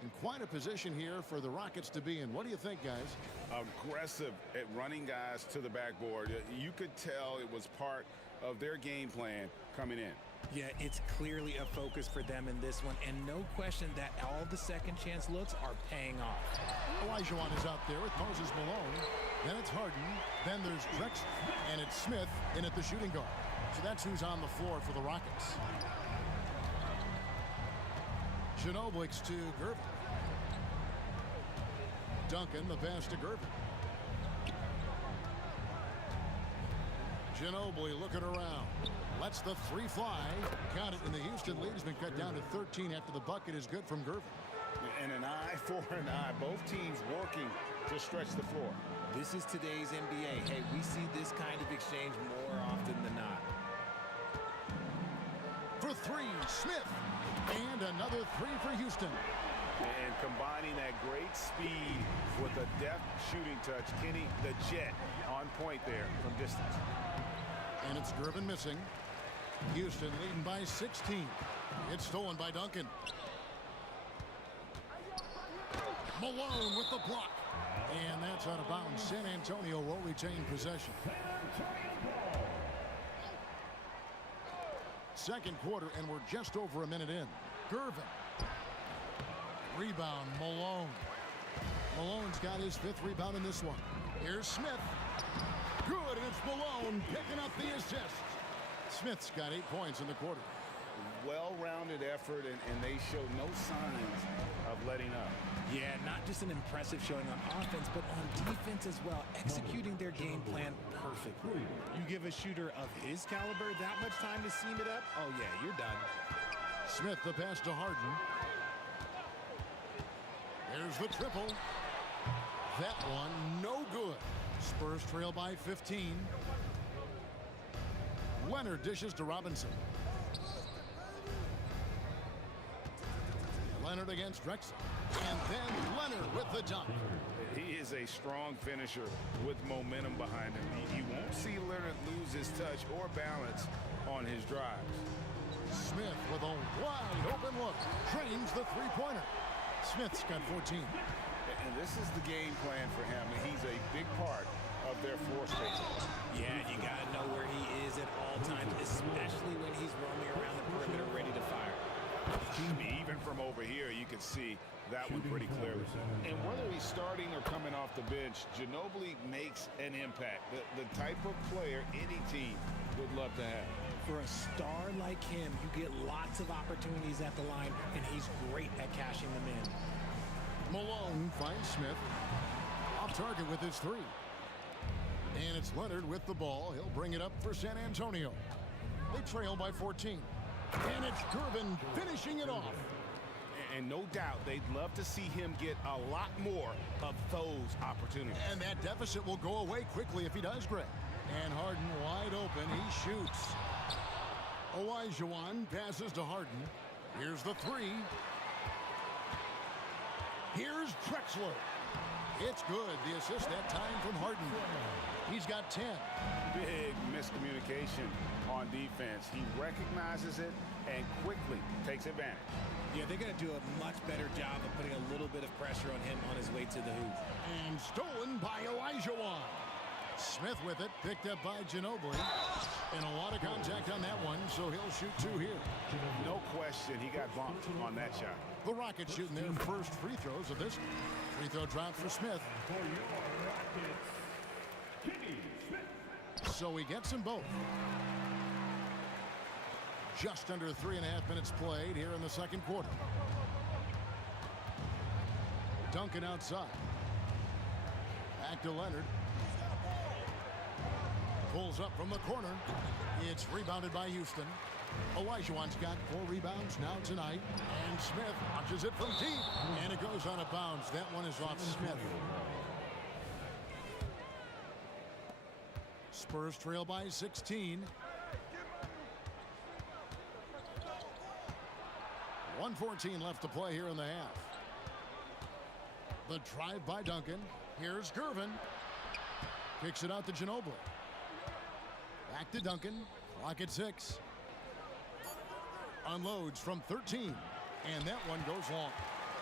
And quite a position here for the Rockets to be in. What do you think, guys? Aggressive at running guys to the backboard. You could tell it was part of their game plan coming in. Yeah, it's clearly a focus for them in this one, and no question that all the second chance looks are paying off. Olajuwon is out there with Moses Malone. Then it's Harden. Then there's Drexler. And it's Smith in at the shooting guard. So that's who's on the floor for the Rockets. Ginobili to Gervin. Duncan, the pass to Gervin. Ginobili looking around. Lets the three fly. Got it, and the Houston lead has been cut down to 13 after the bucket is good from Gervin. And an eye for an eye. Both teams working to stretch the floor. This is today's NBA. Hey, we see this kind of exchange more often than not. For three, Smith. And another three for Houston. And combining that great speed with a deft shooting touch, Kenny, the Jet, on point there from distance. And it's Gervin missing. Houston leading by 16. It's stolen by Duncan. Malone with the block. And that's out of bounds. San Antonio will retain possession. Second quarter, and we're just over a minute in. Gervin. Rebound, Malone. Malone's got his 5th rebound in this one. Here's Smith. Good, and it's Malone picking up the assist. Smith's got 8 points in the quarter. Well-rounded effort, and they show no signs of letting up. Yeah, not just an impressive showing on offense, but on defense as well, executing their game plan perfectly. You give a shooter of his caliber that much time to seam it up, oh yeah, you're done. Smith the pass to Harden. There's the triple. That one no good. Spurs trail by 15. Leonard dishes to Robinson. Leonard against Drexler. And then Leonard with the dunk. He is a strong finisher with momentum behind him. You won't see Leonard lose his touch or balance on his drives. Smith with a wide open look. Trains the three-pointer. Smith's got 14. And this is the game plan for him. He's a big part of their floor spacing. Yeah, you got to know where he is at all times, especially when he's roaming around the perimeter ready to fire. Even from over here, you can see that one pretty clearly. And whether he's starting or coming off the bench, Ginobili makes an impact. The type of player any team would love to have. For a star like him, you get lots of opportunities at the line, and he's great at cashing them in. Malone finds Smith. Off target with his 3. And it's Leonard with the ball. He'll bring it up for San Antonio. They trail by 14. And it's Gervin finishing it off. And no doubt they'd love to see him get a lot more of those opportunities. And that deficit will go away quickly if he does, Greg. And Harden wide open. He shoots. Olajuwon passes to Harden. Here's the 3. Here's Drexler. It's good. The assist that time from Harden. He's got 10. Big miscommunication on defense. He recognizes it and quickly takes advantage. Yeah, they're going to do a much better job of putting a little bit of pressure on him on his way to the hoop. And stolen by Olajuwon. Smith with it, picked up by Ginobili. And a lot of contact on that one, so he'll shoot 2 here. No question, he got bumped on that shot. The Rockets shooting their first free throws of this. Free throw drop for Smith. So he gets them both. Just under 3.5 minutes played here in the second quarter. Duncan outside. Back to Leonard. Pulls up from the corner. It's rebounded by Houston. Olajuwon's got 4 rebounds now tonight. And Smith launches it from deep. And it goes out of bounds. That one is off Smith. Spurs trail by 16. 1:14 left to play here in the half. The drive by Duncan. Here's Gervin. Kicks it out to Ginobili. Back to Duncan. Clock at 6. Unloads from 13. And that one goes long.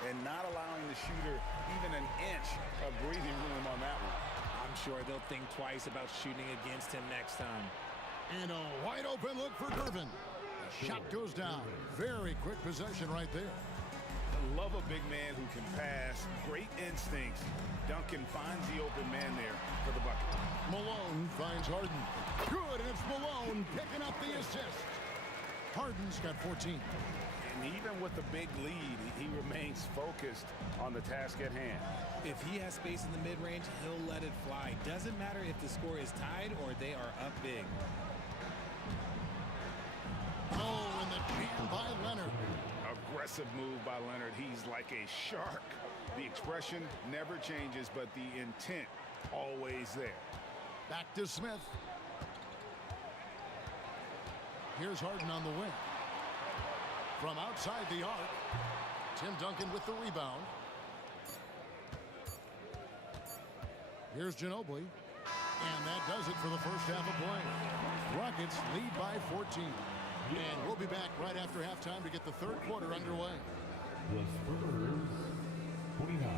And not allowing the shooter even an inch of breathing room on that one. I'm sure they'll think twice about shooting against him next time. And a wide open look for Gervin. Shot goes down. Very quick possession right there. I love a big man who can pass. Great instincts. Duncan finds the open man there for the bucket. Malone finds Harden. Good, and it's Malone picking up the assist. Harden's got 14. And even with the big lead, he remains focused on the task at hand. If he has space in the mid-range, he'll let it fly. Doesn't matter if the score is tied or they are up big. Oh, and the jam by Leonard. Aggressive move by Leonard. He's like a shark. The expression never changes, but the intent always there. Back to Smith. Here's Harden on the wing. From outside the arc, Tim Duncan with the rebound. Here's Ginobili. And that does it for the first half of play. Rockets Rockets lead by 14. And we'll be back right after halftime to get the third quarter underway. The Spurs, 29.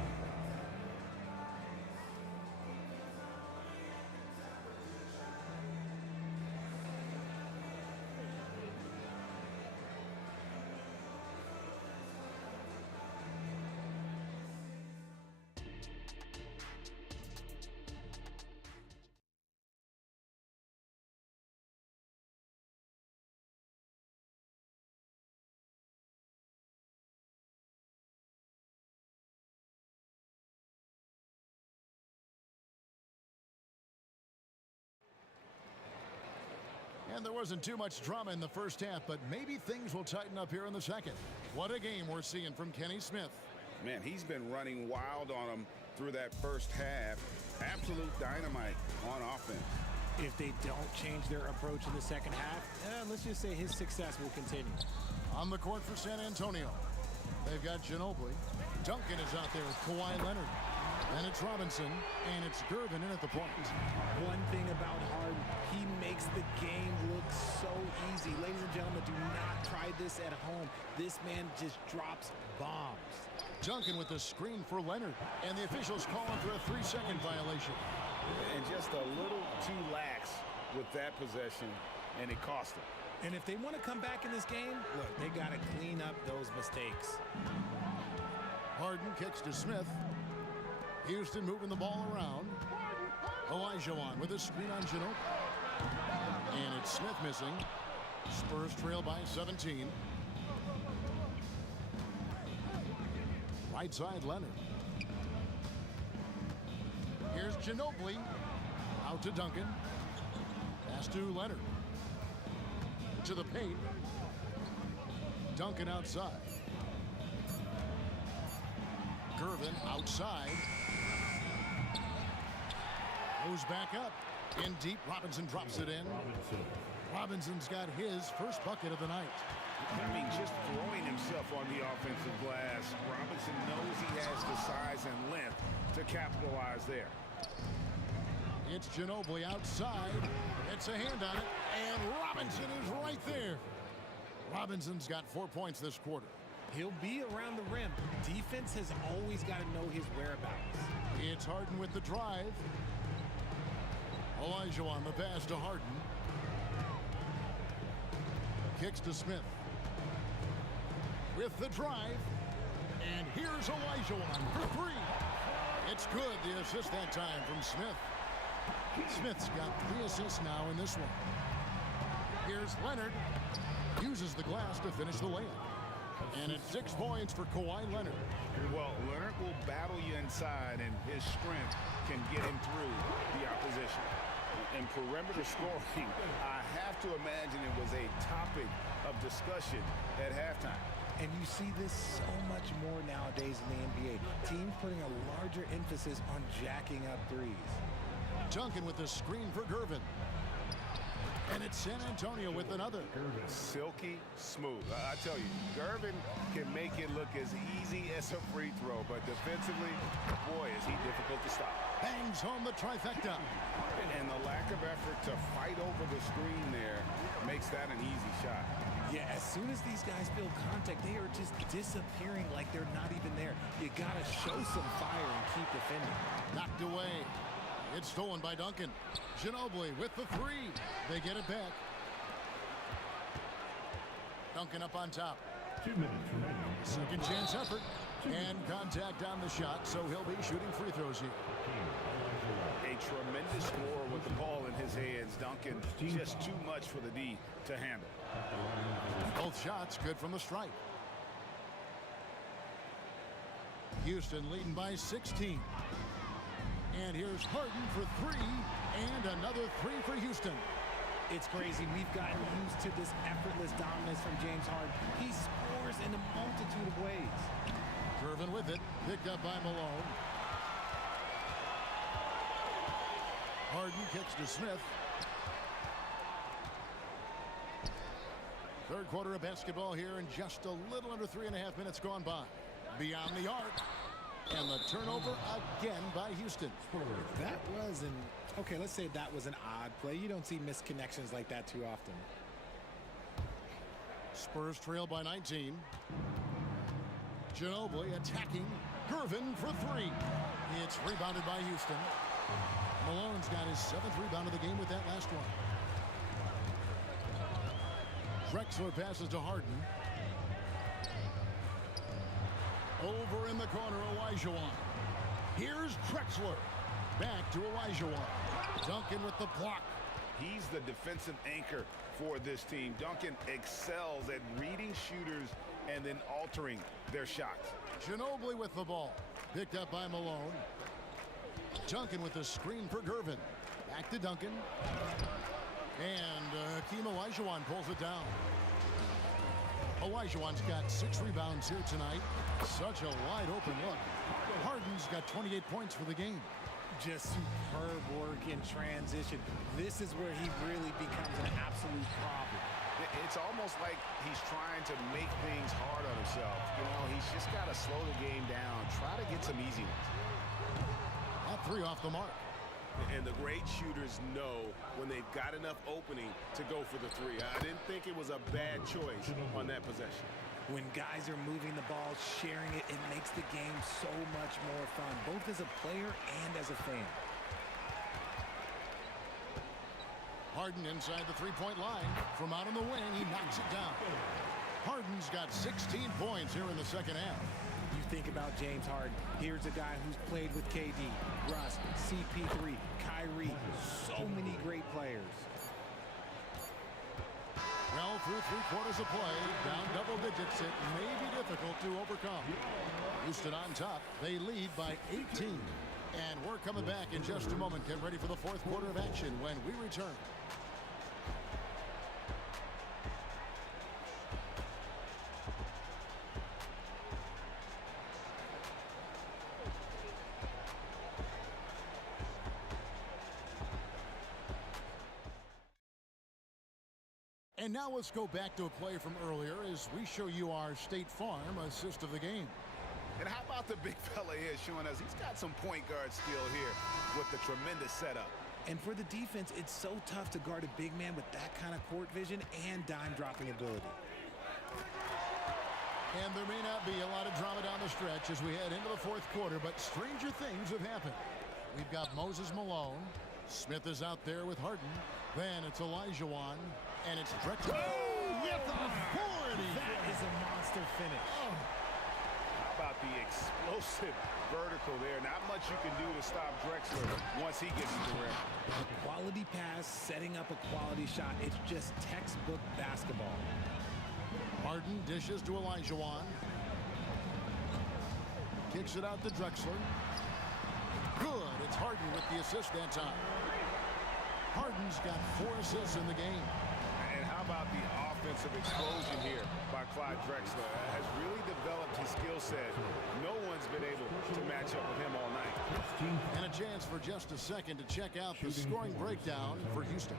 And there wasn't too much drama in the first half, but maybe things will tighten up here in the second. What a game we're seeing from Kenny Smith. Man, he's been running wild on them through that first half. Absolute dynamite on offense. If they don't change their approach in the second half, let's just say his success will continue. On the court for San Antonio, they've got Ginobili. Duncan is out there with Kawhi Leonard. And it's Robinson, and it's Gervin in at the point. One thing about Harden, he makes the game look so easy. Ladies and gentlemen, do not try this at home. This man just drops bombs. Duncan with the screen for Leonard, and the officials calling for a 3-second violation. And just a little too lax with that possession, and it cost them. And if they want to come back in this game, look, they got to clean up those mistakes. Harden kicks to Smith. Houston moving the ball around. Olajuwon with a screen on Ginobili. And it's Smith missing. Spurs trail by 17. Right side Leonard. Here's Ginobili. Out to Duncan. Pass to Leonard. To the paint. Duncan outside. Gervin outside. Goes back up. In deep, Robinson drops it in. Robinson's got his first bucket of the night. I mean, just throwing himself on the offensive glass. Robinson knows he has the size and length to capitalize there. It's Ginobili outside. It's a hand on it, and Robinson is right there. Robinson's got 4 points this quarter. He'll be around the rim. Defense has always got to know his whereabouts. It's Harden with the drive. Olajuwon the pass to Harden. Kicks to Smith. With the drive. And here's Olajuwon for three. It's good, the assist that time from Smith. Smith's got 3 assists now in this one. Here's Leonard. Uses the glass to finish the layup. And it's 6 points for Kawhi Leonard. Well, Leonard will battle you inside, and his strength can get him through the opposition. And perimeter scoring, I have to imagine it was a topic of discussion at halftime. And you see this so much more nowadays in the NBA. Teams putting a larger emphasis on jacking up threes. Duncan with the screen for Gervin. And it's San Antonio with another. Silky smooth. I tell you, Gervin can make it look as easy as a free throw, but defensively, boy, is he difficult to stop. Bangs home the trifecta. And the lack of effort to fight over the screen there makes that an easy shot. Yeah, as soon as these guys feel contact, they are just disappearing like they're not even there. You got to show some fire and keep defending. Knocked away. It's stolen by Duncan. Ginobili with the three. They get it back. Duncan up on top. 2 minutes remaining. Second chance effort. And contact on the shot, so he'll be shooting free throws here. A tremendous scorer with the ball in his hands. Duncan, just too much for the D to handle. Both shots good from the stripe. Houston leading by 16. And here's Harden for three, and another three for Houston. It's crazy. We've gotten used to this effortless dominance from James Harden. He scores in a multitude of ways. Gervin with it, picked up by Malone. Harden kicks to Smith. Third quarter of basketball here, and just a little under 3.5 minutes gone by. Beyond the arc. And the turnover again by Houston. That was an Okay, let's say that was an odd play. You don't see missed connections like that too often. Spurs trail by 19. Ginobili attacking. Gervin for three. It's rebounded by Houston. Malone's got his 7th rebound of the game with that last one. Drexler passes to Harden. Over in the corner, Olajuwon. Here's Drexler. Back to Olajuwon. Duncan with the block. He's the defensive anchor for this team. Duncan excels at reading shooters and then altering their shots. Ginobili with the ball. Picked up by Malone. Duncan with the screen for Gervin. Back to Duncan. And Hakeem Olajuwon pulls it down. Olajuwon's got 6 rebounds here tonight. Such a wide open look. Harden's got 28 points for the game. Just superb work in transition. This is where he really becomes an absolute problem. It's almost like he's trying to make things hard on himself. You know, he's just got to slow the game down, try to get some easy ones. That 3 off the mark. And the great shooters know when they've got enough opening to go for the 3. I didn't think it was a bad choice on that possession. When guys are moving the ball, sharing it, it makes the game so much more fun, both as a player and as a fan. Harden inside the 3-point line. From out on the wing, he knocks it down. Harden's got 16 points here in the second half. You think about James Harden. Here's a guy who's played with KD, Russ, CP3, Kyrie. So many great players. Well, through 3 quarters of play, down double digits, it may be difficult to overcome. Houston on top. They lead by 18. And we're coming back in just a moment. Get ready for the 4th quarter of action when we return. And now let's go back to a play from earlier as we show you our State Farm assist of the game. And how about the big fella here showing us he's got some point guard skill here with the tremendous setup. And for the defense, it's so tough to guard a big man with that kind of court vision and dime dropping ability. And there may not be a lot of drama down the stretch as we head into the 4th quarter, but stranger things have happened. We've got Moses Malone. Smith is out there with Harden. Then it's Olajuwon. And it's Drexler. Oh, with authority. That is a monster finish. Oh. How about the explosive vertical there? Not much you can do to stop Drexler once he gets to the rim. A quality pass, setting up a quality shot. It's just textbook basketball. Harden dishes to Olajuwon. Kicks it out to Drexler. Good. It's Harden with the assist that time. Harden's got 4 assists in the game. And how about the offensive explosion here by Clyde Drexler? Has really developed his skill set. No one's been able to match up with him all night. And a chance for just a second to check out the scoring breakdown for Houston.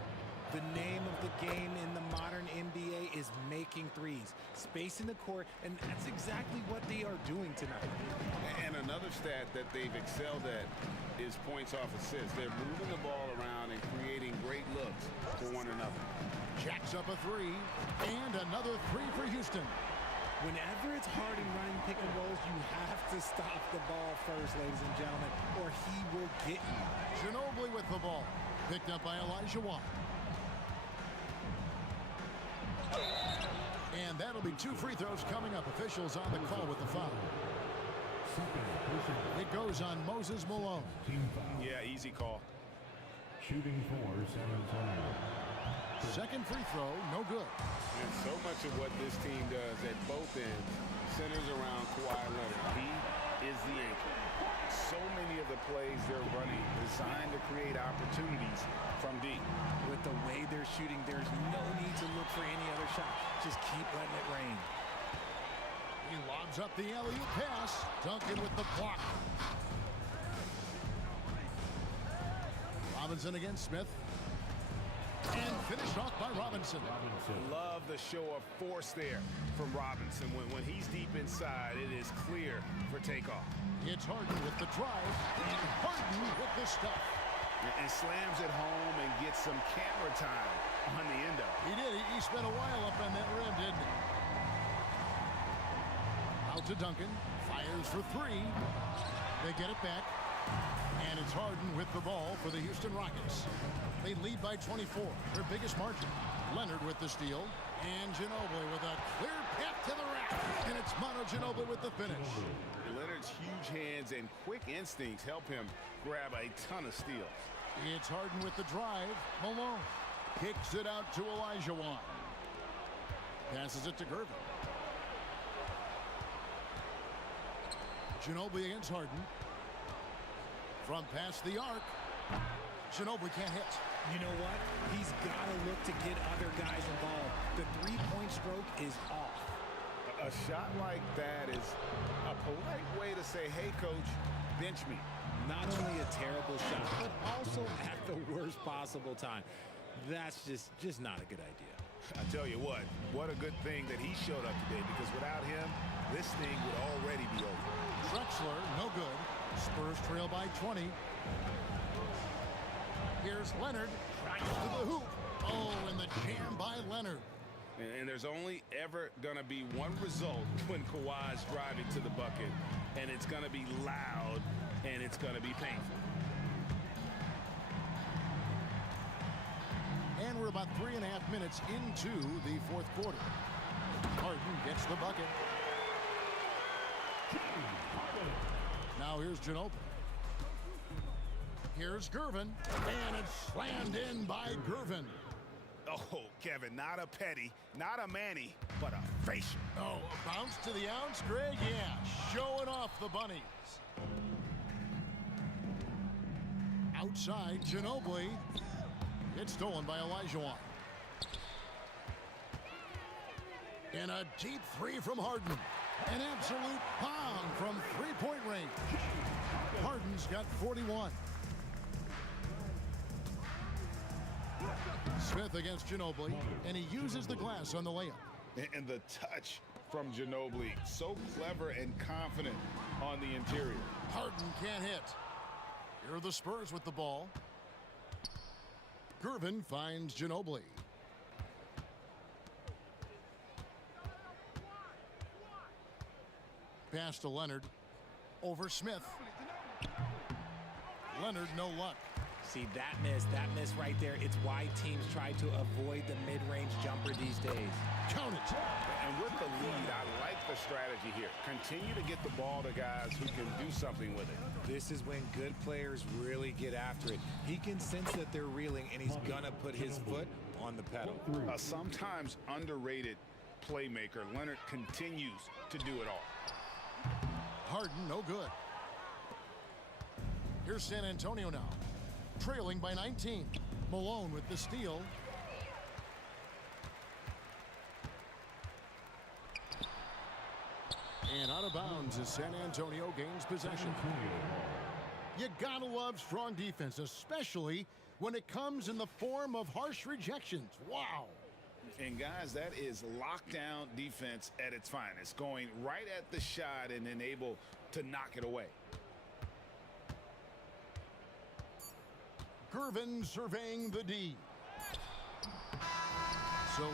The name of the game in the modern NBA is making threes, spacing the court, and that's exactly what they are doing tonight. And another stat that they've excelled at is points off assists. They're moving the ball around and creating great looks for one another. Jacks up a 3, and another 3 for Houston. Whenever it's Harden running pick and rolls, you have to stop the ball first, ladies and gentlemen, or he will get you. Ginobili with the ball, picked up by Olajuwon. And that'll be 2 free throws coming up. Officials on the call with the foul. It goes on Moses Malone. Yeah, easy call. Shooting for San Antonio. Second free throw, no good. And so much of what this team does at both ends centers around Kawhi Leonard. He is the anchor. So many of the plays they're running designed to create opportunities from deep. With the way they're shooting, there's no need to look for any other shot. Just keep letting it rain. He lobs up the alley-oop pass. Duncan with the block. Robinson against Smith. And finished off by Robinson. Love the show of force there from Robinson. When he's deep inside, it is clear for takeoff. It's Harden with the drive. And Harden with the stuff. And slams it home and gets some camera time on the end of it. He did. He spent a while up on that rim, didn't he? Out to Duncan. Fires for three. They get it back. And it's Harden with the ball for the Houston Rockets. They lead by 24, their biggest margin. Leonard with the steal. And Ginobili with a clear path to the rack. And it's Manu Ginobili with the finish. Leonard's huge hands and quick instincts help him grab a ton of steals. It's Harden with the drive. Malone kicks it out to Elijah Wan. Passes it to Gervin. Ginobili against Harden. From past the arc. Ginobili can't hit. You know what? He's got to look to get other guys involved. The three-point stroke is off. A shot like that is a polite way to say, hey, coach, bench me. Not only a terrible shot, but also at the worst possible time. That's just not a good idea. I tell you what a good thing that he showed up today, because without him, this thing would already be over. Drexler, no good. Spurs trail by 20. Here's Leonard, cracks to the hoop. Oh, and the jam by Leonard. And there's only ever going to be one result when Kawhi's driving to the bucket, and it's going to be loud, and it's going to be painful. And we're about 3.5 minutes into the fourth quarter. Harden gets the bucket. Now here's Ginobili. Here's Gervin, and it's slammed in by Gervin. Oh, Kevin, not a petty, not a Manny, but a facial. Oh, a bounce to the ounce, Greg? Yeah, showing off the bunnies. Outside, Ginobili. It's stolen by Elijah Wan. And a deep three from Harden. An absolute bomb from three-point range. Harden's got 41. Smith against Ginobili, and he uses the glass on the layup. And the touch from Ginobili, so clever and confident on the interior. Harden can't hit. Here are the Spurs with the ball. Gervin finds Ginobili. Pass to Leonard. Over Smith. Leonard, no luck. See, that miss right there, it's why teams try to avoid the mid-range jumper these days. Count it. And with the lead, I like the strategy here. Continue to get the ball to guys who can do something with it. This is when good players really get after it. He can sense that they're reeling, and he's gonna put his foot on the pedal. A sometimes underrated playmaker, Leonard continues to do it all. Harden, no good. Here's San Antonio now. Trailing by 19. Malone with the steal. And out of bounds as San Antonio gains possession. You gotta love strong defense, especially when it comes in the form of harsh rejections. Wow. And guys, that is lockdown defense at its finest, going right at the shot and then able to knock it away. Gervin surveying the D. So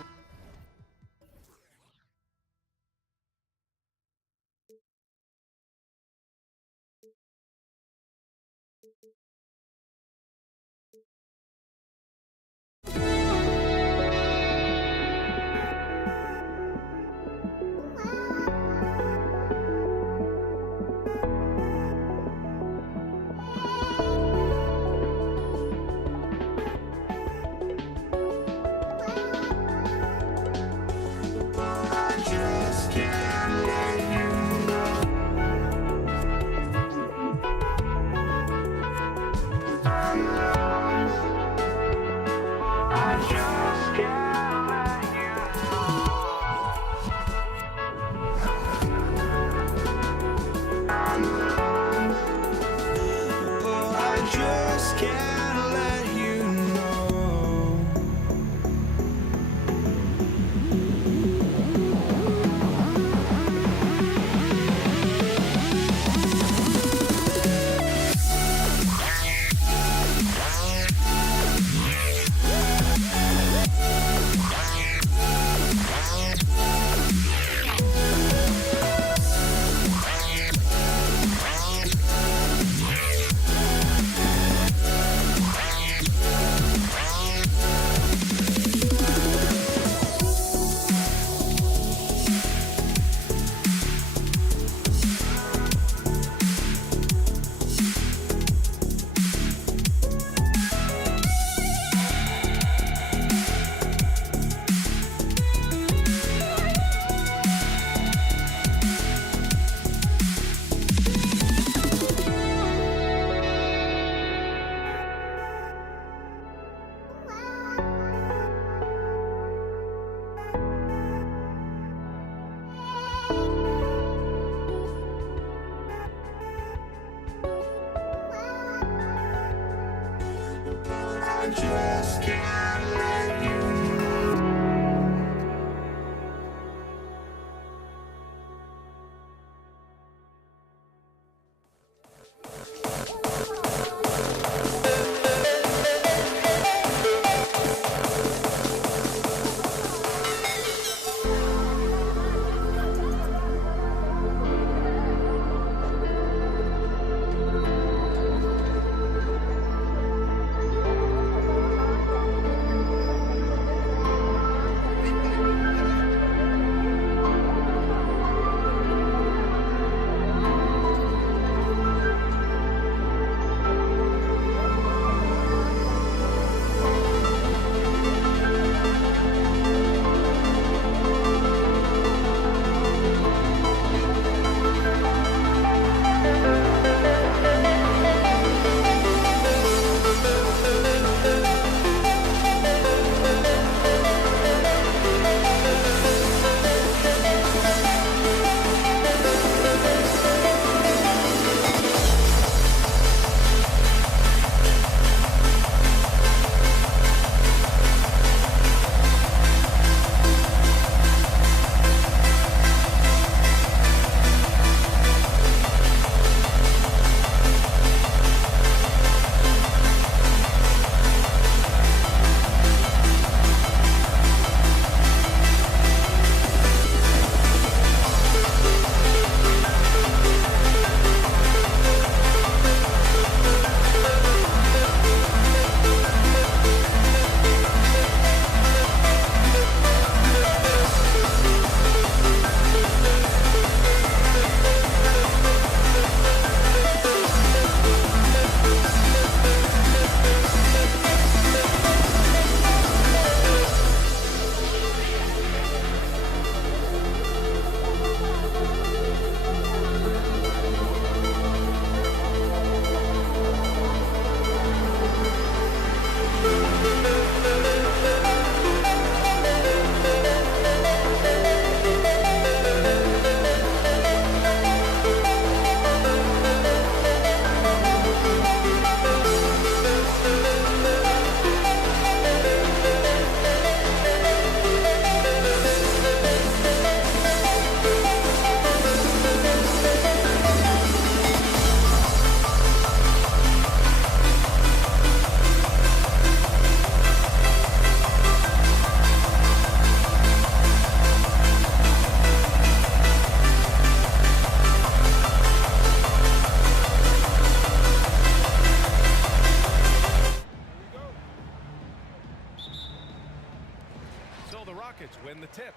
So the Rockets win the tip.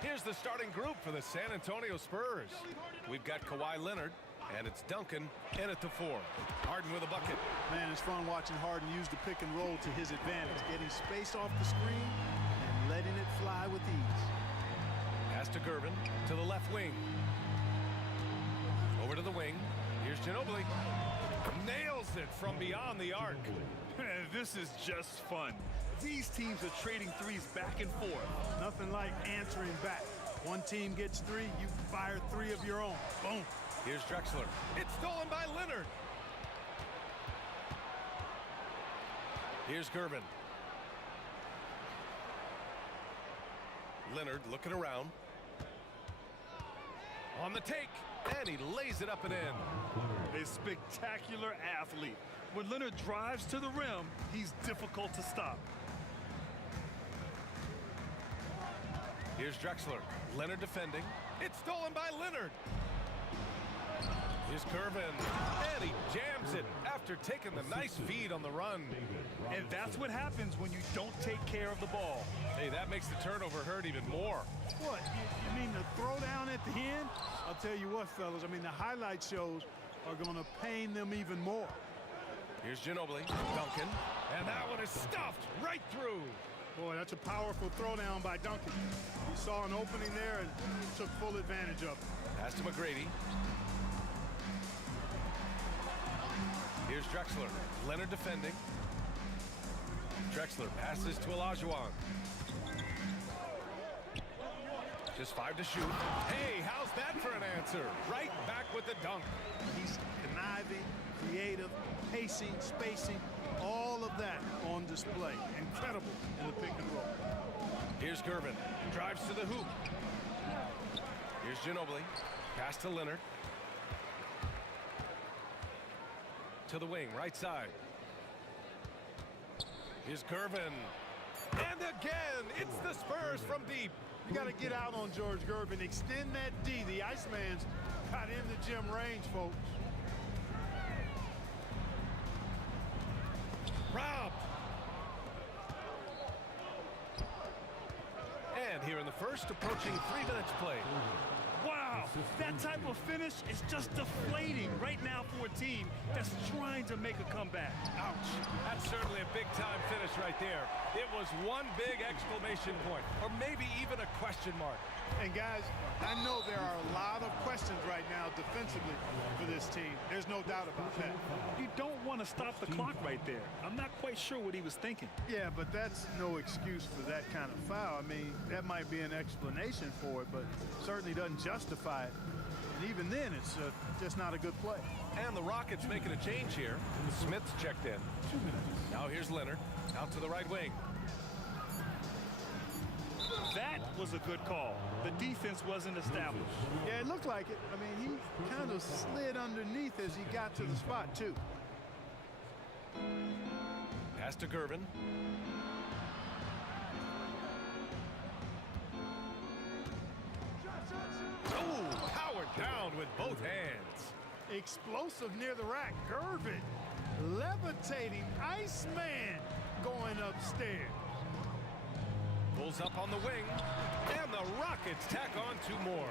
Here's the starting group for the San Antonio Spurs. We've got Kawhi Leonard, and it's Duncan in at the 4. Harden with a bucket. Man, it's fun watching Harden use the pick and roll to his advantage, getting space off the screen and letting it fly with ease. Pass to Gervin to the left wing. Over to the wing. Here's Ginobili. Nails it from beyond the arc. This is just fun. These teams are trading threes back and forth. Nothing like answering back. One team gets 3, you fire 3 of your own. Boom. Here's Drexler. It's stolen by Leonard. Here's Gervin. Leonard looking around. On the take, and he lays it up and in. A spectacular athlete. When Leonard drives to the rim, he's difficult to stop. Here's Drexler. Leonard defending. It's stolen by Leonard. Here's Gervin, and he jams it after taking the nice feed on the run. And that's what happens when you don't take care of the ball. Hey, that makes the turnover hurt even more. What? You mean the throwdown at the end? I'll tell you what, fellas. I mean, the highlight shows are going to pain them even more. Here's Ginobili. Duncan. And that one is stuffed right through. Boy, that's a powerful throwdown by Duncan. He saw an opening there and took full advantage of it. Pass to McGrady. Here's Drexler. Leonard defending. Drexler passes to Olajuwon. Just 5 to shoot. Hey, how's that for an answer? Right back with the dunk. He's conniving, creative, pacing, spacing, all of that on display. Incredible in the pick and roll. Here's Gervin. Drives to the hoop. Here's Ginobili. Pass to Leonard. To the wing, right side. Here's Gervin. And again, it's the Spurs from deep. You got to get out on George Gervin. Extend that D. The Iceman's got in the gym range, folks. Robbed. And here in the first, approaching 3 minutes played. Wow, that type of finish is just deflating right now for a team that's trying to make a comeback. Ouch. That's certainly a big-time finish right there. It was one big exclamation point, or maybe even a question mark. And guys, I know there are a lot of questions right now defensively for this team. There's no doubt about that. You don't want to stop the clock right there. I'm not quite sure what he was thinking. Yeah, but that's no excuse for that kind of foul. I mean, that might be an explanation for it, but certainly doesn't justify it. And even then, it's just not a good play. And the Rockets making a change here. Smith's checked in. Now here's Leonard, out to the right wing. That was a good call. The defense wasn't established. Yeah, it looked like it. I mean, he kind of slid underneath as he got to the spot, too. Pass to Gervin. Oh, powered down with both hands. Explosive near the rack. Gervin, levitating Iceman going upstairs. Pulls up on the wing, and the Rockets tack on 2 more.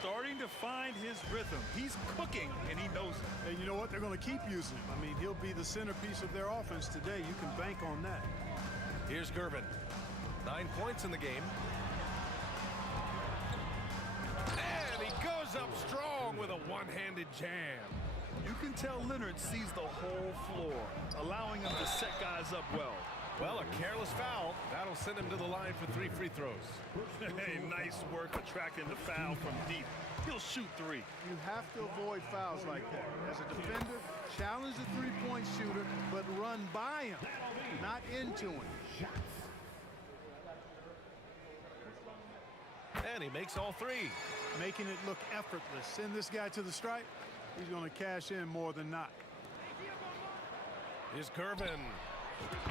Starting to find his rhythm. He's cooking, and he knows it. And you know what? They're going to keep using him. I mean, he'll be the centerpiece of their offense today. You can bank on that. Here's Gervin. 9 points in the game. And he goes up strong with a one-handed jam. You can tell Leonard sees the whole floor, allowing him to set guys up well. Well, a careless foul. That'll send him to the line for 3 free throws. Hey, nice work attracting the foul from deep. He'll shoot 3. You have to avoid fouls like that. As a defender, challenge the three-point shooter, but run by him, not into him. And he makes all 3. Making it look effortless. Send this guy to the stripe. He's going to cash in more than not. Here's Gervin.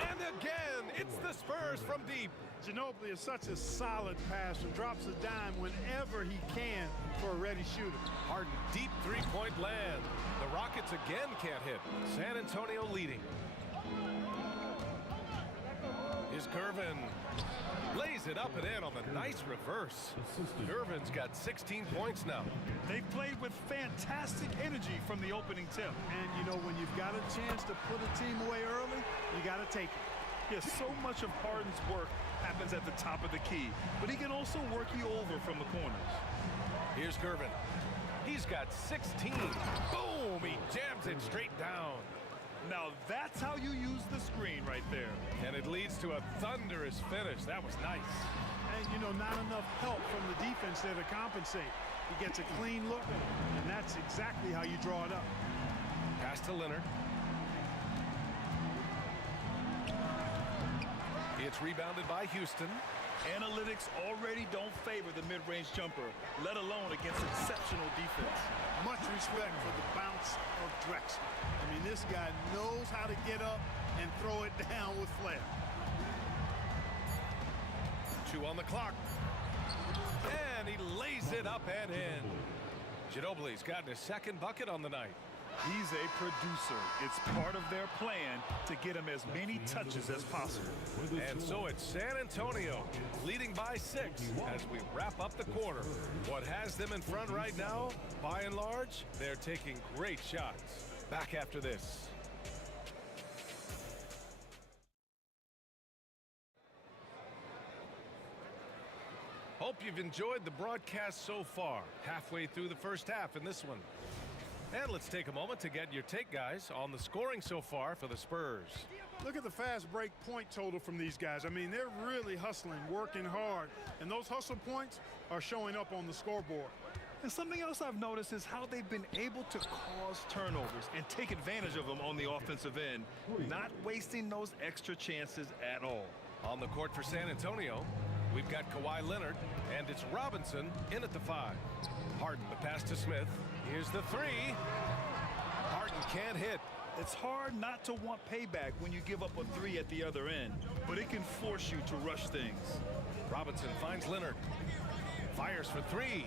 And again, it's the Spurs from deep. Ginobili is such a solid passer. Drops a dime whenever he can for a ready shooter. Harden, deep 3-point land. The Rockets again can't hit. San Antonio leading. Here's Gervin. it up and in on the nice reverse. Gervin's got 16 points now. They've played with fantastic energy from the opening tip. And, you know, when you've got a chance to put a team away early, you got to take it. Yes, so much of Harden's work happens at the top of the key, but he can also work you over from the corners. Here's Gervin. He's got 16. Boom! He jams it straight down. Now that's how you use the screen right there. And it leads to a thunderous finish. That was nice. And, you know, not enough help from the defense there to compensate. He gets a clean look, and that's exactly how you draw it up. Pass to Leonard. It's rebounded by Houston. Analytics already don't favor the mid-range jumper, let alone against exceptional defense. Much respect for the bounce of Drexler. I mean, this guy knows how to get up and throw it down with flair. 2 on the clock. And he lays it up and in. Ginobili's gotten his second bucket on the night. He's a producer. It's part of their plan to get him as many touches as possible. And so it's San Antonio leading by 6 as we wrap up the quarter. What has them in front right now, by and large, they're taking great shots. Back after this. Hope you've enjoyed the broadcast so far. Halfway through the first half in this one. And let's take a moment to get your take, guys, on the scoring so far for the Spurs. Look at the fast break point total from these guys. I mean, they're really hustling, working hard, and those hustle points are showing up on the scoreboard. And something else I've noticed is how they've been able to cause turnovers and take advantage of them on the offensive end, not wasting those extra chances at all. On the court for San Antonio, we've got Kawhi Leonard, and it's Robinson in at the 5. Harden, the pass to Smith. Here's the 3. Harden can't hit. It's hard not to want payback when you give up a 3 at the other end, but it can force you to rush things. Robinson finds Leonard. Fires for 3.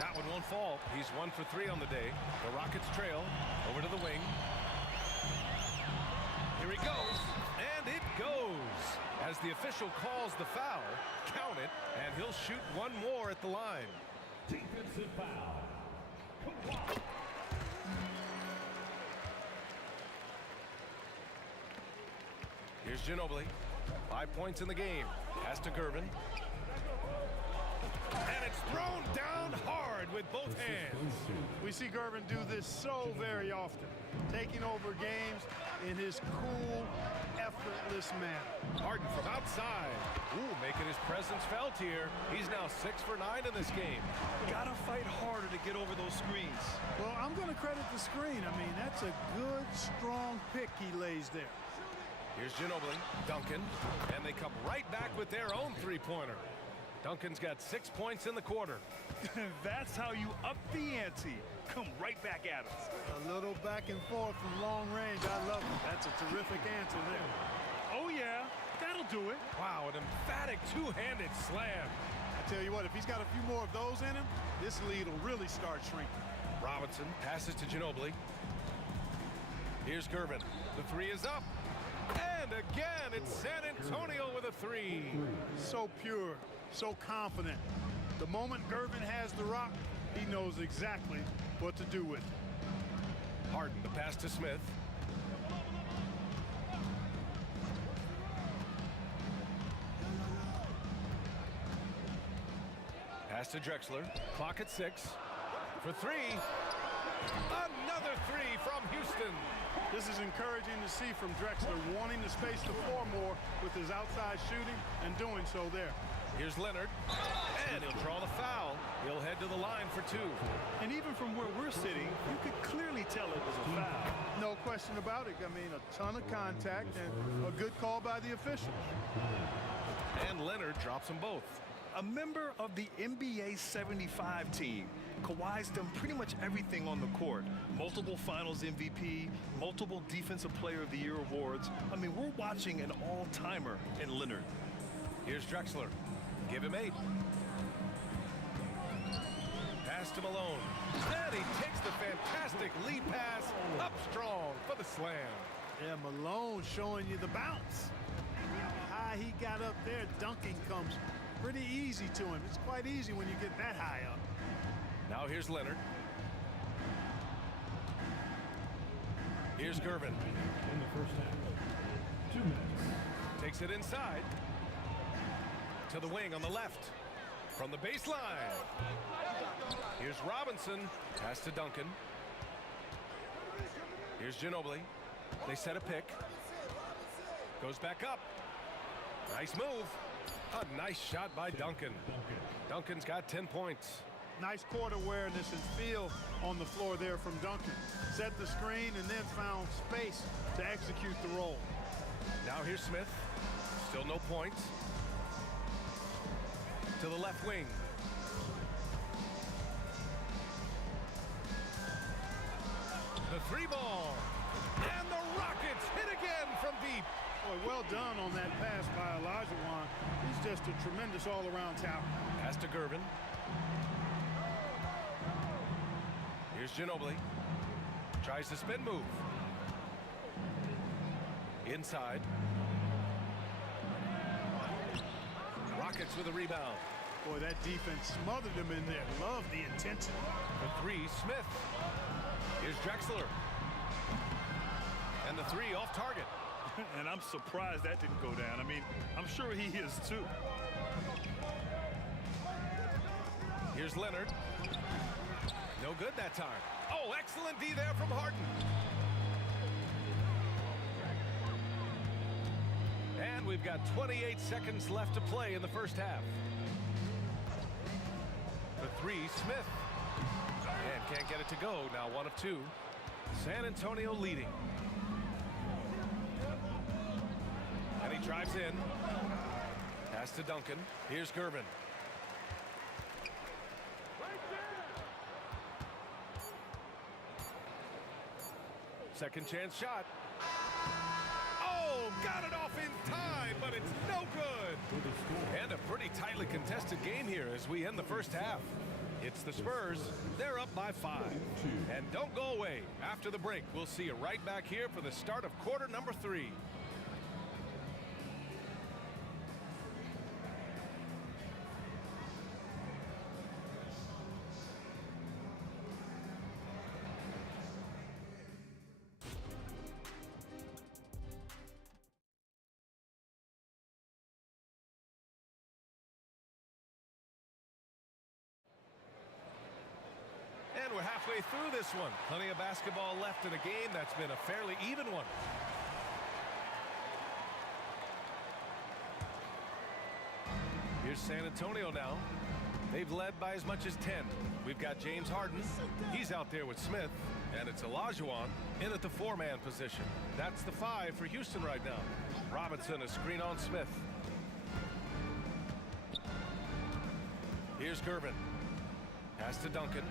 That one won't fall. He's 1 for 3 on the day. The Rockets trail over to the wing. Here he goes, and it goes. As the official calls the foul, count it, and he'll shoot one more at the line. Defensive foul. Here's Ginobili. 5 points in the game. Pass to Gervin. And it's thrown down hard with both hands. We see Gervin do this so very often, taking over games in his cool, effortless manner. Harden from outside. Ooh, making his presence felt here. He's now 6 for 9 in this game. Gotta fight harder to get over those screens. Well, I'm going to credit the screen. I mean, that's a good, strong pick he lays there. Here's Ginobili, Duncan, and they come right back with their own three-pointer. Duncan's got 6 points in the quarter. That's how you up the ante. Come right back at us. A little back and forth from long range. I love it. That's a terrific answer there. Oh, yeah. That'll do it. Wow, an emphatic two-handed slam. I tell you what, if he's got a few more of those in him, this lead will really start shrinking. Robinson passes to Ginobili. Here's Gervin. The 3 is up. And again, it's San Antonio with a 3. So pure, so confident. The moment Gervin has the rock, he knows exactly what to do with it. Harden, the pass to Smith. Pass to Drexler. Clock at 6. For 3. Another 3 from Houston. This is encouraging to see from Drexler, wanting the space to floor more with his outside shooting and doing so there. Here's Leonard, and he'll draw the foul. He'll head to the line for 2. And even from where we're sitting, you could clearly tell it was a foul. No question about it. I mean, a ton of contact and a good call by the officials. And Leonard drops them both. A member of the NBA 75 team, Kawhi's done pretty much everything on the court. Multiple Finals MVP, multiple Defensive Player of the Year awards. I mean, we're watching an all-timer in Leonard. Here's Drexler. Give him 8. Pass to Malone. And he takes the fantastic lead pass up strong for the slam. Yeah, Malone showing you the bounce. High high he got up there, dunking comes pretty easy to him. It's quite easy when you get that high up. Now here's Leonard. Here's Gervin. In the first half, 2 minutes. Takes it inside. To the wing on the left. From the baseline. Here's Robinson. Pass to Duncan. Here's Ginobili. They set a pick. Goes back up. Nice move. A nice shot by Duncan. Duncan's got 10 points. Nice court awareness and feel on the floor there from Duncan. Set the screen and then found space to execute the roll. Now here's Smith. Still no points. To the left wing. The 3-ball. And the Rockets hit again from deep. Boy, well done on that pass by Olajuwon. He's just a tremendous all-around talent. Pass to Gervin. Here's Ginobili. Tries the spin move. Inside. Rockets with a rebound. Boy, that defense smothered him in there. Love the intensity. The 3, Smith. Here's Drexler. And the 3 off target. And I'm surprised that didn't go down. I mean, I'm sure he is too. Here's Leonard. No good that time. Oh, excellent D there from Harden. And we've got 28 seconds left to play in the first half. The 3, Smith. And can't get it to go. Now 1 of 2. San Antonio leading. And he drives in. Pass to Duncan. Here's Gervin. Second chance shot. Oh, got it off in time, but it's no good. And a pretty tightly contested game here as we end the first half. It's the Spurs. They're up by 5. And don't go away. After the break, we'll see you right back here for the start of quarter number 3. And we're halfway through this one. Plenty of basketball left in a game that's been a fairly even one. Here's San Antonio now. They've led by as much as 10. We've got James Harden. He's out there with Smith. And it's Olajuwon in at the 4-man position. That's the 5 for Houston right now. Robinson, a screen on Smith. Here's Gervin. Pass to Duncan.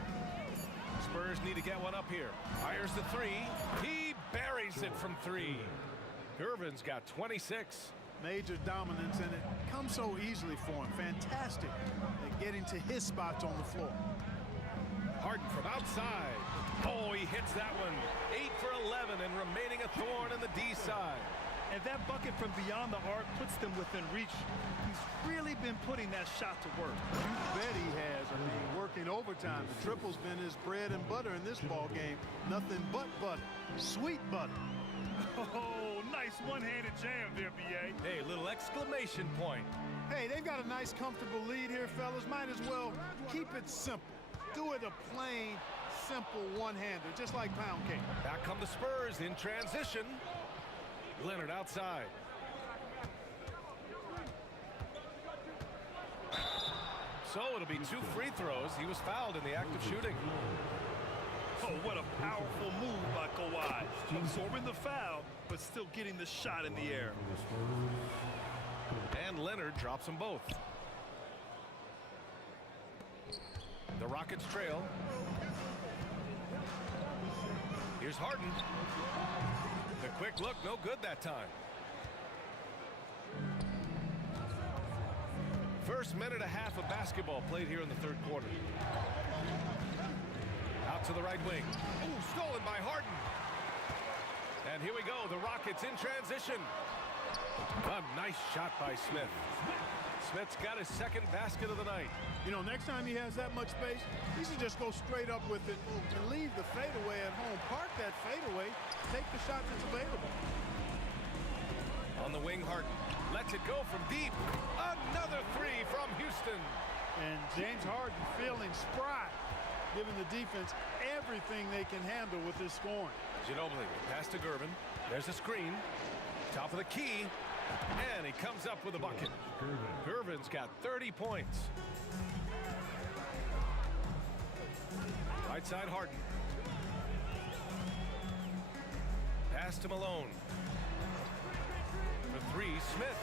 Spurs need to get one up here. Fires the 3. He buries it from 3. Gervin's got 26. Major dominance, and it comes so easily for him. Fantastic at getting to his spots on the floor. Harden from outside. Oh, he hits that one. 8 for 11 and remaining a thorn in the D side. And that bucket from beyond the arc puts them within reach. He's really been putting that shot to work. You bet he has. I mean, working overtime. The triple's been his bread and butter in this ball game. Nothing but butter. Sweet butter. Oh, nice one-handed jam there, B.A. Hey, little exclamation point. Hey, they've got a nice, comfortable lead here, fellas. Might as well keep it simple. Do it a plain, simple one-hander, just like pound cake. Back come the Spurs in transition. Leonard outside. So it'll be 2 free throws. He was fouled in the act of shooting. Oh, what a powerful move by Kawhi. Absorbing the foul, but still getting the shot in the air. And Leonard drops them both. The Rockets trail. Here's Harden. The quick look, no good that time. First minute and a half of basketball played here in the third quarter. Out to the right wing. Ooh, stolen by Harden. And here we go, the Rockets in transition. A nice shot by Smith. Smith's got his second basket of the night. You know, next time he has that much space, he should just go straight up with it and leave the fadeaway at home. Park that fadeaway, take the shot that's available. On the wing, Harden lets it go from deep. Another three from Houston. And James Harden feeling spry, giving the defense everything they can handle with this scoring. Ginobili, pass to Gervin. There's a screen. Top of the key. And he comes up with a bucket. Gervin's got 30 points. Right side, Harden. Pass to Malone. For three, Smith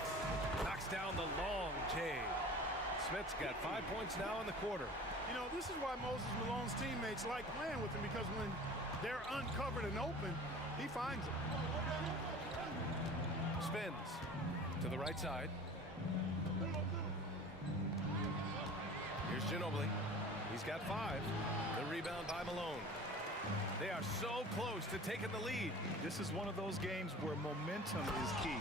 knocks down the long J. Smith's got 5 points now in the quarter. You know, this is why Moses Malone's teammates like playing with him, because when they're uncovered and open, he finds them. Spins to the right side. Here's Ginobili. He's got 5. The rebound by Malone. They are so close to taking the lead. This is one of those games where momentum is key.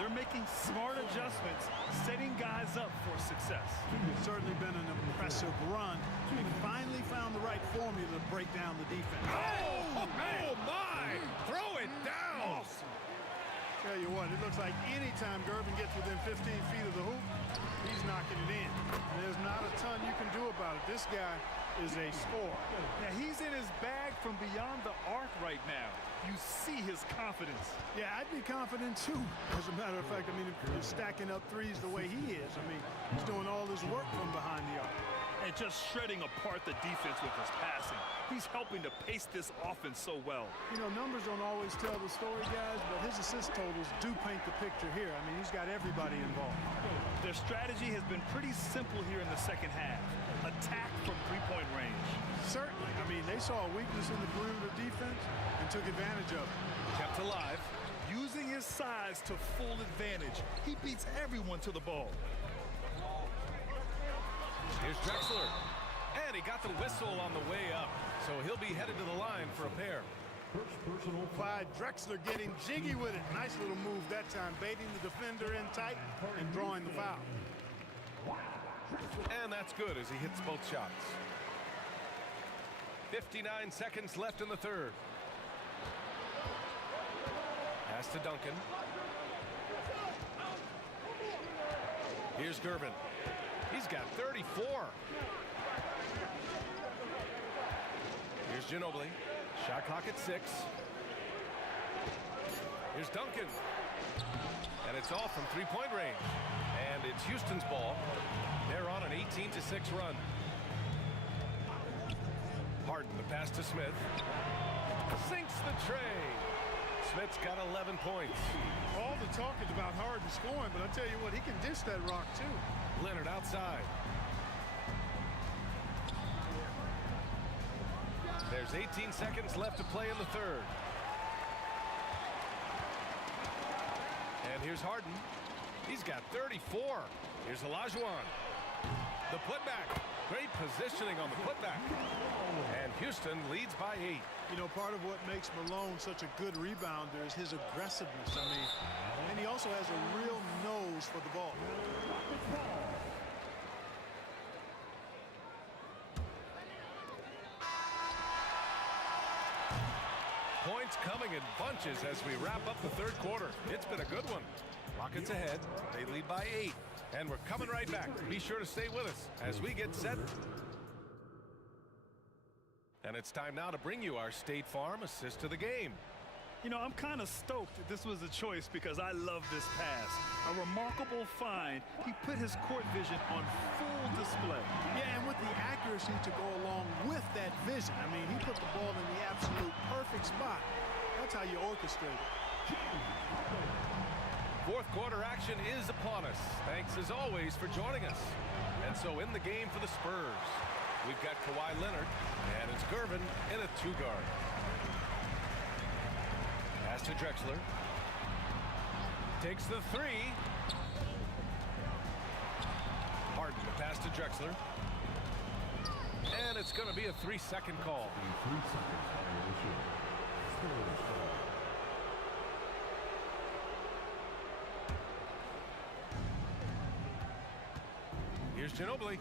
They're making smart adjustments, setting guys up for success. It's certainly been an impressive run. He finally found the right formula to break down the defense. Oh my! Throw it down! Awesome. Tell you what, it looks like anytime Gervin gets within 15 feet of the hoop, he's knocking it in. And there's not a ton you can do about it. This guy is a scorer. Now, he's in his bag from beyond the arc right now. You see his confidence. Yeah, I'd be confident too. As a matter of fact, I mean, if you're stacking up threes the way he is, I mean, he's doing all his work from behind the arc. And just shredding apart the defense with his passing. He's helping to pace this offense so well. You know, numbers don't always tell the story, guys, but his assist totals do paint the picture here. I mean, he's got everybody involved. Their strategy has been pretty simple here in the second half. Attack from three-point range. Certainly. I mean, they saw a weakness in the perimeter defense and took advantage of it. Kept alive. Using his size to full advantage. He beats everyone to the ball. Here's Drexler. And he got the whistle on the way up. So he'll be headed to the line for a pair. Clyde Drexler getting jiggy with it. Nice little move that time, baiting the defender in tight and drawing the foul. And that's good as he hits both shots. 59 seconds left in the third. Pass to Duncan. Here's Gervin. He's got 34. Here's Ginobili. Shot clock at 6. Here's Duncan. And it's all from three-point range. And it's Houston's ball. They're on an 18-6 run. Harden, the pass to Smith. Sinks the tray. Smith's got 11 points. All the talk is about Harden scoring, but I tell you what, he can dish that rock too. Leonard outside. There's 18 seconds left to play in the third. And here's Harden. He's got 34. Here's Olajuwon. The putback. Great positioning on the putback. And Houston leads by 8. You know, part of what makes Malone such a good rebounder is his aggressiveness. I mean, and he also has a real nose for the ball. Points coming in bunches as we wrap up the third quarter. It's been a good one. Rockets ahead. They lead by 8. And we're coming right back. Be sure to stay with us as we get set. And it's time now to bring you our State Farm assist to the game. You know, I'm kind of stoked that this was a choice because I love this pass. A remarkable find. He put his court vision on full display. Yeah, and with the accuracy to go along with that vision. I mean, he put the ball in the absolute perfect spot. That's how you orchestrate it. Fourth quarter action is upon us. Thanks as always for joining us. And so in the game for the Spurs, we've got Kawhi Leonard, and it's Gervin in a 2-guard. Pass to Drexler. Takes the 3. Harden, the pass to Drexler. And it's going to be a 3-second call. 3 seconds violation. Spurs foul. Here's Ginobili.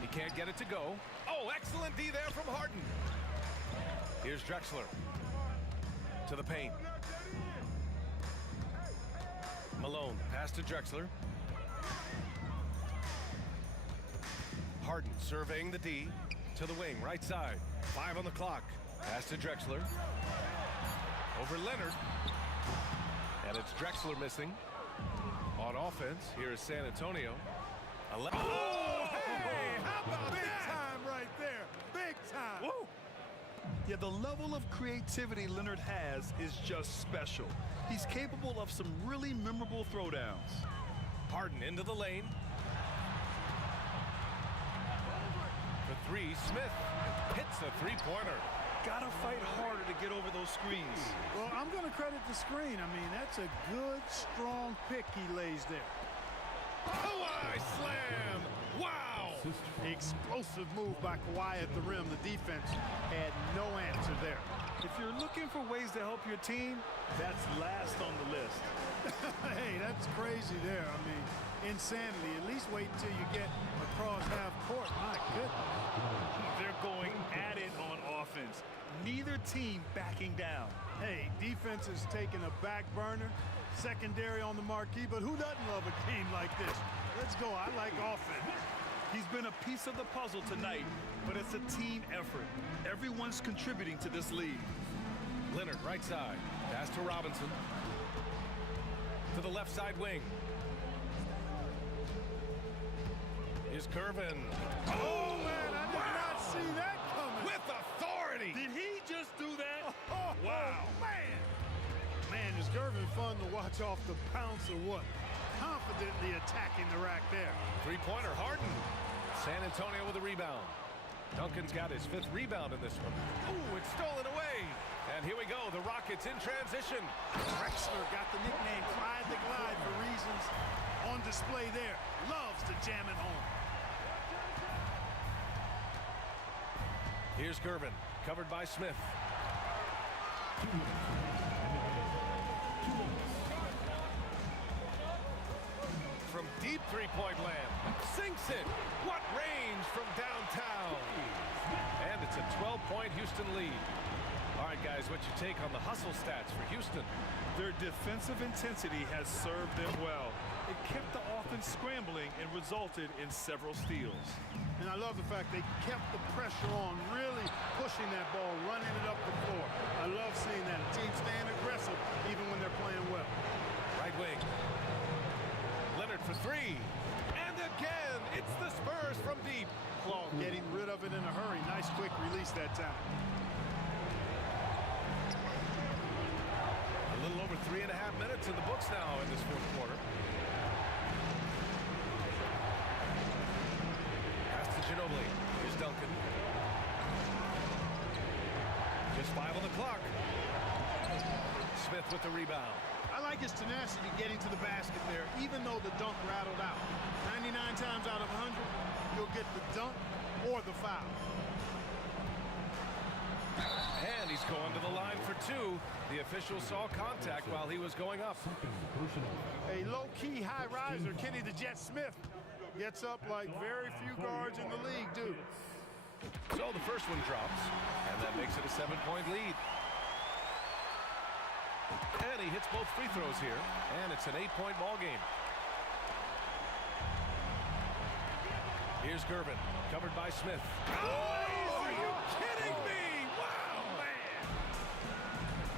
He can't get it to go. Oh, excellent D there from Harden. Here's Drexler. To the paint. Malone, pass to Drexler. Harden surveying the D. To the wing, right side. 5 on the clock. Pass to Drexler. Over Leonard. And it's Drexler missing. On offense, here is San Antonio. Oh, hey, how about big time right there? Big time. Woo. Yeah, the level of creativity Leonard has is just special. He's capable of some really memorable throwdowns. Harden into the lane. For 3, Smith hits a three-pointer. Gotta fight harder to get over those screens. Well, I'm going to credit the screen. I mean, that's a good, strong pick he lays there. Kawhi slam! Wow! Explosive move by Kawhi at the rim. The defense had no answer there. If you're looking for ways to help your team, that's last on the list. Hey, that's crazy there. I mean, insanity. At least wait until you get across half court. My goodness. They're going at it on offense. Neither team backing down. Hey, defense is taking a back burner. Secondary on the marquee, but who doesn't love a game like this? Let's go. I like offense. He's been a piece of the puzzle tonight, but it's a team effort. Everyone's contributing to this lead. Leonard, right side. Pass to Robinson. To the left side wing. Here's Curvin. Oh, man, I did not see that coming. With authority. Did he just do that? Oh, wow. Man. Man, is Curvin fun to watch off the bounce or what? Confidently attacking the rack there. Three-pointer, Harden. San Antonio with a rebound. Duncan's got his 5th rebound in this one. Ooh, it's stolen away. And here we go, the Rockets in transition. Drexler got the nickname Clyde the Glide for reasons on display there. Loves to jam it home. Here's Gervin, covered by Smith. From deep three-point land, sinks it. What range from downtown. And it's a 12-point Houston lead. All right, guys, what's your take on the hustle stats for Houston? Their defensive intensity has served them well. It kept the offense scrambling and resulted in several steals. And I love the fact they kept the pressure on, really pushing that ball, running it up the floor. I love seeing that. A team staying aggressive even when they're playing well. Right wing. Leonard for 3. And again, it's the Spurs from deep. Claw getting rid of it in a hurry. Nice quick release that time. A little over 3.5 minutes in the books now in this 4th quarter. Pass to Ginobili. Here's Duncan. Just 5 on the clock. Smith with the rebound. I like his tenacity getting to the basket there, even though the dunk rattled out. 99 times out of 100, you'll get the dunk or the foul. And he's going to the line for 2. The official saw contact while he was going up. A low-key high riser, Kenny the Jet Smith, gets up like very few guards in the league do. So the first one drops, and that makes it a 7-point lead. And he hits both free throws here, and it's an 8-point ball game. Here's Gervin, covered by Smith. Oh, are you kidding me? Wow, man.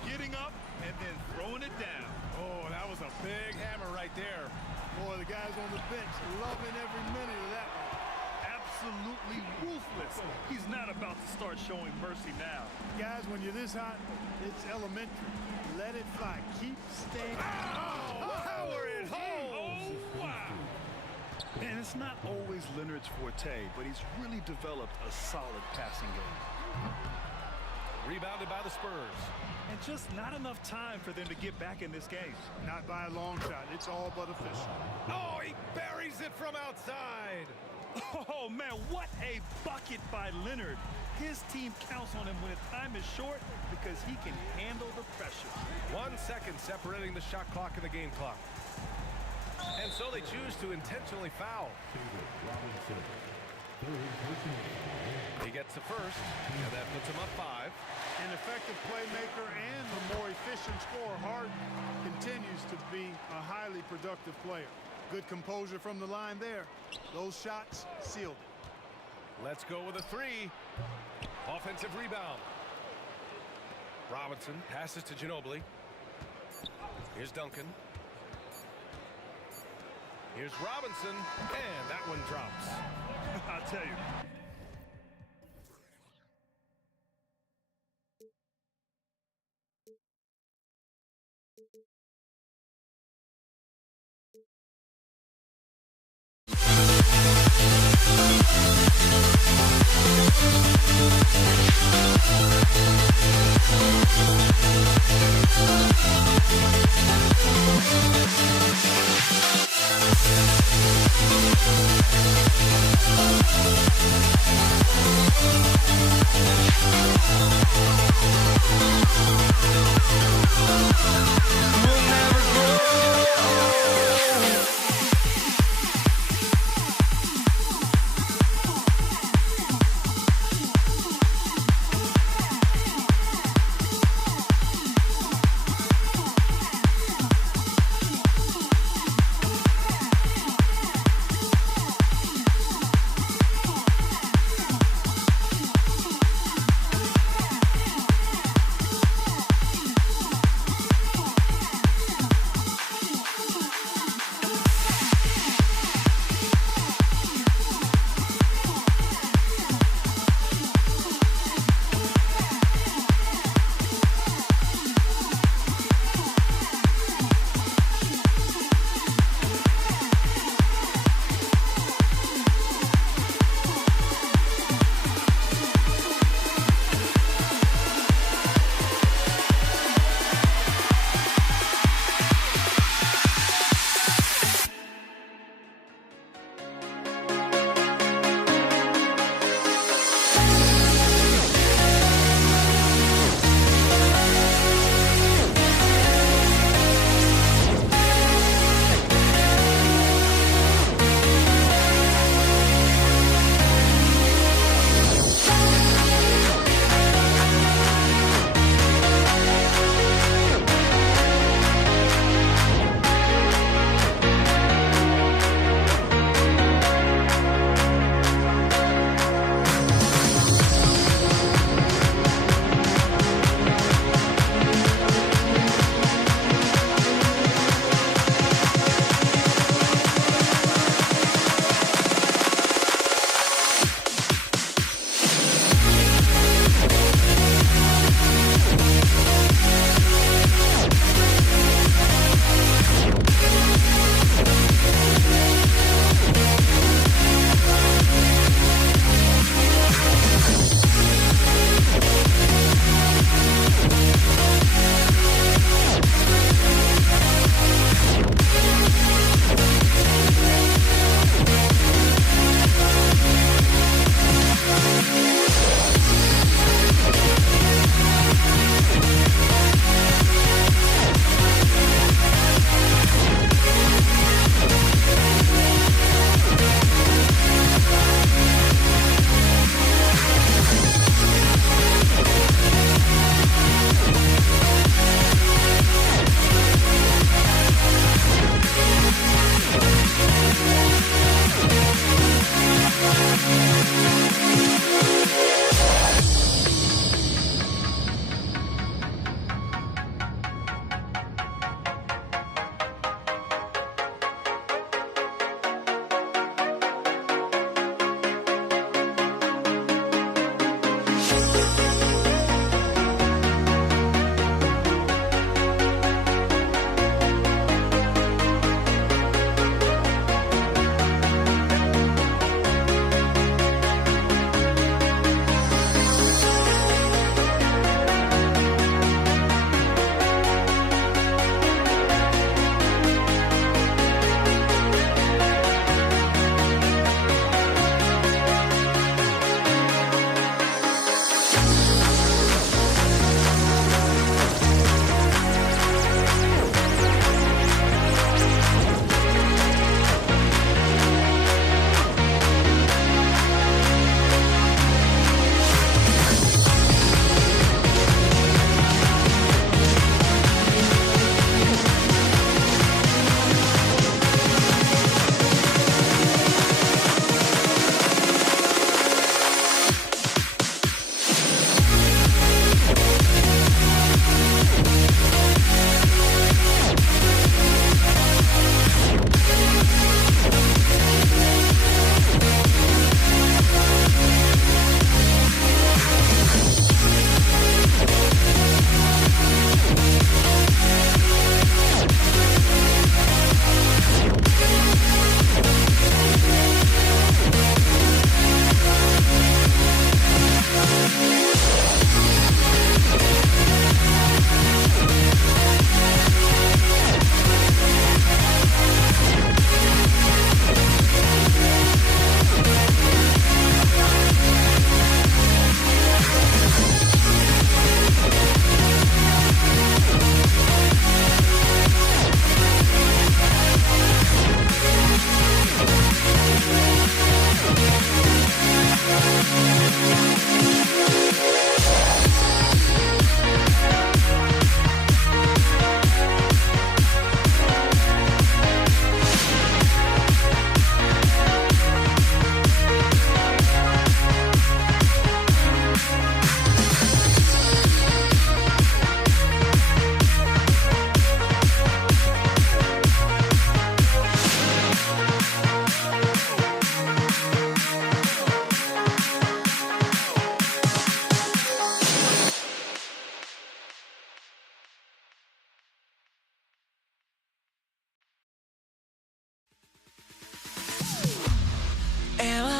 Getting up and then throwing it down. Oh, that was a big hammer right there. Boy, the guys on the bench loving every minute of that one. Absolutely ruthless. He's not about to start showing mercy now. Guys, when you're this hot, it's elementary. Let it fly. Keep staying. Power it home. Oh, wow. And it's not always Leonard's forte, but he's really developed a solid passing game. Rebounded by the Spurs. And just not enough time for them to get back in this game. Not by a long shot. It's all but official. Oh, he buries it from outside. Oh, man, what a bucket by Leonard. His team counts on him when time is short because he can handle the pressure. 1 second separating the shot clock and the game clock. And so they choose to intentionally foul. He gets the first, and that puts him up 5. An effective playmaker and the more efficient scorer, Harden continues to be a highly productive player. Good composure from the line there. Those shots sealed it. Let's go with a 3. Offensive rebound. Robinson passes to Ginobili. Here's Duncan. Here's Robinson, and that one drops. I'll tell you.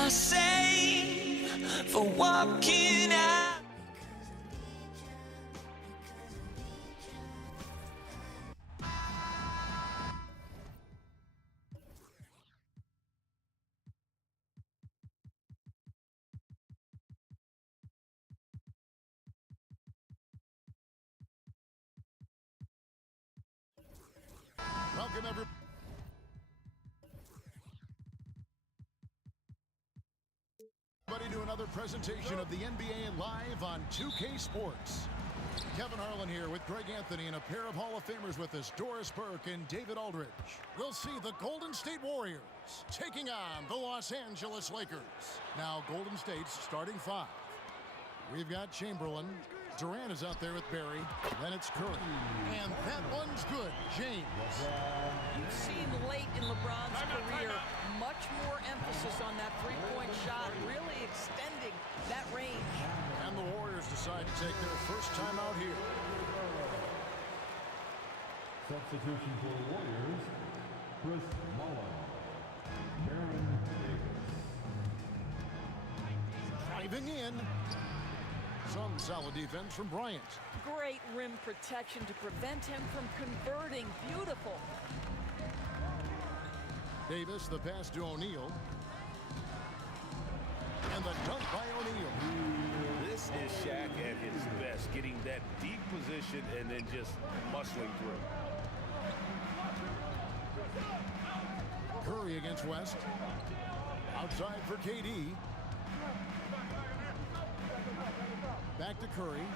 I say for walking out? Welcome, everyone. To another presentation of the NBA live on 2K Sports. Kevin Harlan here with Greg Anthony and a pair of Hall of Famers with us, Doris Burke and David Aldridge. We'll see the Golden State Warriors taking on the Los Angeles Lakers. Now, Golden State's starting five. We've got Chamberlain. Durant is out there with Barry. Then it's Curry. And that one's good. James. You've seen late in LeBron's career much more emphasis on that three-point shot, really extending that range. And the Warriors decide to take their first time out here. Substitution for the Warriors, Chris Mullin, Karen Davis. Driving in. Some solid defense from Bryant. Great rim protection to prevent him from converting. Beautiful. Davis, the pass to O'Neal. And the dunk by O'Neal. This is Shaq at his best, getting that deep position and then just muscling through. Curry against West. Outside for KD. Back to Curry.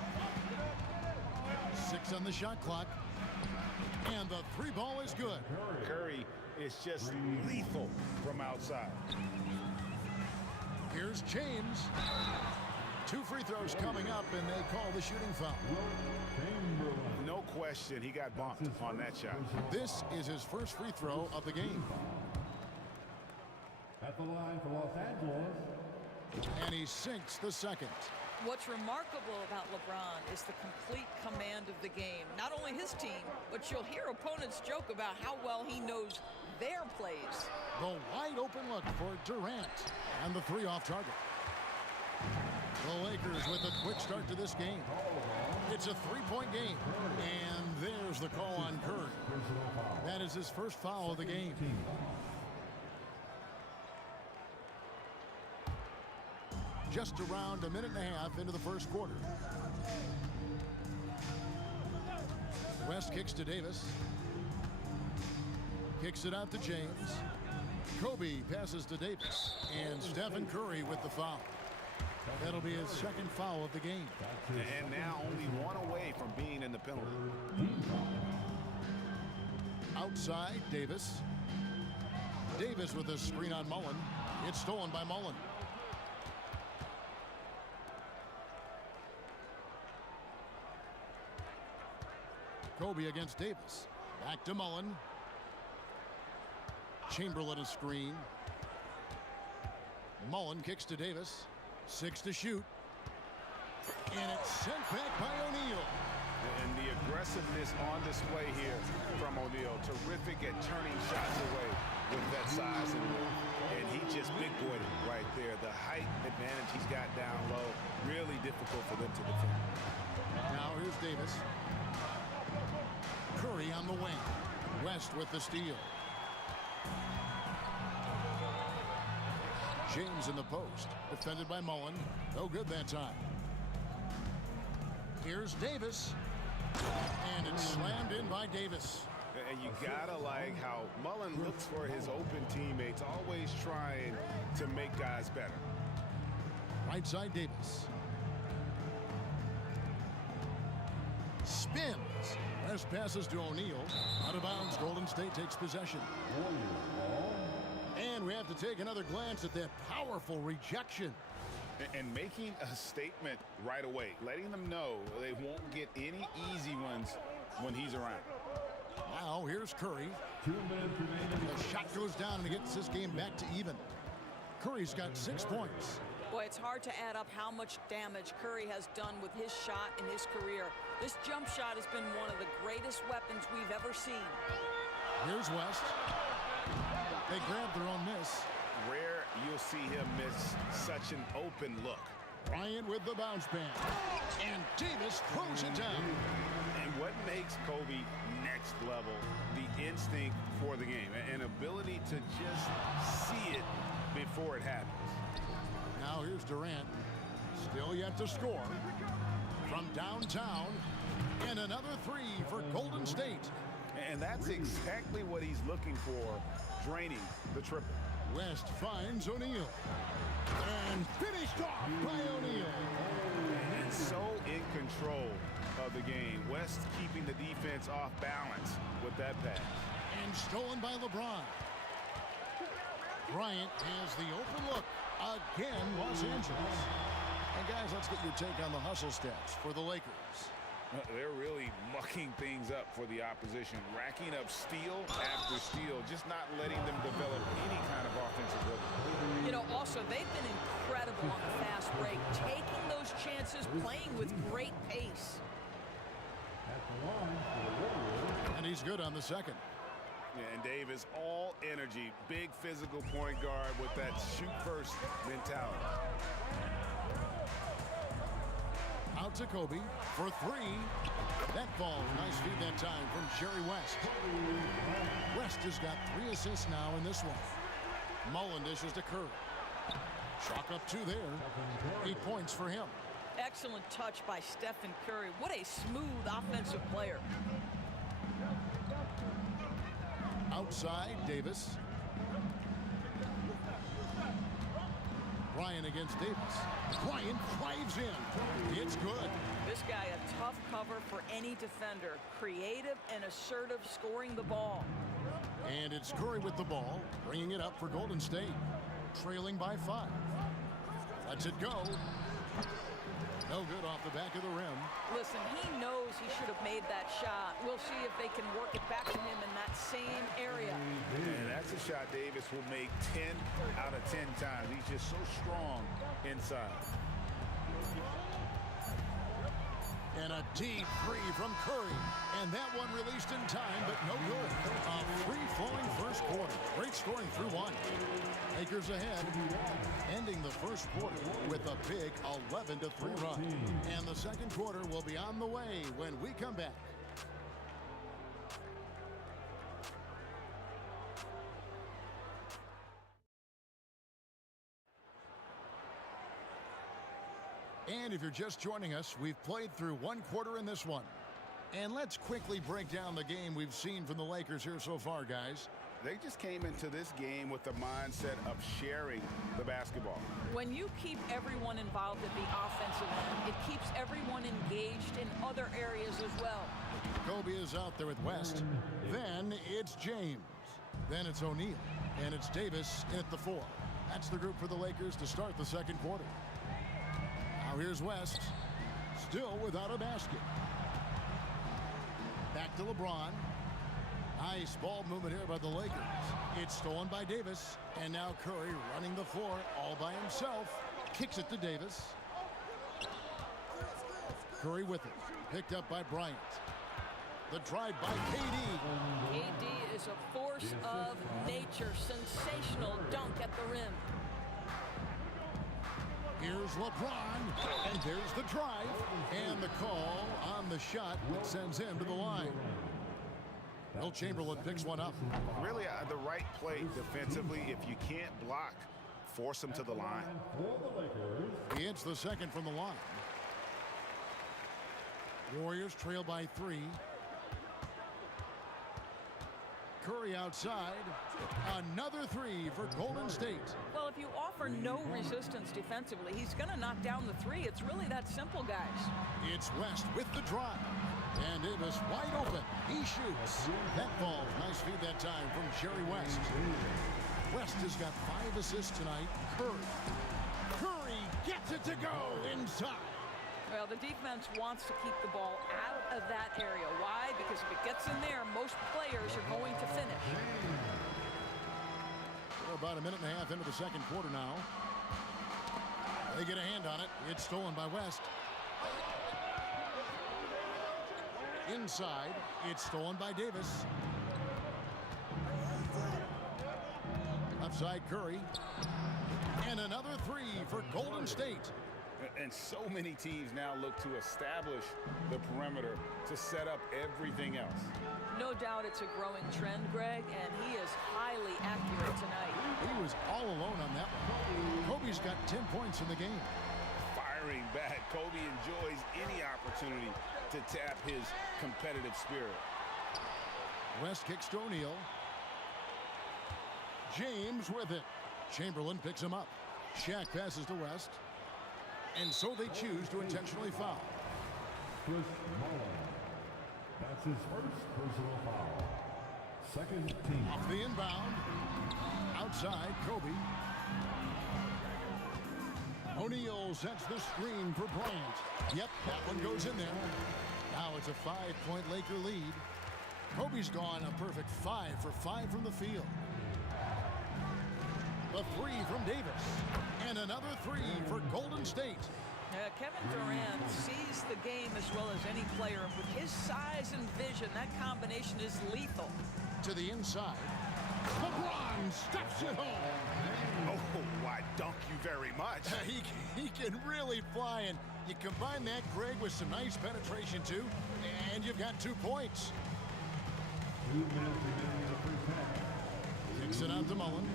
6 on the shot clock. And the three ball is good. Curry is just lethal from outside. Here's James. 2 free throws coming up, and they call the shooting foul. No question, he got bumped on that shot. This is his first free throw of the game. At the line for Los Angeles. And he sinks the second. What's remarkable about LeBron is the complete command of the game. Not only his team, but you'll hear opponents joke about how well he knows their plays. The wide open look for Durant. And the 3 off target. The Lakers with a quick start to this game. It's a 3-point game. And there's the call on Curry. That is his first foul of the game. Just around a minute and a half into the first quarter. West kicks to Davis. Kicks it out to James. Kobe passes to Davis. And Stephen Curry with the foul. That'll be his second foul of the game. And now only 1 away from being in the penalty. Outside, Davis. Davis with a screen on Mullen. It's stolen by Mullen. Kobe against Davis. Back to Mullen. Chamberlain a screen. Mullen kicks to Davis. 6 to shoot. And it's sent back by O'Neal. And the aggressiveness on display here from O'Neal. Terrific at turning shots away with that size and move. And he just big-boyed it right there. The height advantage he's got down low. Really difficult for them to defend. Now here's Davis. Curry on the wing. West with the steal. James in the post. Defended by Mullen. No good that time. Here's Davis. And it's slammed in by Davis. And you gotta like how Mullen looks for his open teammates, always trying to make guys better. Right side Davis. Spins. West passes to O'Neal. Out of bounds. Golden State takes possession. And we have to take another glance at that powerful rejection. And making a statement right away, letting them know they won't get any easy ones when he's around. Now here's Curry. The shot goes down and he gets this game back to even. Curry's got 6 points. Boy, it's hard to add up how much damage Curry has done with his shot in his career. This jump shot has been one of the greatest weapons we've ever seen. Here's West. They grab their own miss. Rare you'll see him miss such an open look. Bryant with the bounce pass. And Davis throws it down. And what makes Kobe next level, the instinct for the game, an ability to just see it before it happens. Now here's Durant. Still yet to score. From downtown. And another three for Golden State. And that's exactly what he's looking for, draining the triple. West finds O'Neal. And finished off by O'Neal. And so in control of the game. West keeping the defense off balance with that pass. And stolen by LeBron. Bryant has the open look. Again, Los Angeles. And guys, let's get your take on the hustle steps for the Lakers. They're really mucking things up for the opposition, racking up steal after steal, just not letting them develop any kind of offensive rhythm. You know, also, they've been incredible on the fast break, taking those chances, playing with great pace. And he's good on the second. And Davis, all energy, big physical point guard with that shoot-first mentality. Out to Kobe for three. That ball, nice feed that time from Jerry West. West has got 3 assists now in this one. Mullen dishes to Curry. Chalk up 2 there. 8 points for him. Excellent touch by Stephen Curry. What a smooth offensive player. Outside, Davis. Bryant against Davis. Bryant drives in. It's good. This guy a tough cover for any defender. Creative and assertive scoring the ball. And it's Curry with the ball, bringing it up for Golden State. Trailing by 5. Lets it go. No good off the back of the rim. Listen, he knows he should have made that shot. We'll see if they can work it back to him in that same area. And that's a shot Davis will make 10 out of 10 times. He's just so strong inside. And a deep three from Curry. And that one released in time, but no good. A free-flowing first quarter. Great scoring through 1. Lakers ahead, ending the first quarter with a big 11-3 run. And the second quarter will be on the way when we come back. And if you're just joining us, we've played through 1 quarter in this one. And let's quickly break down the game we've seen from the Lakers here so far, guys. They just came into this game with the mindset of sharing the basketball. When you keep everyone involved at the offensive end, it keeps everyone engaged in other areas as well. Kobe is out there with West. Then it's James. Then it's O'Neal. And it's Davis in at the 4. That's the group for the Lakers to start the second quarter. Now here's West. Still without a basket. Back to LeBron. Nice ball movement here by the Lakers. It's stolen by Davis. And now Curry running the floor all by himself. Kicks it to Davis. Curry with it. Picked up by Bryant. The drive by KD. KD is a force of nature. Sensational dunk at the rim. Here's LeBron. And there's the drive. And the call on the shot that sends him to the line. Will Chamberlain picks one up. Really the right play defensively. If you can't block, force him to the line. He hits the second from the line. Warriors trail by 3. Curry outside. Another 3 for Golden State. Well, if you offer no resistance defensively, he's going to knock down the 3. It's really that simple, guys. It's West with the drive. And Davis wide open. He shoots. That ball, nice feed that time from Jerry West. West has got 5 assists tonight. Curry gets it to go inside. Well, the defense wants to keep the ball out of that area. Why? Because if it gets in there, most players are going to finish. We're about a minute and a half into the second quarter now. They get a hand on it. It's stolen by West. Inside, it's stolen by Davis. Left Outside Curry. And another three for Golden State. And so many teams now look to establish the perimeter to set up everything else. No doubt it's a growing trend, Greg, and he is highly accurate tonight. He was all alone on that one. Kobe's got 10 points in the game. Firing back, Kobe enjoys any opportunity to tap his competitive spirit. West kicks to O'Neal. James with it. Chamberlain picks him up. Shaq passes to West. And so they choose to intentionally foul. Chris Mullin. That's his first personal foul. Second team. Off the inbound. Outside, Kobe. O'Neal sets the screen for Bryant. Yep, that one goes in there. Now it's a 5-point Laker lead. Kobe's gone a perfect 5 for 5 from the field. The three from Davis. And another three for Golden State. Kevin Durant sees the game as well as any player. With his size and vision, that combination is lethal. To the inside. LeBron steps it home. Oh, why, dunk you very much. He can really fly, and you combine that, Greg, with some nice penetration, too, and you've got 2 points. 2 minutes remaining in the first half. Kicks it out to Mullin.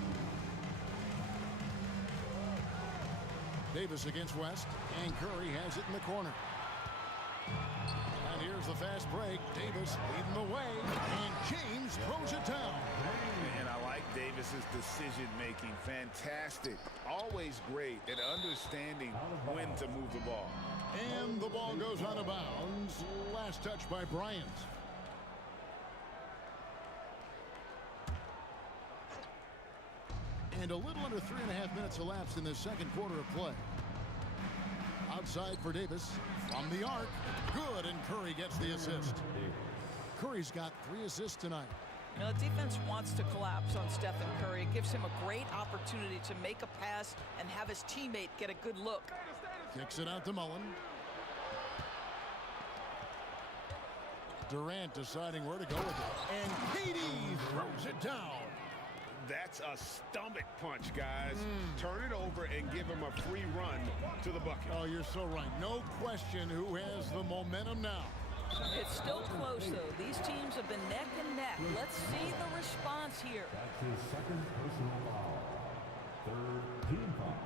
Davis against West, and Curry has it in the corner. And here's the fast break. Davis leading the way, and James throws it down. And I like Davis's decision-making. Fantastic. Always great at understanding when to move the ball. And the ball goes out of bounds. Last touch by Bryant. And a little under 3.5 minutes elapsed in the second quarter of play. Outside for Davis. From the arc. Good, and Curry gets the assist. Curry's got 3 assists tonight. You know, the defense wants to collapse on Stephen Curry. It gives him a great opportunity to make a pass and have his teammate get a good look. Kicks it out to Mullin. Durant deciding where to go with it. And KD throws it down. That's a stomach punch, guys. Turn it over and give him a free run to the bucket. Oh, you're so right. No question who has the momentum now. It's still close, though. These teams have been neck and neck. Let's see the response here. That's his second personal foul. Third team foul.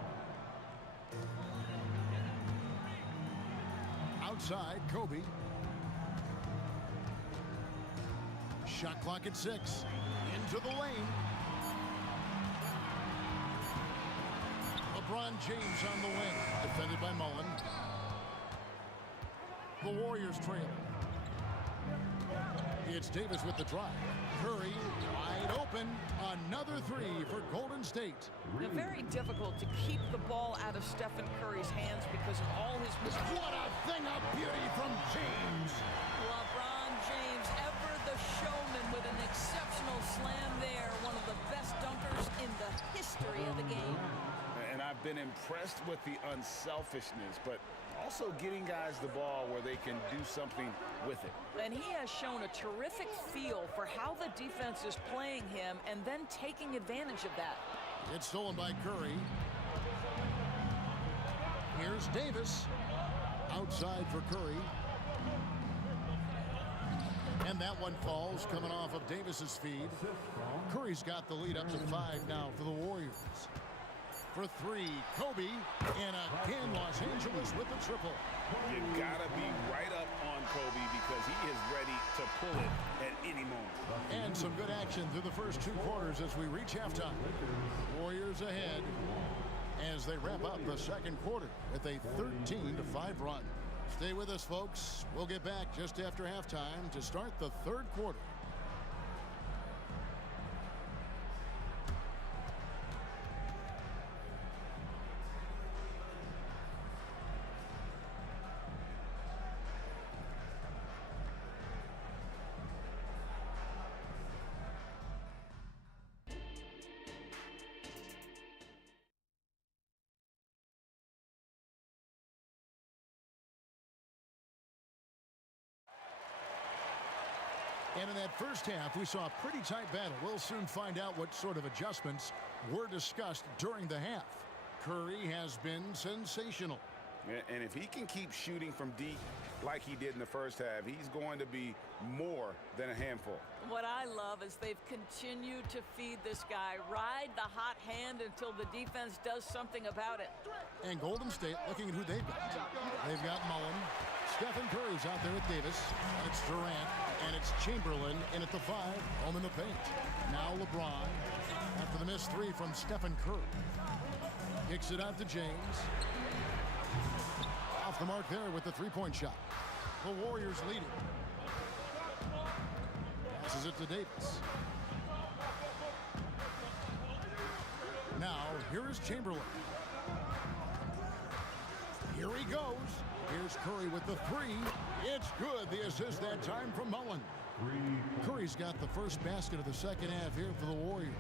Outside, Kobe. Shot clock at 6. Into the lane. LeBron James on the wing. Defended by Mullin. The Warriors trail. It's Davis with the drive. Curry wide open. Another three for Golden State. Very difficult to keep the ball out of Stephen Curry's hands because of all his mistakes. What a thing of beauty from James. LeBron James, ever the showman, with an exceptional slam there. One of the best dunkers in the history of the game. And I've been impressed with the unselfishness, but also getting guys the ball where they can do something with it. And he has shown a terrific feel for how the defense is playing him and then taking advantage of that. It's stolen by Curry. Here's Davis. Outside for Curry. And that one falls coming off of Davis's feed. Curry's got the lead up to 5 now for the Warriors. For 3, Kobe, and again Los Angeles with the triple. You gotta be right up on Kobe because he is ready to pull it at any moment. And some good action through the first 2 quarters as we reach halftime. Warriors ahead as they wrap up the second quarter with a 13-5 run. Stay with us, folks. We'll get back just after halftime to start the third quarter. And in that first half, we saw a pretty tight battle. We'll soon find out what sort of adjustments were discussed during the half. Curry has been sensational. And if he can keep shooting from deep like he did in the first half, he's going to be more than a handful. What I love is they've continued to feed this guy, ride the hot hand until the defense does something about it. And Golden State looking at who they've got. They've got Mullen. Stephen Curry's out there with Davis. And it's Durant. And it's Chamberlain in at the 5, home in the paint. Now LeBron after the missed 3 from Stephen Curry. Kicks it out to James. Off the mark there with the three-point shot. The Warriors lead it. Passes it to Davis. Now, here is Chamberlain. Here he goes. Here's Curry with the 3. It's good. The assist that time from Mullen. Curry's got the first basket of the second half here for the Warriors.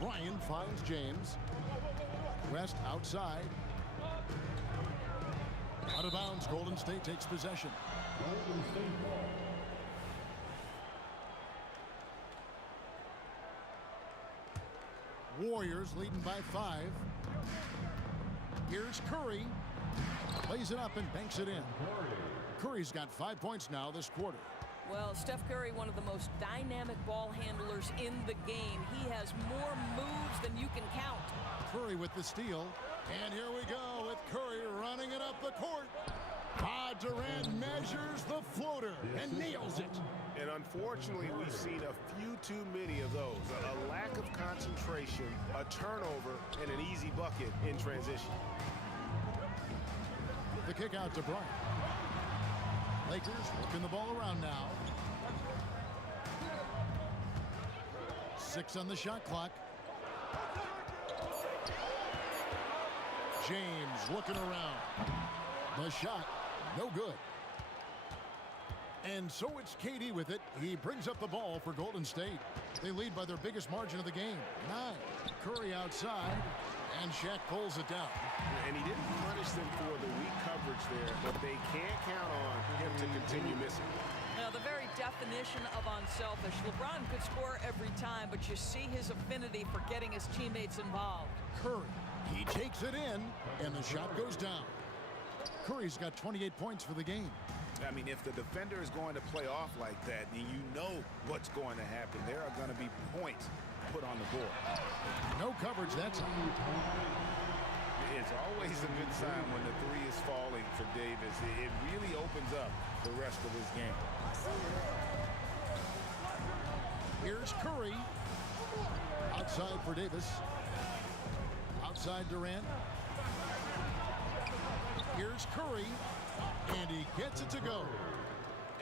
Bryan finds James. West outside. Out of bounds. Golden State takes possession. Warriors leading by 5. Here's Curry. Plays it up and banks it in. Curry's got 5 points now this quarter. Well, Steph Curry, one of the most dynamic ball handlers in the game. He has more moves than you can count. Curry with the steal. And here we go with Curry running it up the court. Durant measures the floater and nails it. And unfortunately, we've seen a few too many of those. A lack of concentration, a turnover, and an easy bucket in transition. The kick out to Bryant. Lakers working the ball around now. 6 on the shot clock. James looking around. The shot, no good. And so it's KD with it. He brings up the ball for Golden State. They lead by their biggest margin of the game, 9. Curry outside, and Shaq pulls it down. And he didn't punish them for the weak coverage there, but they can't count on him to continue missing. Now, the very definition of unselfish. LeBron could score every time, but you see his affinity for getting his teammates involved. Curry, he takes it in, and the shot goes down. Curry's got 28 points for the game. I mean, if the defender is going to play off like that, and you know what's going to happen, there are going to be points put on the board. No coverage that time. It's always a good sign when the 3 is falling for Davis. It really opens up the rest of his game. Here's Curry. Outside for Davis. Outside Durant. Here's Curry. And he gets it to go.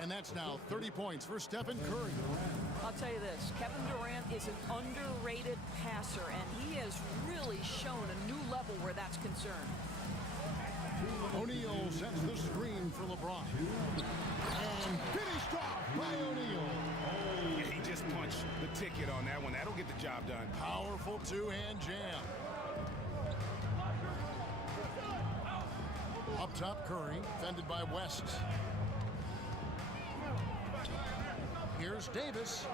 And that's now 30 points for Stephen Curry. I'll tell you this, Kevin Durant is an underrated passer, and he has really shown a new level where that's concerned. O'Neal sets the screen for LeBron. And finished off by O'Neal. Yeah, he just punched the ticket on that one. That'll get the job done. Powerful two-hand jam. Up top, Curry, fended by West. Here's Davis.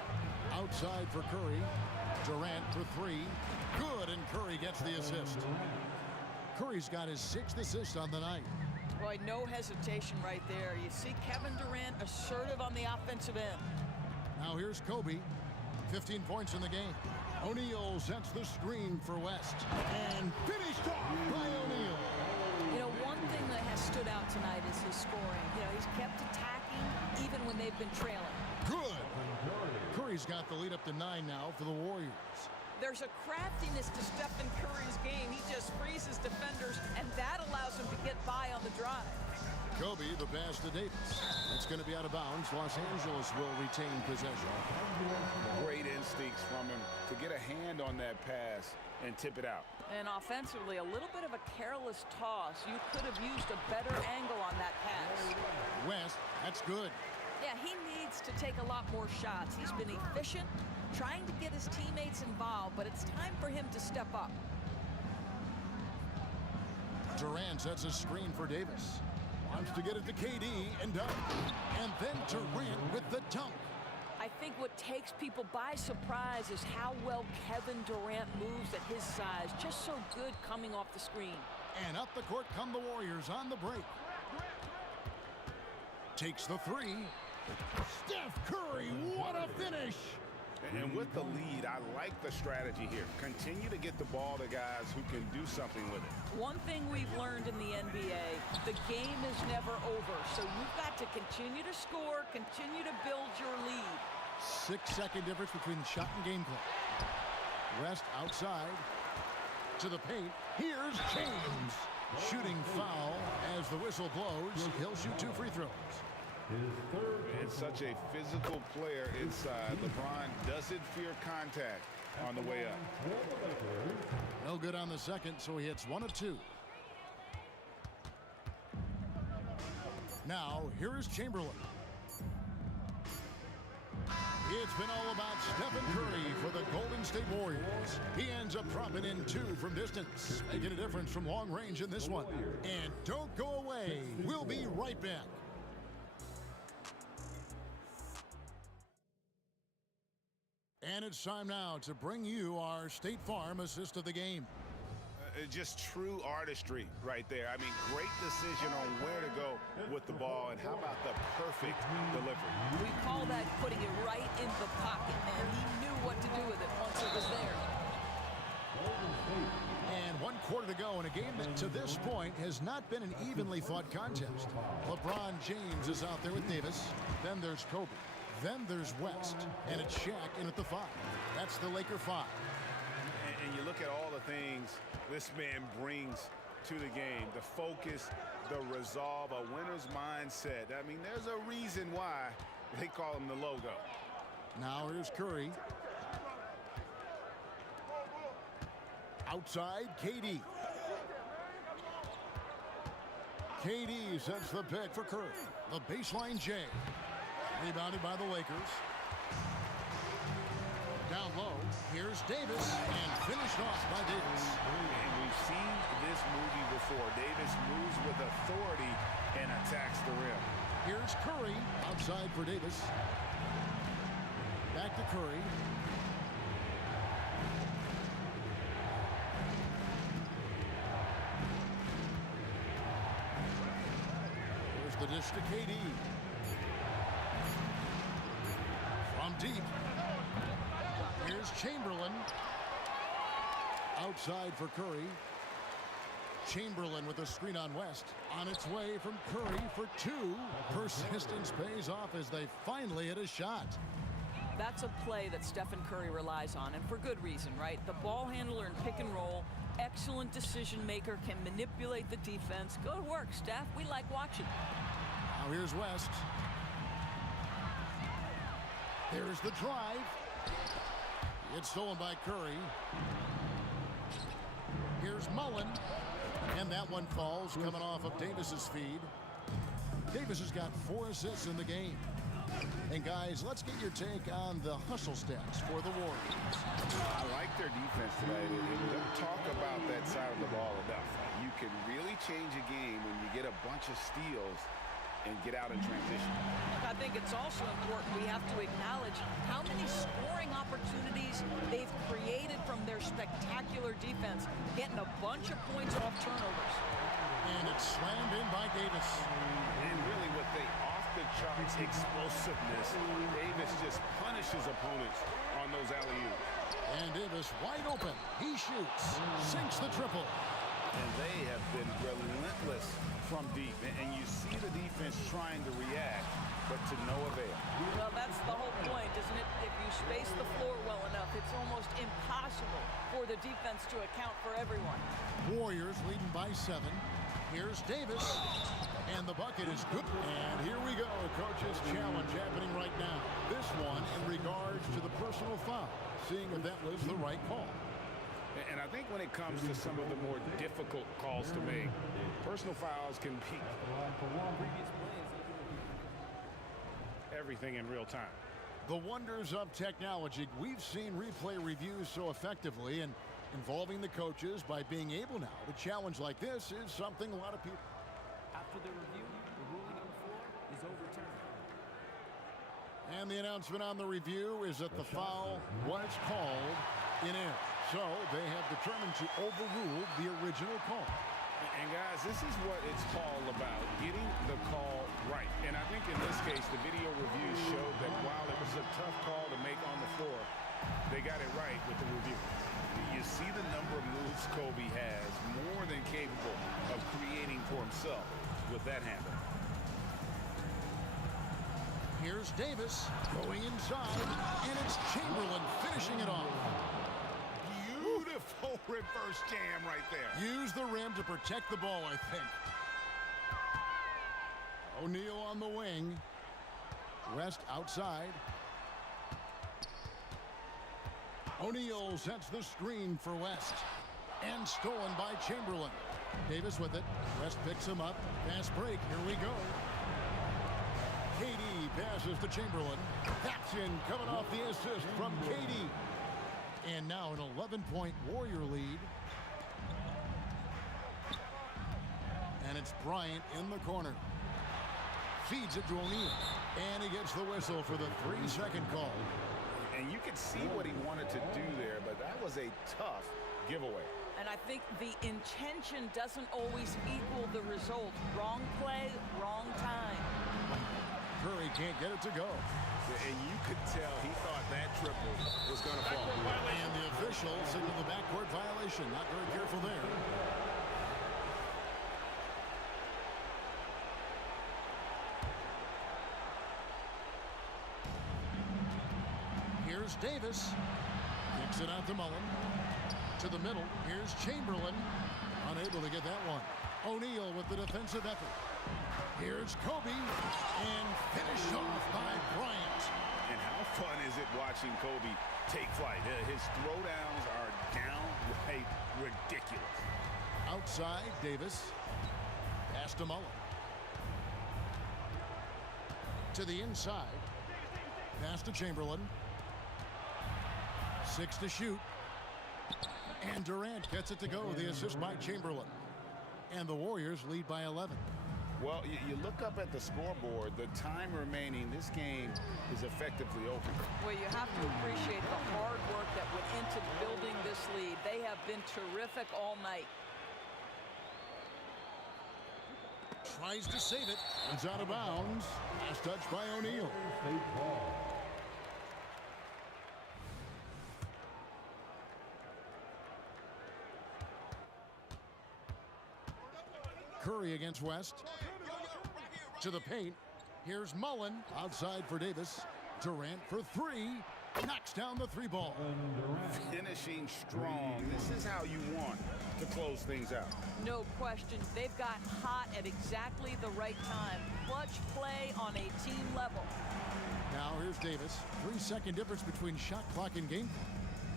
Outside for Curry. Durant for 3. Good, and Curry gets the assist. Curry's got his 6th assist on the night. Boy, no hesitation right there. You see Kevin Durant assertive on the offensive end. Now here's Kobe. 15 points in the game. O'Neal sets the screen for West. And finished off by O'Neal. You know, one thing that has stood out tonight is his scoring. You know, he's kept attacking even when they've been trailing. Good. Curry's got the lead up to 9 now for the Warriors. There's a craftiness to Stephen Curry's game. He just frees his defenders, and that allows him to get by on the drive. Kobe, the pass to Davis. It's going to be out of bounds. Los Angeles will retain possession. Great instincts from him to get a hand on that pass and tip it out. And offensively, a little bit of a careless toss. You could have used a better angle on that pass. West, that's good. Yeah, he needs to take a lot more shots. He's been efficient, trying to get his teammates involved, but it's time for him to step up. Durant sets a screen for Davis. Wants to get it to KD and dunk. And then Durant with the dunk. I think what takes people by surprise is how well Kevin Durant moves at his size. Just so good coming off the screen. And up the court come the Warriors on the break. Takes the three. Steph Curry, what a finish! And with the lead, I like the strategy here. Continue to get the ball to guys who can do something with it. One thing we've learned in the NBA, the game is never over. So you've got to continue to score, continue to build your lead. 6-second difference between the shot and game clock. West outside to the paint. Here's James. Shooting foul as the whistle blows. He'll shoot 2 free throws. It's such a physical player inside. LeBron doesn't fear contact on the way up. No good on the second, so he hits 1 of 2. Now, here is Chamberlain. It's been all about Stephen Curry for the Golden State Warriors. He ends up dropping in 2 from distance, making a difference from long range in this one. And don't go away. We'll be right back. And it's time now to bring you our State Farm assist of the game. Just true artistry right there. I mean, great decision on where to go with the ball, and how about the perfect delivery? We call that putting it right in the pocket, man. He knew what to do with it once it was there. And 1 quarter to go in a game that to this point has not been an evenly fought contest. LeBron James is out there with Davis. Then there's Kobe. Then there's West. And it's Shaq in at the 5. That's the Laker 5. And you look at all the things this man brings to the game. The focus, the resolve, a winner's mindset. I mean, there's a reason why they call him the logo. Now here's Curry. Outside, KD. KD sets the pick for Curry. The baseline J. Rebounded by the Lakers. Down low, here's Davis, and finished off by Davis. And we've seen this movie before. Davis moves with authority and attacks the rim. Here's Curry, outside for Davis. Back to Curry. Here's the dish to KD. From deep. Here's Chamberlain. Outside for Curry. Chamberlain with a screen on West. On its way from Curry for 2. Persistence pays off as they finally hit a shot. That's a play that Stephen Curry relies on, and for good reason, right? The ball handler in pick and roll, excellent decision maker, can manipulate the defense. Go to work, Steph. We like watching. Now here's West. There's the drive. It's stolen by Curry. Here's Mullen. And that one falls coming off of Davis's feed. Davis has got 4 assists in the game. And guys, let's get your take on the hustle stats for the Warriors. I like their defense tonight. We don't talk about that side of the ball enough. You can really change a game when you get a bunch of steals and get out in transition. I think it's also important we have to acknowledge how many scoring opportunities they've created from their spectacular defense, getting a bunch of points off turnovers. And it's slammed in by Davis. And really with the off-the-charts explosiveness, Davis just punishes opponents on those alley-oops. And Davis wide open. He shoots. Sinks the triple. And they have been relentless from deep. And you see the defense trying to react, but to no avail. Well, that's the whole point, isn't it? If you space the floor well enough, it's almost impossible for the defense to account for everyone. Warriors leading by 7. Here's Davis. And the bucket is good. And here we go. Coach's challenge happening right now. This one in regards to the personal foul. Seeing if that was the right call. And I think when it comes to some of the more difficult calls to make, personal fouls can be everything in real time. The wonders of technology. We've seen replay reviews so effectively, and involving the coaches by being able now to challenge like this is something a lot of people. After the review, And the announcement on the review is that the foul was called in air. So they have determined to overrule the original call. And guys, this is what it's all about, getting the call right. And I think in this case, the video review showed that while it was a tough call to make on the floor, they got it right with the review. You see the number of moves Kobe has, more than capable of creating for himself with that handle. Here's Davis going inside, and it's Chamberlain finishing it off. Beautiful reverse jam right there. Use the rim to protect the ball, I think. O'Neal on the wing. West outside. O'Neal sets the screen for West. And stolen by Chamberlain. Davis with it. West picks him up. Fast break. Here we go. KD passes to Chamberlain. That's in, coming off the assist from KD. And now an 11-point Warrior lead. And it's Bryant in the corner. Feeds it to O'Neal. And he gets the whistle for the 3-second call. And you can see what he wanted to do there, but that was a tough giveaway. And I think the intention doesn't always equal the result. Wrong play, wrong time. Curry can't get it to go. And you could tell he thought that triple was going to fall. And the official signaled the backcourt violation. Not very careful there. Here's Davis. Kicks it out to Mullen. To the middle. Here's Chamberlain. Unable to get that one. O'Neal with the defensive effort. Here's Kobe. And finished off by Bryant. And how fun is it watching Kobe take flight? His throwdowns are downright ridiculous. Outside, Davis. Pass to Mullen. To the inside. Pass to Chamberlain. 6 to shoot. And Durant gets it to go. The assist by Chamberlain. And the Warriors lead by 11. Well, you look up at the scoreboard, the time remaining, this game is effectively over. Well, you have to appreciate the hard work that went into building this lead. They have been terrific all night. Tries to save it. It's out of bounds. Last touch by O'Neal. Curry against West. To the paint. Here's Mullen. Outside for Davis. Durant for 3. Knocks down the 3 ball. Finishing strong. This is how you want to close things out. No question. They've got hot at exactly the right time. Clutch play on a team level. Now here's Davis. 3-second difference between shot clock and game.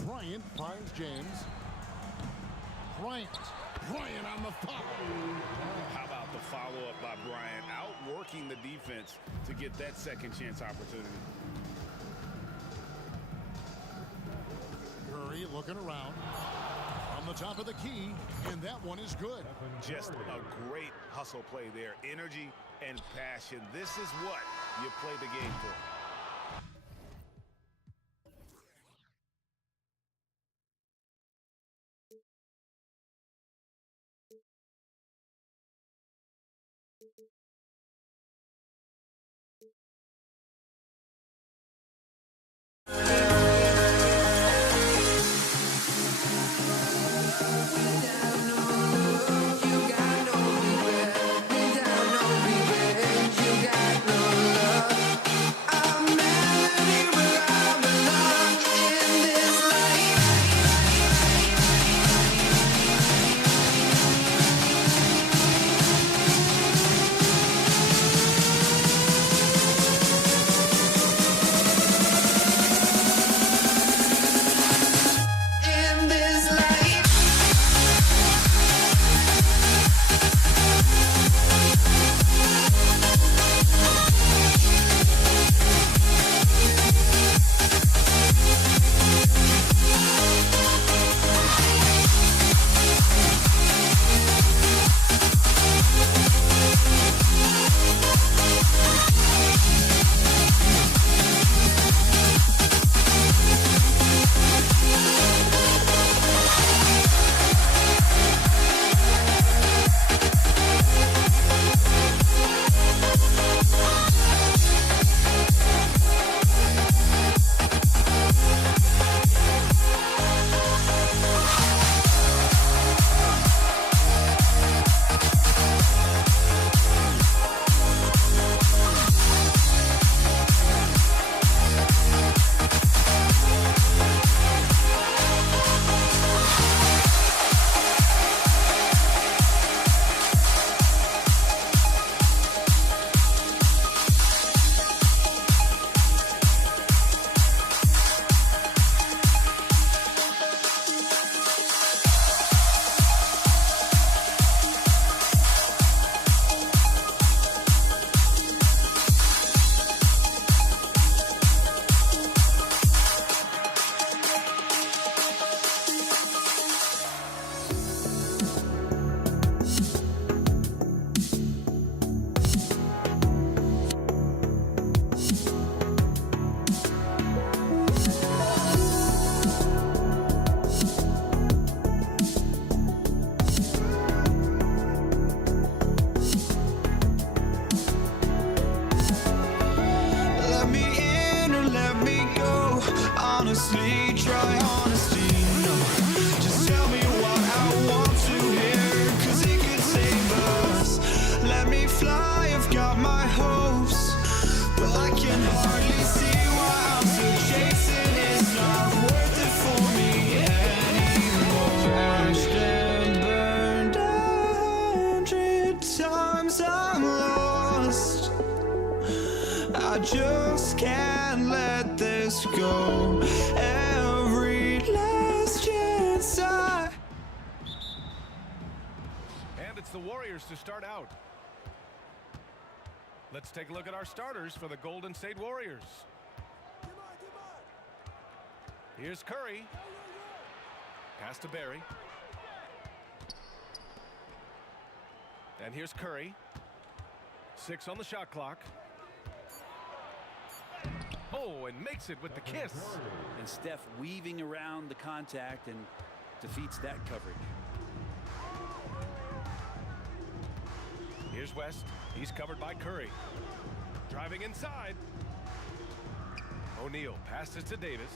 Bryant finds James. Bryant on the foul. How about the follow-up by Bryant, outworking the defense to get that second chance opportunity. Curry looking around. On the top of the key, and that one is good. Just a great hustle play there. Energy and passion. This is what you play the game for. You got no love. just can't let this go. Every last chance I... And it's the Warriors to start out. Let's take a look at our starters for the Golden State Warriors. Here's Curry. Pass to Barry. And here's Curry. 6 on the shot clock. Oh, and makes it with the kiss. And Steph weaving around the contact and defeats that coverage. Here's West. He's covered by Curry. Driving inside. O'Neal passes to Davis.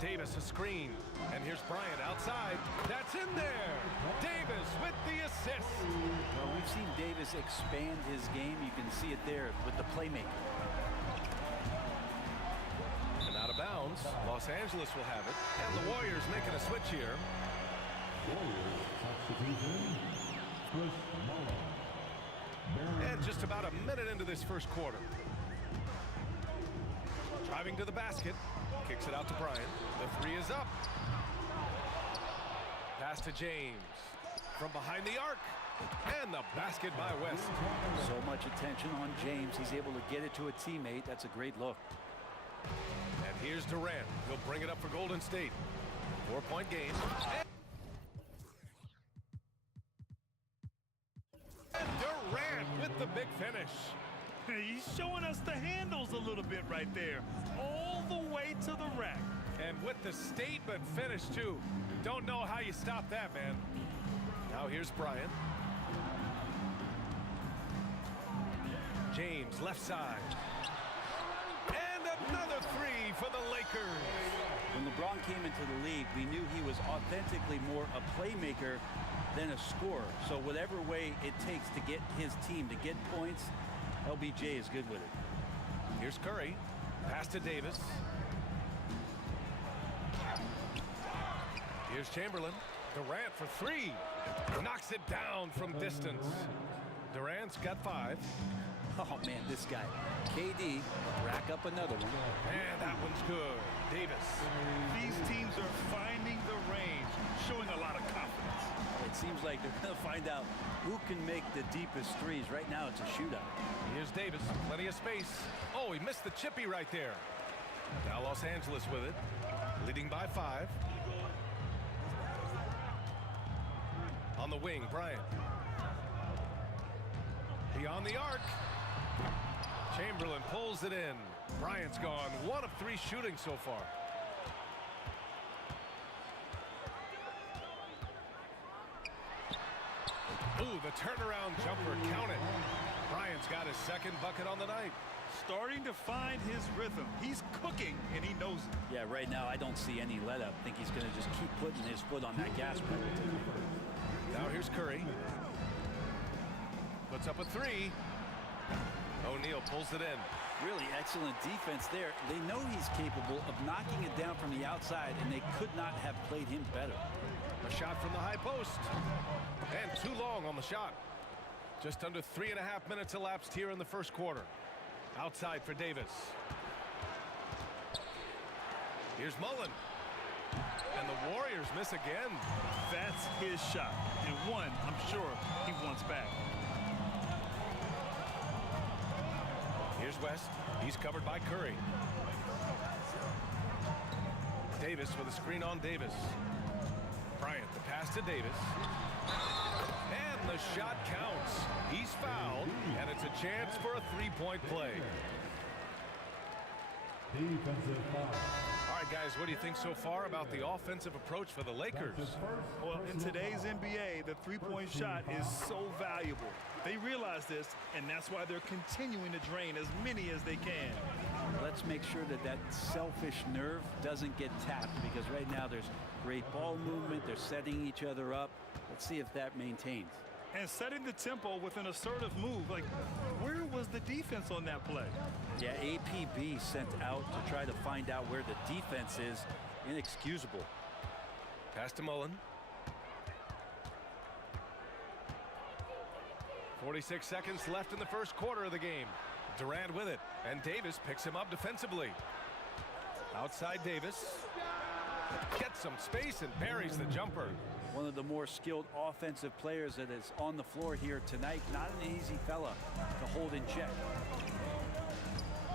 Davis a screen. And here's Bryant outside. That's in there. Davis with the assist. Well, we've seen Davis expand his game. You can see it there with the playmaking. And out of bounds. Los Angeles will have it. And the Warriors making a switch here. And just about a minute into this first quarter. Driving to the basket. Kicks it out to Bryant. The three is up. Pass to James. From behind the arc. And the basket by West. So much attention on James. He's able to get it to a teammate. That's a great look. And here's Durant. He'll bring it up for Golden State. 4-point game. And Durant with the big finish. He's showing us the handles a little bit right there. All the way to the rack. And with the statement finish, too. Don't know how you stop that, man. Now here's Bryant. James, left side. And another three for the Lakers. When LeBron came into the league, we knew he was authentically more a playmaker than a scorer. So whatever way it takes to get his team to get points, LBJ is good with it. Here's Curry. Pass to Davis. Here's Chamberlain. Durant for three. Knocks it down from distance. Durant's got 5. Oh, man, this guy. KD, rack up another one. And that one's good. Davis. These teams are finding the range, showing a lot of confidence. It seems like they're going to find out who can make the deepest threes. Right now, it's a shootout. Here's Davis. Plenty of space. Oh, he missed the chippy right there. Now Los Angeles with it. Leading by 5. On the wing, Bryant. Beyond the arc. Chamberlain pulls it in. Bryant's gone 1 of 3 shooting so far. Ooh, the turnaround jumper, count it. Bryant's got his second bucket on the night. Starting to find his rhythm. He's cooking, and he knows it. Yeah, right now I don't see any let up. I think he's going to just keep putting his foot on that gas pedal. Now here's Curry. Puts up a 3. O'Neal pulls it in. Really excellent defense there. They know he's capable of knocking it down from the outside, and they could not have played him better. A shot from the high post. And too long on the shot. Just under 3.5 minutes elapsed here in the first quarter. Outside for Davis. Here's Mullen. And the Warriors miss again. That's his shot. And one, I'm sure, he wants back. Here's West. He's covered by Curry. Davis with a screen on Davis. Bryant, the pass to Davis. And the shot counts. He's fouled, and it's a chance for a 3-point play. Defensive foul. All right, guys, what do you think so far about the offensive approach for the Lakers? Well, in today's NBA, the three-point shot is so valuable. They realize this, and that's why they're continuing to drain as many as they can. Let's make sure that that selfish nerve doesn't get tapped, because right now there's great ball movement. They're setting each other up. Let's see if that maintains. And setting the tempo with an assertive move. Like, where was the defense on that play? Yeah, APB sent out to try to find out where the defense is. Inexcusable. Pass to Mullen. 46 seconds left in the first quarter of the game. Durant with it, and Davis picks him up defensively. Outside Davis. Gets some space and buries the jumper. One of the more skilled offensive players that is on the floor here tonight. Not an easy fella to hold in check.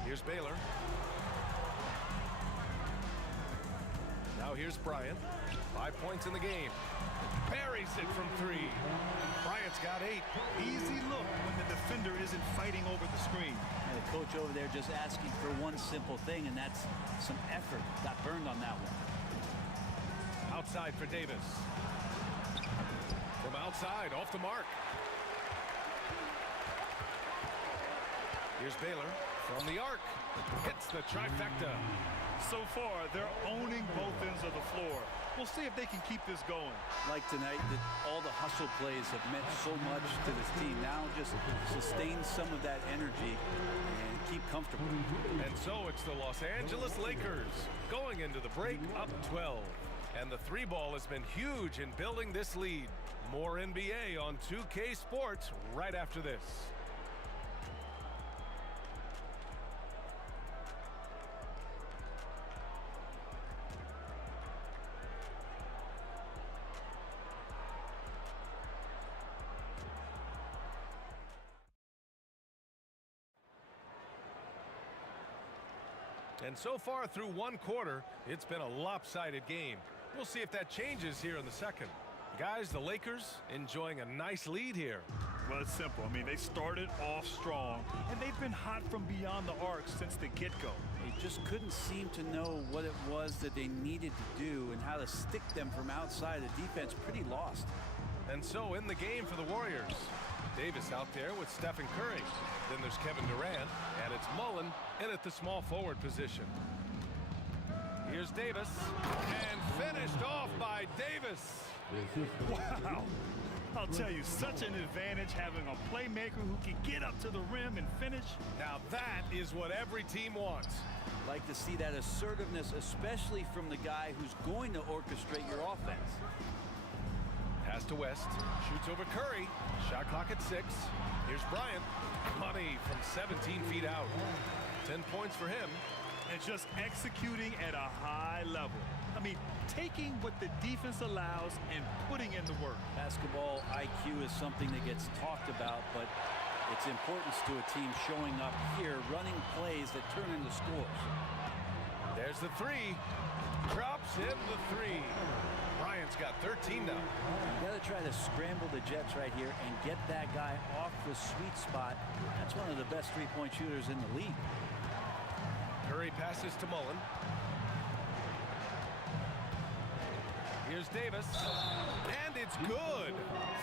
Here's Baylor. Now here's Bryant. 5 points in the game. Buries it from 3. Bryant's got 8. Easy look when the defender isn't fighting over the screen. And the coach over there just asking for one simple thing, and that's some effort. Got burned on that one. Outside for Davis. From outside, off the mark. Here's Baylor from the arc. Hits the trifecta. So far, they're owning both ends of the floor. We'll see if they can keep this going. Like tonight, that all the hustle plays have meant so much to this team. Now just sustain some of that energy and keep comfortable. And so it's the Los Angeles Lakers going into the break up 12. And the 3 ball has been huge in building this lead. More NBA on 2K Sports right after this. And so far through 1 quarter, it's been a lopsided game. We'll see if that changes here in the second. Guys, the Lakers enjoying a nice lead here. Well, it's simple. I mean, they started off strong, and they've been hot from beyond the arc since the get-go. They just couldn't seem to know what it was that they needed to do and how to stick them from outside. The defense pretty lost. And so in the game for the Warriors, Davis out there with Stephen Curry. Then there's Kevin Durant, and it's Mullen in at the small forward position. Here's Davis, and finished off by Davis. Wow. I'll tell you, such an advantage having a playmaker who can get up to the rim and finish. Now that is what every team wants. Like to see that assertiveness, especially from the guy who's going to orchestrate your offense. Pass to West, shoots over Curry. Shot clock at 6. Here's Bryant. Money from 17 feet out. 10 points for him. And just executing at a high level. I mean, taking what the defense allows and putting in the work. Basketball IQ is something that gets talked about, but its importance to a team showing up here, running plays that turn into scores. There's the 3. Drops in the 3. Bryant's got 13 now. You got to try to scramble the Jets right here and get that guy off the sweet spot. That's one of the best three-point shooters in the league. Curry passes to Mullen. Here's Davis, and it's good.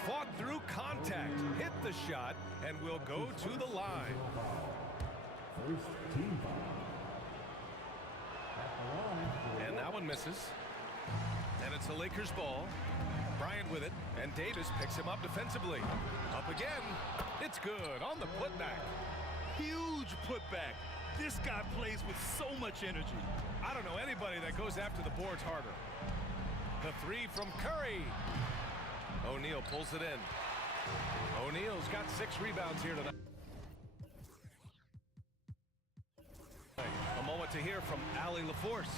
Fought through contact, hit the shot, and will go to the line. First team foul. And that one misses. And it's the Lakers ball. Bryant with it, and Davis picks him up defensively. Up again. It's good on the putback. Huge putback. This guy plays with so much energy. I don't know anybody that goes after the boards harder. The 3 from Curry. O'Neal pulls it in. O'Neal's got 6 rebounds here tonight. A moment to hear from Allie LaForce.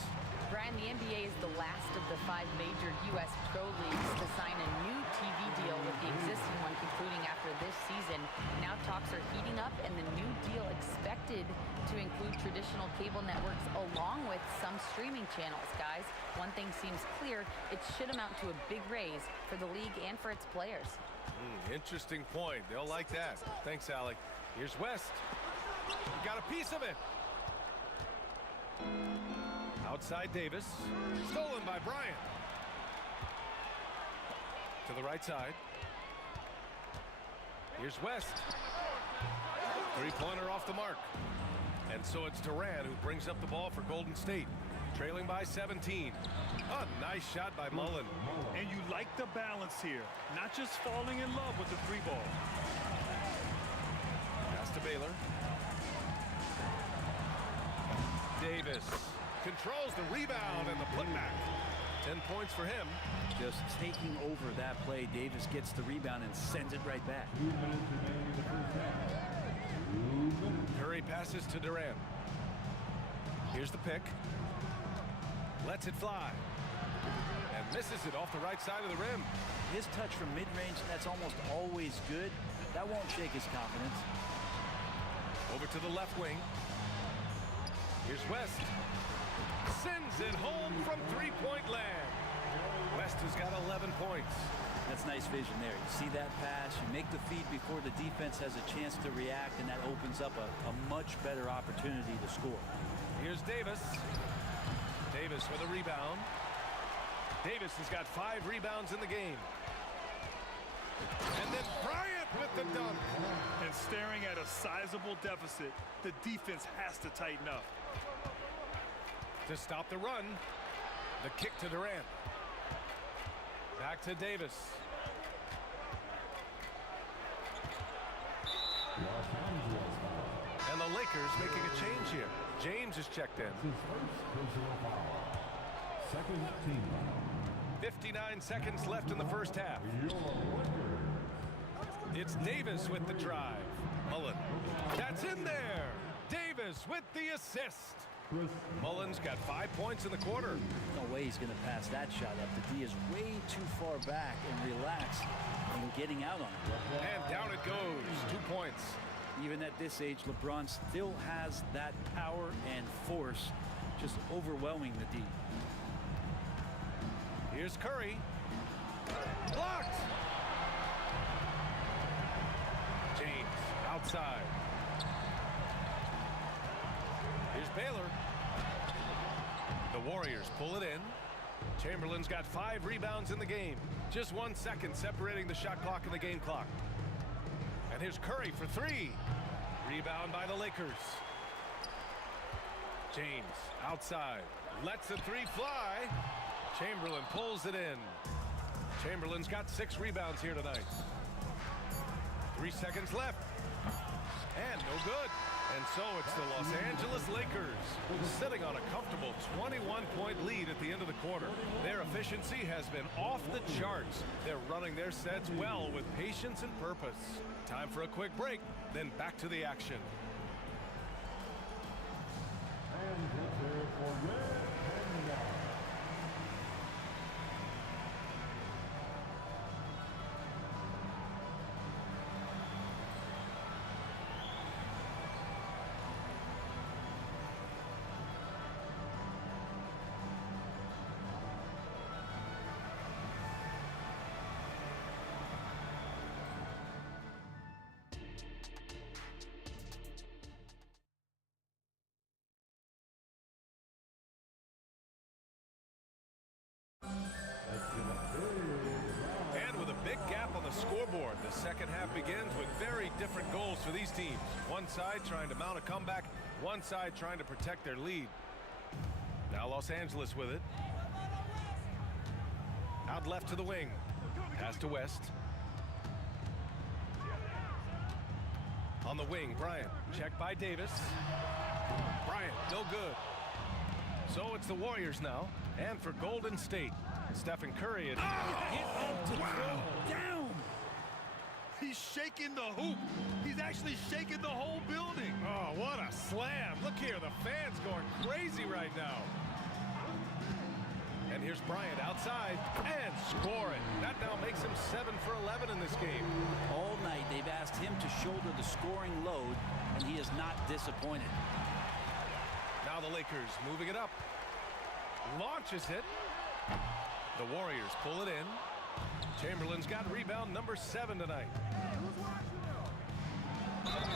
Brian, the NBA is the last of the 5 major U.S. pro leagues to sign a new TV deal, with the existing one concluding after this season. Now talks are heating up, and the new deal expected to include traditional cable networks along with some streaming channels. Guys, one thing seems clear: it should amount to a big raise for the league and for its players. Interesting point. They'll like that. Thanks, Allie. Here's West. Got a piece of it. Outside Davis. Stolen by Bryant. To the right side. Here's West. 3-pointer off the mark. And so it's Durant who brings up the ball for Golden State. Trailing by 17. A nice shot by Mullen. And you like the balance here. Not just falling in love with the 3 ball. Pass to Baylor. Davis controls the rebound and the putback. 10 points for him. Just taking over that play. Davis gets the rebound and sends it right back. Curry passes to Durant. Here's the pick. Lets it fly. And misses it off the right side of the rim. His touch from mid-range, that's almost always good. That won't shake his confidence. Over to the left wing. Here's West. Sends it home from three-point land. West has got 11 points. That's nice vision there. You see that pass, you make the feed before the defense has a chance to react, and that opens up a much better opportunity to score. Here's Davis. Davis with a rebound. Davis has got 5 rebounds in the game. And then Bryant with the dunk. And staring at a sizable deficit, the defense has to tighten up. To stop the run, the kick to Durant. Back to Davis. And the Lakers making a change here. James is checked in. 59 seconds left in the first half. It's Davis with the drive. Mullen. That's in there. Davis with the assist. Mullen's got 5 points in the quarter. No way he's going to pass that shot up. The D is way too far back and relaxed in getting out on it. And down it goes. 2 points. Even at this age, LeBron still has that power and force, just overwhelming the D. Here's Curry. Blocked. James outside. Here's Baylor. The Warriors pull it in. Chamberlain's got 5 rebounds in the game. Just 1 second separating the shot clock and the game clock. And here's Curry for 3. Rebound by the Lakers. James outside. Lets the 3 fly. Chamberlain pulls it in. Chamberlain's got 6 rebounds here tonight. 3 seconds left. And no good. And so it's the Los Angeles Lakers sitting on a comfortable 21-point lead at the end of the quarter. Their efficiency has been off the charts. They're running their sets well with patience and purpose. Time for a quick break, then back to the action. Scoreboard. The second half begins with very different goals for these teams. One side trying to mount a comeback, one side trying to protect their lead. Now Los Angeles with it. Out left to the wing. Pass to West. On the wing, Bryant. Checked by Davis. Bryant, no good. So it's the Warriors now. And for Golden State, Stephen Curry. Hit up to throw down. He's shaking the hoop. He's actually shaking the whole building. Oh, what a slam. Look here, the fans going crazy right now. And here's Bryant outside and scoring. That now makes him 7 for 11 in this game. All night they've asked him to shoulder the scoring load, and he is not disappointed. Now the Lakers moving it up. Launches it. The Warriors pull it in. Chamberlain's got rebound number 7 tonight.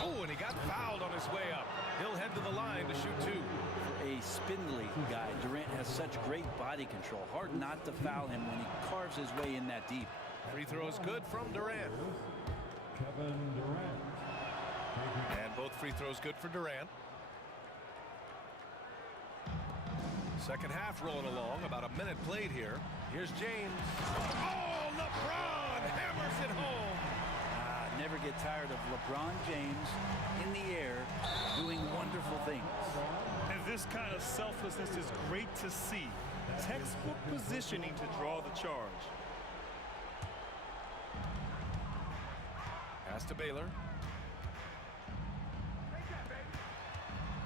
Oh, and he got fouled on his way up. He'll head to the line to shoot 2. For a spindly guy, Durant has such great body control. Hard not to foul him when he carves his way in that deep. Free throws good from Durant. Kevin Durant. And both free throws good for Durant. Second half rolling along. About a minute played here. Here's James. Oh, LeBron hammers it home. Never get tired of LeBron James in the air doing wonderful things. And this kind of selflessness is great to see. Textbook positioning to draw the charge. Pass to Baylor.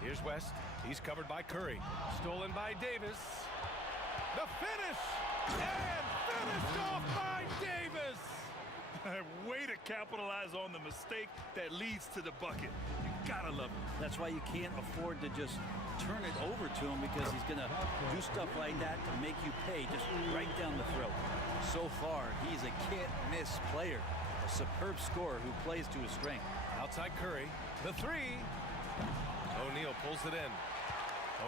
Here's West. He's covered by Curry. Stolen by Davis. The finish! And finished off by Davis! Way to capitalize on the mistake that leads to the bucket. You gotta love it. That's why you can't afford to just turn it over to him, because he's going to do stuff like that to make you pay just right down the throat. So far, he's a can't-miss player. A superb scorer who plays to his strength. Outside Curry. The three. O'Neal pulls it in.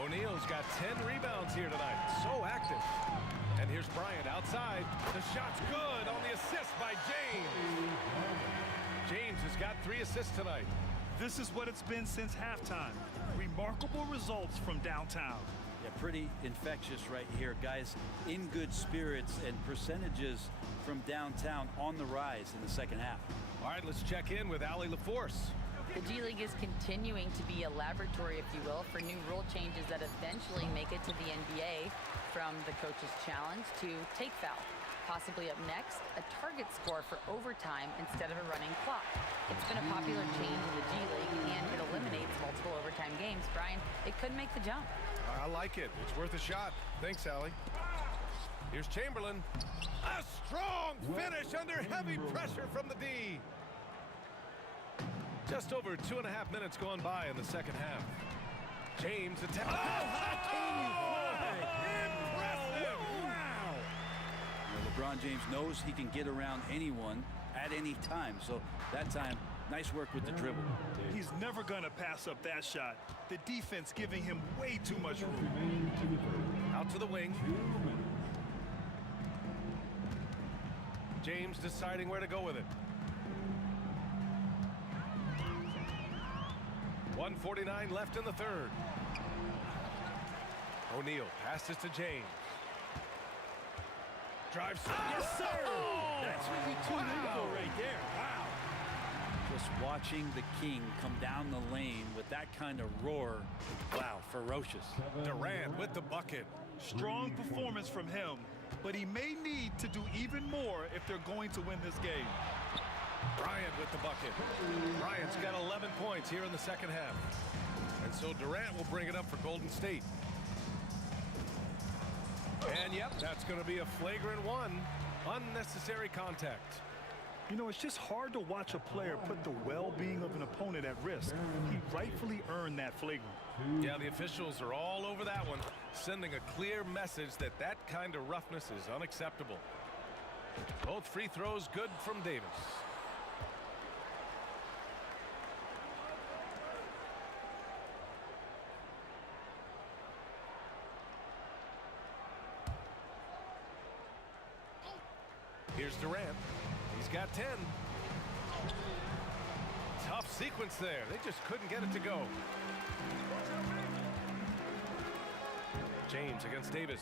O'Neal's got 10 rebounds here tonight. So active. And here's Bryant outside. The shot's good on the assist by James. James has got 3 assists tonight. This is what it's been since halftime. Remarkable results from downtown. Yeah, pretty infectious right here. Guys in good spirits, and percentages from downtown on the rise in the second half. All right, let's check in with Allie LaForce. The G League is continuing to be a laboratory, if you will, for new rule changes that eventually make it to the NBA, from the coach's challenge to take foul. Possibly up next, a target score for overtime instead of a running clock. It's been a popular change in the G League, and it eliminates multiple overtime games. Brian, it could make the jump. I like it. It's worth a shot. Thanks, Allie. Here's Chamberlain. A strong finish under heavy pressure from the D. Just over 2.5 minutes gone by in the second half. James attacks. Oh, how can you fly? Impressive! Wow! LeBron James knows he can get around anyone at any time. So that time, nice work with the dribble. He's never going to pass up that shot. The defense giving him way too much room. Out to the wing. James deciding where to go with it. 1:49 left in the third. O'Neal passes to James. Drives. Yes, sir! That's really too wow. Right there. Wow. Just watching the King come down the lane with that kind of roar. Wow, ferocious. Durant with the bucket. Strong performance from him, but he may need to do even more if they're going to win this game. Bryant with the bucket. Bryant's got 11 points here in the second half. And so Durant will bring it up for Golden State. And yep, that's going to be a flagrant one. Unnecessary contact. You know, it's just hard to watch a player put the well-being of an opponent at risk. He rightfully earned that flagrant. Yeah, the officials are all over that one, sending a clear message that that kind of roughness is unacceptable. Both free throws good from Davis. Here's Durant. He's got 10. Tough sequence there. They just couldn't get it to go. James against Davis.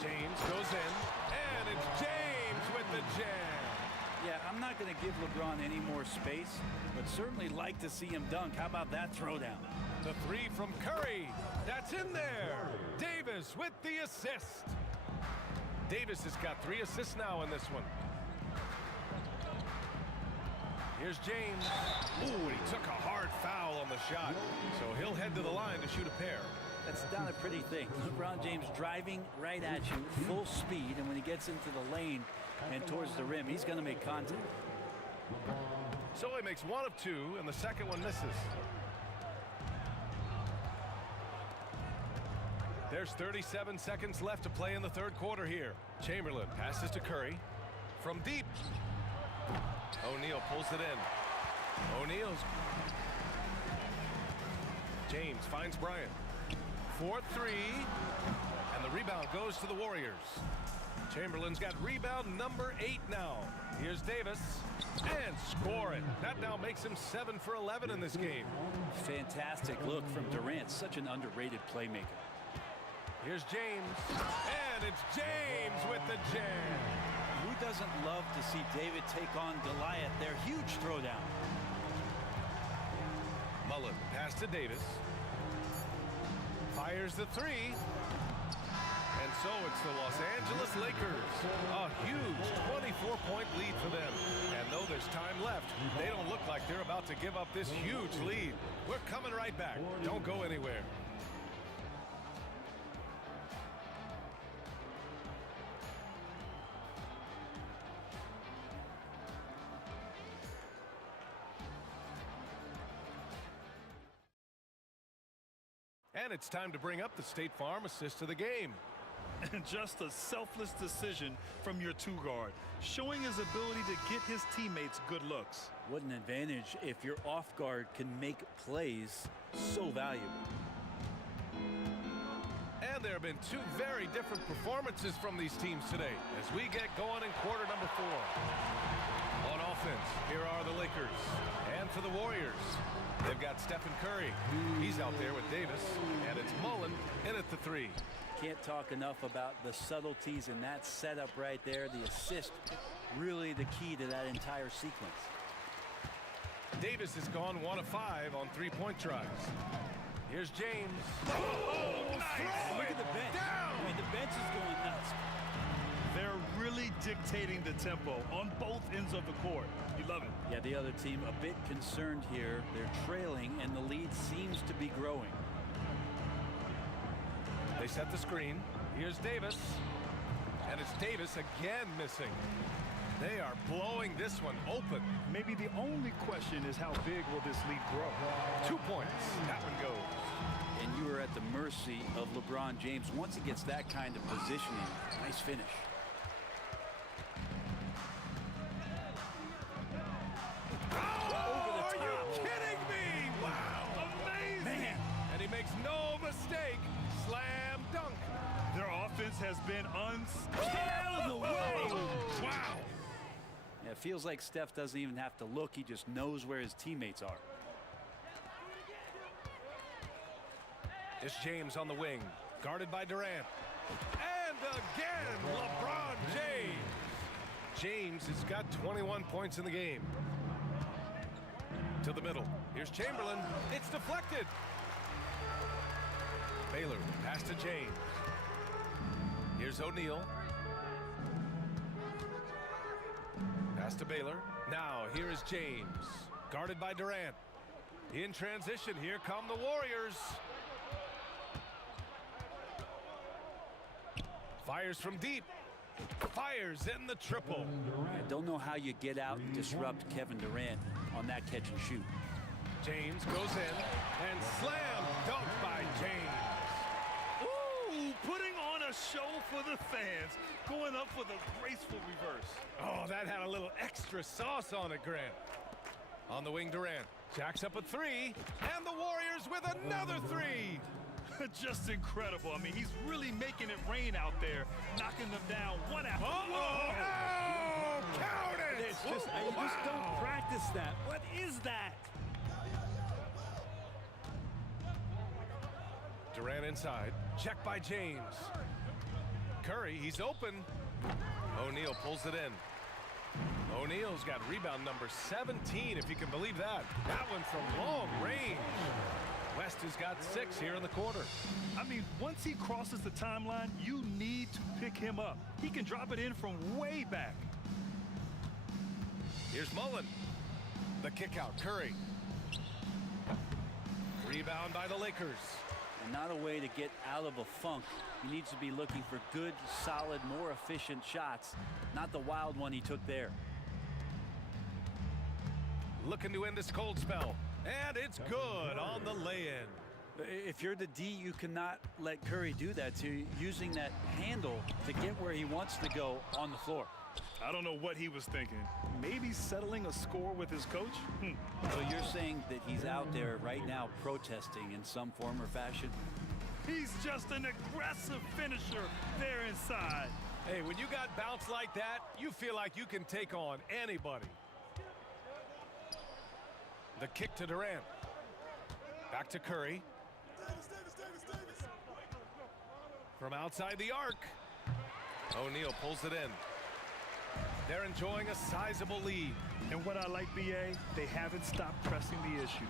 James goes in, and it's James with the jam. Yeah, I'm not going to give LeBron any more space, but certainly like to see him dunk. How about that throwdown? The three from Curry. That's in there. Davis with the assist. Davis has got 3 assists now in this one. Here's James. Ooh, he took a hard foul on the shot. So he'll head to the line to shoot a pair. That's not a pretty thing. LeBron James driving right at you, full speed, and when he gets into the lane and towards the rim, he's going to make contact. So he makes 1 of 2, and the second one misses. There's 37 seconds left to play in the third quarter here. Chamberlain passes to Curry. From deep. O'Neal pulls it in. O'Neal's. James finds Bryant. 4-3. And the rebound goes to the Warriors. Chamberlain's got rebound number 8 now. Here's Davis. And scoring. That now makes him 7 for 11 in this game. Fantastic look from Durant. Such an underrated playmaker. Here's James, and it's James with the jam. Who doesn't love to see David take on Goliath? Their huge throwdown. Mullen pass to Davis. Fires the 3. And so it's the Los Angeles Lakers. A huge 24-point lead for them. And though there's time left, they don't look like like they're about to give up this huge lead. We're coming right back. Don't go anywhere. And it's time to bring up the State Farm assist of the game. And just a selfless decision from your two-guard, showing his ability to get his teammates good looks. What an advantage if your off guard can make plays so valuable. And there have been two very different performances from these teams today as we get going in quarter number 4. On offense, here are the Lakers. And for the Warriors, they've got Stephen Curry. He's out there with Davis. And it's Mullen in at the 3. Can't talk enough about the subtleties in that setup right there. The assist, really the key to that entire sequence. Davis has gone 1 of 5 on 3-point tries. Here's James. Oh, nice! Look at the bench. I mean, the bench is going nuts. They're really dictating the tempo on both ends of the court. You love it. Yeah, the other team a bit concerned here. They're trailing, and the lead seems to be growing. They set the screen. Here's Davis. And it's Davis again missing. They are blowing this one open. Maybe the only question is how big will this lead grow? 2 points. That one goes. And you are at the mercy of LeBron James once he gets that kind of positioning. Nice finish. Oh, are you kidding me? Wow. Amazing. Man. And he makes no mistake. Slam dunk. Their offense has been Get out of the way. Wow. Yeah, it feels like Steph doesn't even have to look. He just knows where his teammates are. It's James on the wing, guarded by Durant. And again, LeBron James. James has got 21 points in the game. To the middle. Here's Chamberlain. It's deflected. Baylor, pass to James. Here's O'Neal. Pass to Baylor. Now, here is James, guarded by Durant. In transition, here come the Warriors. Fires from deep. Fires in the triple. I don't know how you get out and disrupt Kevin Durant on that catch and shoot. James goes in and slam dunk by James. Ooh, putting on a show for the fans, going up with a graceful reverse. Oh, that had a little extra sauce on it, Grant. On the wing, Durant jacks up a 3, and the Warriors with another 3. Just incredible. I mean, he's really making it rain out there, knocking them down one after one. Oh, count it! It's just, you just don't practice that. What is that? Durant inside. Check by James. Curry, he's open. O'Neal pulls it in. O'Neal's got rebound number 17, if you can believe that. That one from long range. West has got 6 here in the quarter. I mean, once he crosses the timeline, you need to pick him up. He can drop it in from way back. Here's Mullen. The kick out, Curry. Rebound by the Lakers. And not a way to get out of a funk. He needs to be looking for good, solid, more efficient shots, not the wild one he took there. Looking to end this cold spell. And it's good on the lay-in. If you're the D, you cannot let Curry do that to you, using that handle to get where he wants to go on the floor. I don't know what he was thinking. Maybe settling a score with his coach? So you're saying that he's out there right now protesting in some form or fashion? He's just an aggressive finisher there inside. Hey, when you got bounce like that, you feel like you can take on anybody. The kick to Durant. Back to Curry. Davis. From outside the arc. O'Neal pulls it in. They're enjoying a sizable lead. And what I like, BA, they haven't stopped pressing the issue.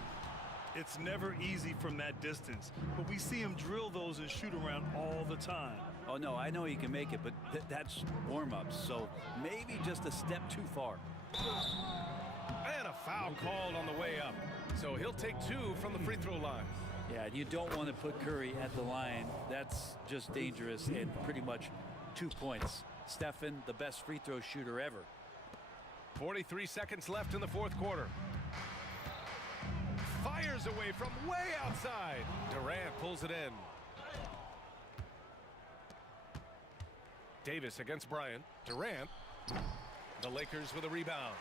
It's never easy from that distance, but we see him drill those and shoot around all the time. Oh, no, I know he can make it, but that's warm-ups, so maybe just a step too far. And a foul called on the way up. So he'll take 2 from the free throw line. Yeah, you don't want to put Curry at the line. That's just dangerous, and pretty much 2 points. Stephen, the best free throw shooter ever. 43 seconds left in the fourth quarter. Fires away from way outside. Durant pulls it in. Davis against Bryant. Durant. The Lakers with a rebound.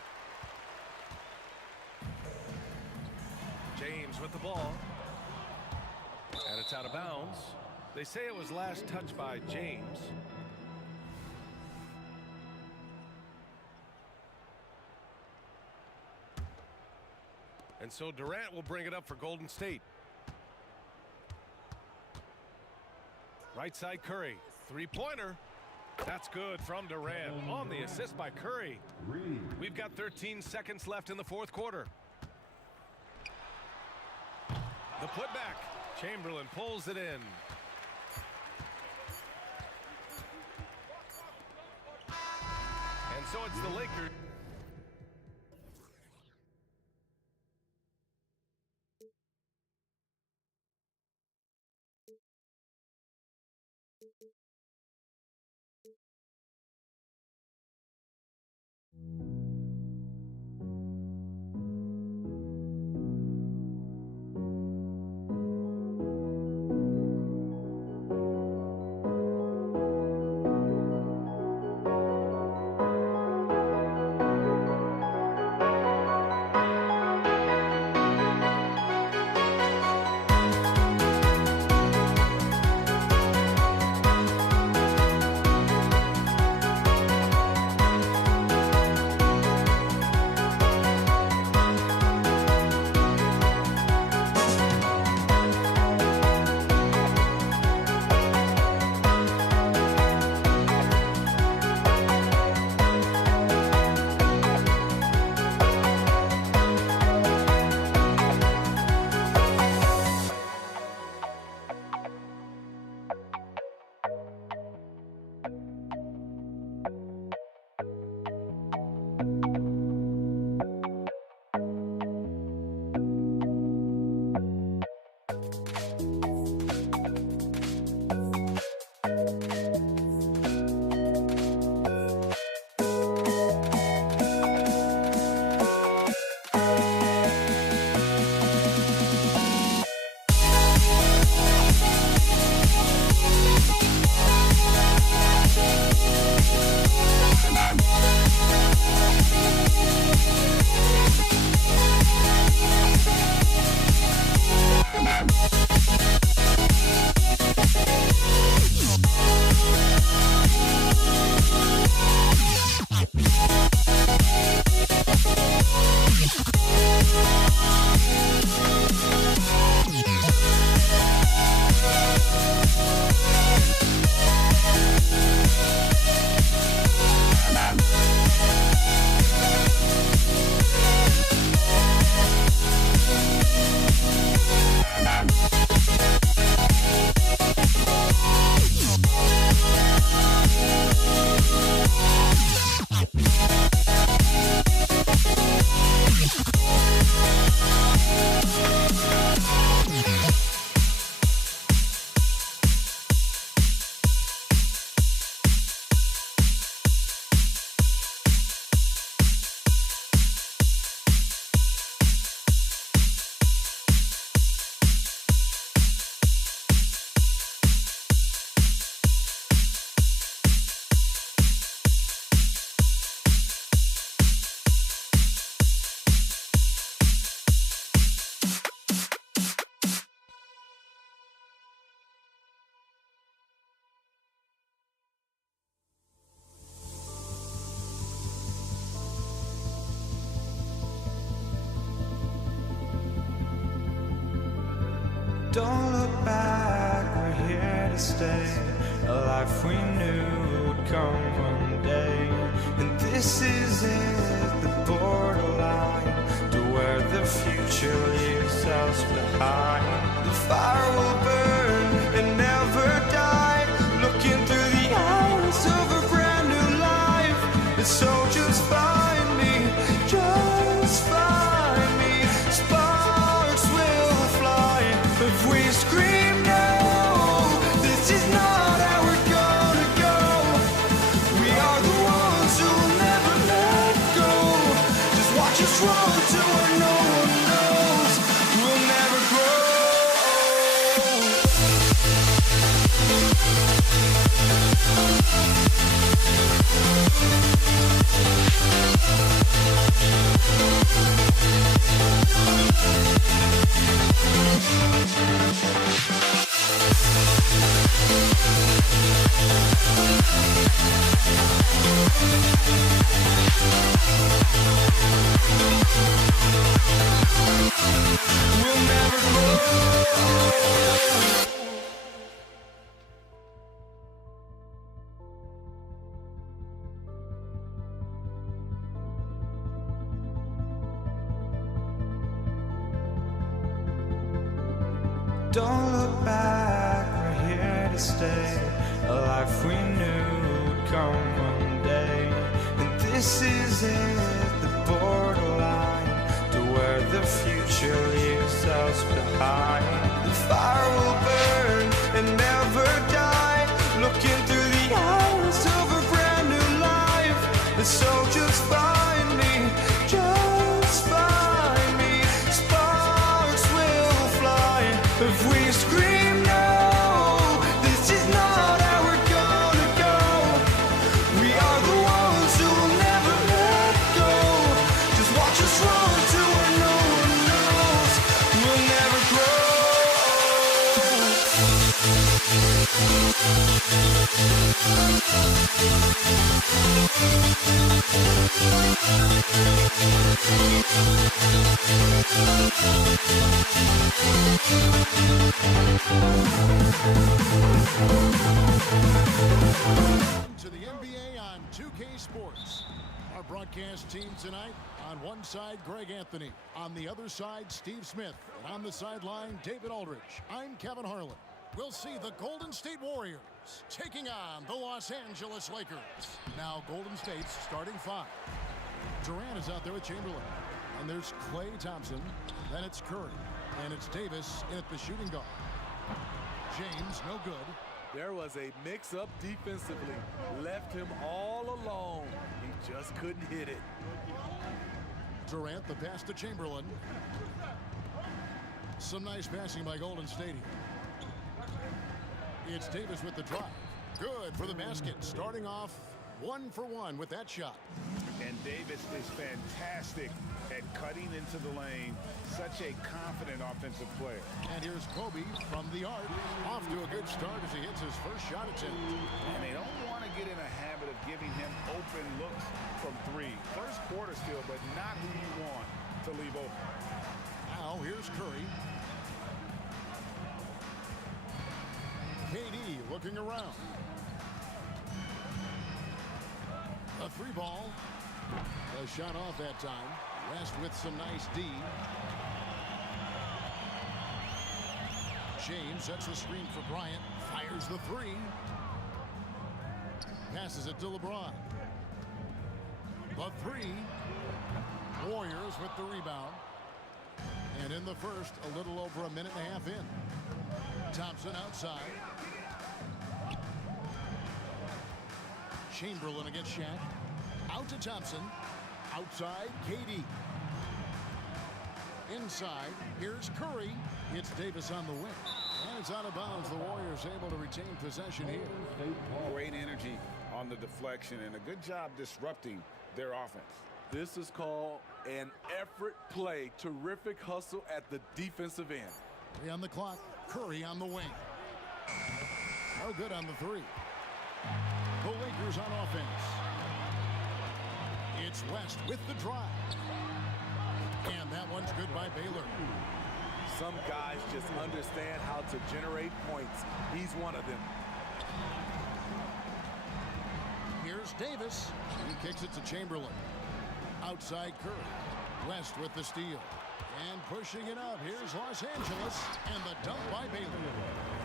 James with the ball. And it's out of bounds. They say it was last touched by James. And so Durant will bring it up for Golden State. Right side Curry. Three-pointer. That's good from Durant on the assist by Curry. We've got 13 seconds left in the fourth quarter. The putback. Chamberlain pulls it in. And so it's the Lakers. Don't look back, we're here to stay. A life we knew would come one day. And this is it, the borderline to where the future leaves us behind. The fire will burn and never die, looking through the eyes of a brand new life. And so just find me, just us run to where no one knows. We'll never grow. We'll never grow. Don't look back, we're here to stay. A life we knew would come one day. And this is it, the borderline to where the future leaves us behind. The fire will burn and never die, looking through the eyes of a brand new life. And so just find me, just find me. Sparks will fly if we scream no. This is not how we're gonna go. We are the ones who will never let go. Just watch us run to where no one knows. We'll never grow. To the NBA on 2K Sports. Our broadcast team tonight, on one side, Greg Anthony. On the other side, Steve Smith. And on the sideline, David Aldridge. I'm Kevin Harlan. We'll see the Golden State Warriors taking on the Los Angeles Lakers. Now, Golden State's starting five. Durant is out there with Chamberlain. And there's Klay Thompson. Then it's Curry. And it's Davis in at the shooting guard. James, no good. There was a mix-up defensively. Left him all alone. He just couldn't hit it. Durant, the pass to Chamberlain. Some nice passing by Golden State. It's Davis with the drive. Good for the basket. Starting off 1 for 1 with that shot. And Davis is fantastic at cutting into the lane. Such a confident offensive player. And here's Kobe from the arc. Off to a good start as he hits his first shot attempt. And they don't want to get in a habit of giving him open looks from three. First quarter still, but not who you want to leave open. Now here's Curry. KD looking around. A three ball. A shot off that time. West with some nice D. James sets the screen for Bryant. Fires the three. Passes it to LeBron. The three. Warriors with the rebound. And in the first, a little over a minute and a half in. Thompson outside. Chamberlain against Shaq. Out to Thompson. Outside, KD. Inside, here's Curry. It's Davis on the wing. And it's out of bounds. The Warriors able to retain possession here. Great energy on the deflection and a good job disrupting their offense. This is called an effort play. Terrific hustle at the defensive end. 3 on the clock. Curry on the wing. No good on the three. The Lakers on offense. It's West with the drive. And that one's good by Baylor. Some guys just understand how to generate points. He's one of them. Here's Davis. He kicks it to Chamberlain. Outside Curry. West with the steal. And pushing it up. Here's Los Angeles. And the dunk by Baylor.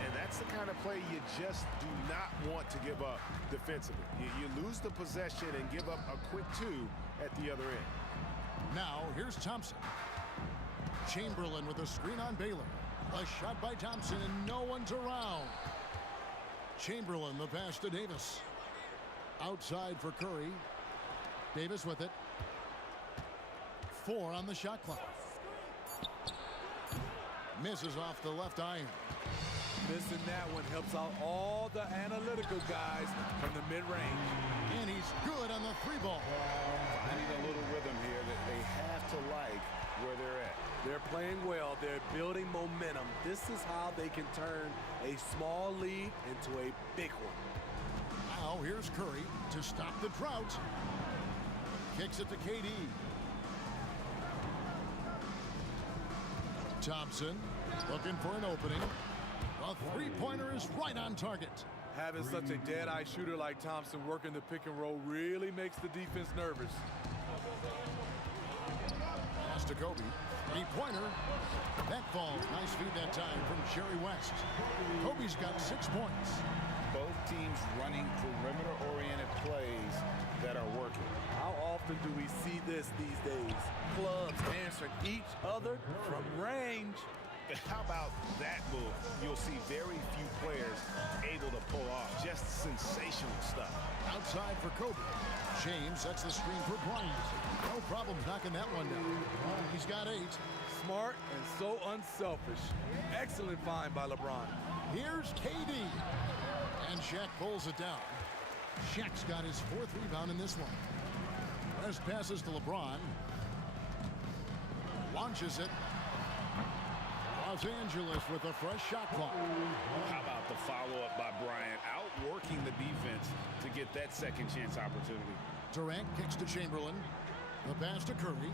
And that's the kind of play you just do not want to give up defensively. You lose the possession and give up a quick two at the other end. Now, here's Thompson. Chamberlain with a screen on Baylor. A shot by Thompson, and no one's around. Chamberlain, the pass to Davis. Outside for Curry. Davis with it. 4 on the shot clock. Misses off the left iron. Missing that one helps out all the analytical guys from the mid-range. And he's good on the 3-ball. Finding a little rhythm here that they have to like where they're at. They're playing well. They're building momentum. This is how they can turn a small lead into a big one. Now here's Curry to stop the drought. Kicks it to KD. Thompson looking for an opening. A 3-pointer is right on target. Having such a dead-eye shooter like Thompson working the pick and roll really makes the defense nervous. Pass to Kobe. 3-pointer. That falls. Nice feed that time from Jerry West. Kobe's got 6 points. Both teams running perimeter-oriented plays that are working. How often do we see this these days? Clubs answering each other from range. How about that move? You'll see very few players able to pull off just sensational stuff. Outside for Kobe. James sets the screen for Bryant. No problem knocking that one down. He's got 8. Smart and so unselfish. Excellent find by LeBron. Here's KD. And Shaq pulls it down. Shaq's got his 4th rebound in this one. West passes to LeBron. Launches it. Los Angeles with a fresh shot clock. How about the follow-up by Bryant, outworking the defense to get that second chance opportunity. Durant kicks to Chamberlain. The pass to Curry.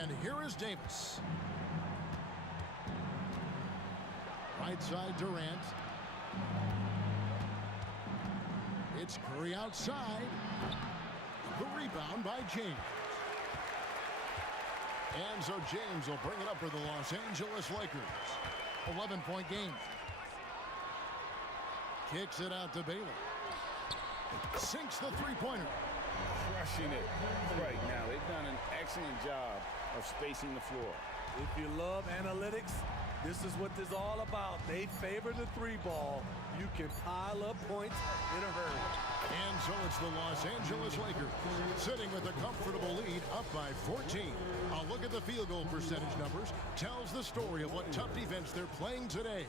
And here is Davis. Right side Durant. It's Curry outside. The rebound by James. And so James will bring it up for the Los Angeles Lakers. 11-point game. Kicks it out to Baylor. Sinks the 3-pointer. Crushing it right now. They've done an excellent job of spacing the floor. If you love analytics, this is what this is all about. They favor the 3-ball. You can pile up points in a hurry. And so it's the Los Angeles Lakers sitting with a comfortable lead up by 14. A look at the field goal percentage numbers tells the story of what tough defense they're playing today.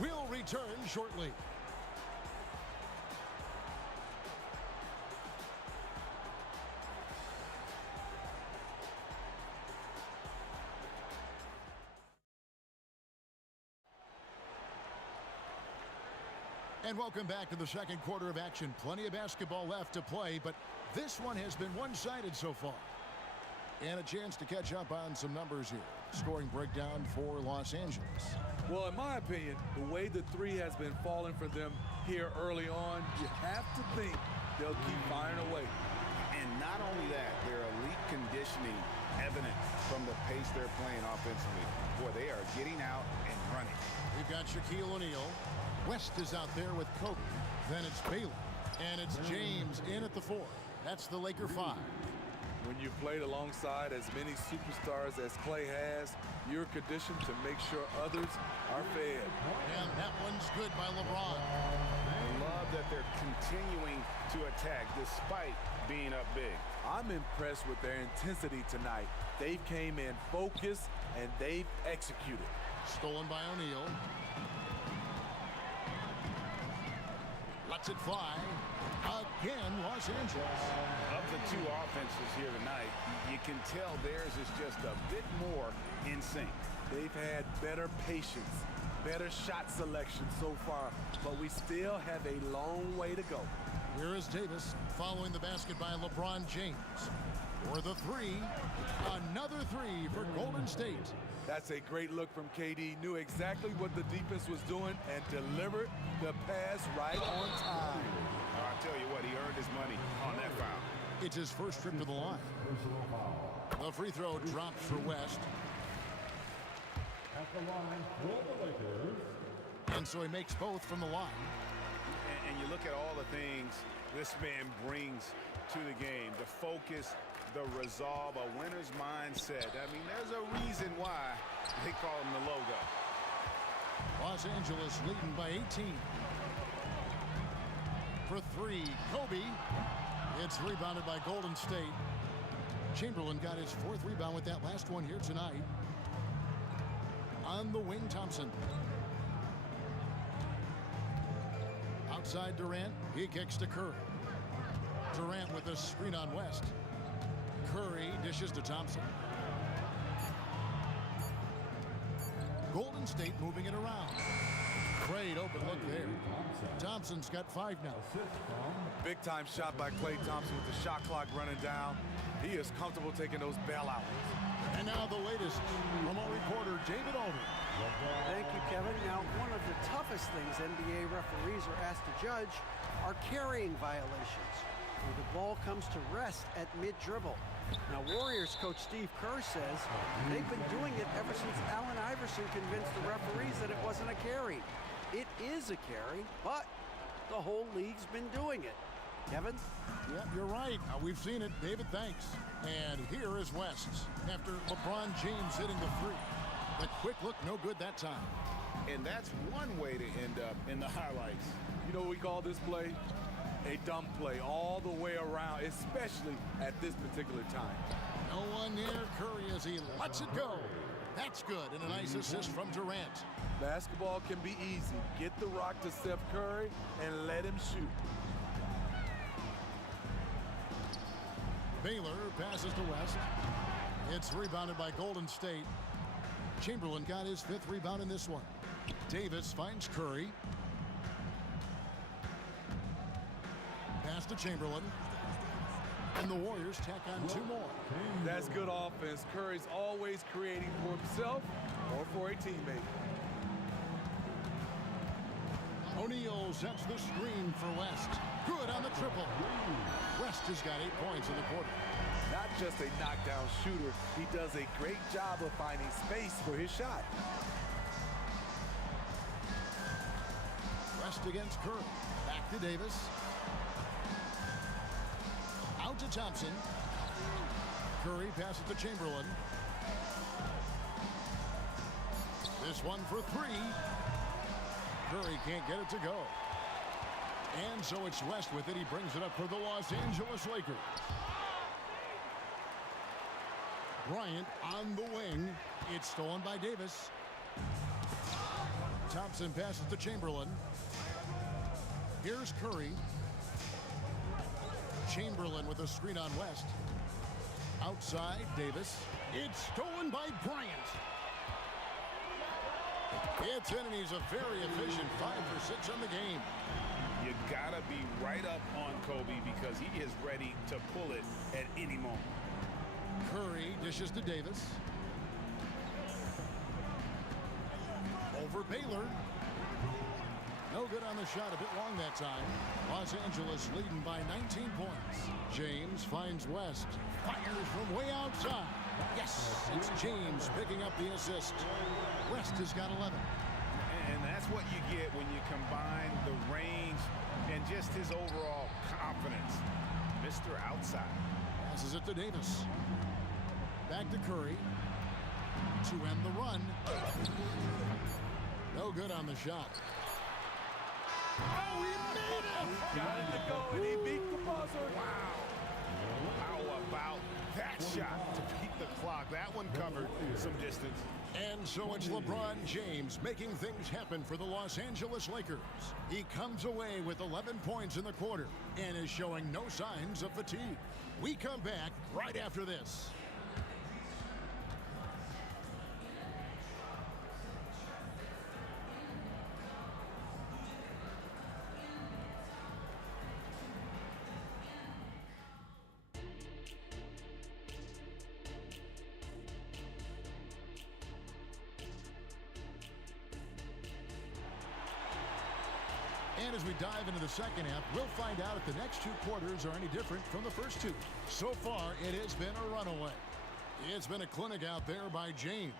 We'll return shortly. And welcome back to the second quarter of action. Plenty of basketball left to play, but this one has been one-sided so far. And a chance to catch up on some numbers here. Scoring breakdown for Los Angeles. Well, in my opinion, the way the 3 has been falling for them here early on, you have to think they'll keep firing away. And not only that, their elite conditioning evident from the pace they're playing offensively. Boy, they are getting out and running. We've got Shaquille O'Neal. West is out there with Kobe. Then it's Baylor. And it's James in at the 4. That's the Laker 5. When you played alongside as many superstars as Clay has, you're conditioned to make sure others are fed. And that one's good by LeBron. I love that they're continuing to attack despite being up big. I'm impressed with their intensity tonight. They came in focused and they've executed. Stolen by O'Neal. Lets it fly. Again, Los Angeles. Of the 2 offenses here tonight, you can tell theirs is just a bit more in sync. They've had better patience, better shot selection so far, but we still have a long way to go. Here is Davis following the basket by LeBron James. For the 3, another 3 for Golden State. That's a great look from KD. Knew exactly what the defense was doing and delivered the pass right on time. I'll tell you what, he earned his money on that foul. It's his first trip to the line. The free throw drops for West. At the line for the Lakers. And so he makes both from the line. And you look at all the things this man brings to the game. The focus, the resolve, a winner's mindset. I mean, there's a reason why they call him the logo. Los Angeles leading by 18. For 3, Kobe. It's rebounded by Golden State. Chamberlain got his 4th rebound with that last one here tonight. On the wing, Thompson. Outside Durant, he kicks to Curry. Durant with a screen on West. Curry dishes to Thompson. Golden State moving it around. Great open look there. Thompson's got 5 now. Big time shot by Klay Thompson with the shot clock running down. He is comfortable taking those bailouts. And now the latest from our reporter, David Aldridge. Thank you, Kevin. Now, one of the toughest things NBA referees are asked to judge are carrying violations, where the ball comes to rest at mid-dribble. Now, Warriors coach Steve Kerr says they've been doing it ever since Allen Iverson convinced the referees that it wasn't a carry. It is a carry, but the whole league's been doing it. Kevin? Yeah, you're right. We've seen it. David, thanks. And here is West after LeBron James hitting the 3. The quick look, no good that time. And that's one way to end up in the highlights. You know what we call this play? A dumb play all the way around, especially at this particular time. No one near Curry as he lets it go. That's good, and a nice assist from Durant. Basketball can be easy. Get the rock to Steph Curry and let him shoot. Baylor passes to West. It's rebounded by Golden State. Chamberlain got his 5th rebound in this one. Davis finds Curry. Pass to Chamberlain. And the Warriors tack on 2 more. That's good offense. Curry's always creating for himself or for a teammate. O'Neal sets the screen for West. Good on the triple. West has got 8 points in the quarter. Not just a knockdown shooter, he does a great job of finding space for his shot. West against Curry. Back to Davis. Out to Thompson. Curry passes to Chamberlain. This one for 3. Curry can't get it to go. And so it's West with it. He brings it up for the Los Angeles Lakers. Bryant on the wing. It's stolen by Davis. Thompson passes to Chamberlain. Here's Curry. Chamberlain with a screen on West. Outside, Davis. It's stolen by Bryant. It's in, and he's a very efficient 5 for 6 on the game. You gotta be right up on Kobe because he is ready to pull it at any moment. Curry dishes to Davis. Over Baylor. No good on the shot, a bit long that time. Los Angeles leading by 19 points. James finds West. Fires from way outside. Yes, it's James picking up the assist. West has got 11. And that's what you get when you combine the range and just his overall confidence. Mr. Outside. Passes it to Davis. Back to Curry. To end the run. No good on the shot. Oh, he made it! Got it to go, and he beat the buzzer. Wow. How about that shot to beat the clock? That one covered some distance. And so it's LeBron James making things happen for the Los Angeles Lakers. He comes away with 11 points in the quarter and is showing no signs of fatigue. We come back right after this. And as we dive into the second half, we'll find out if the next 2 quarters are any different from the first 2. So far, it has been a runaway. It's been a clinic out there by James.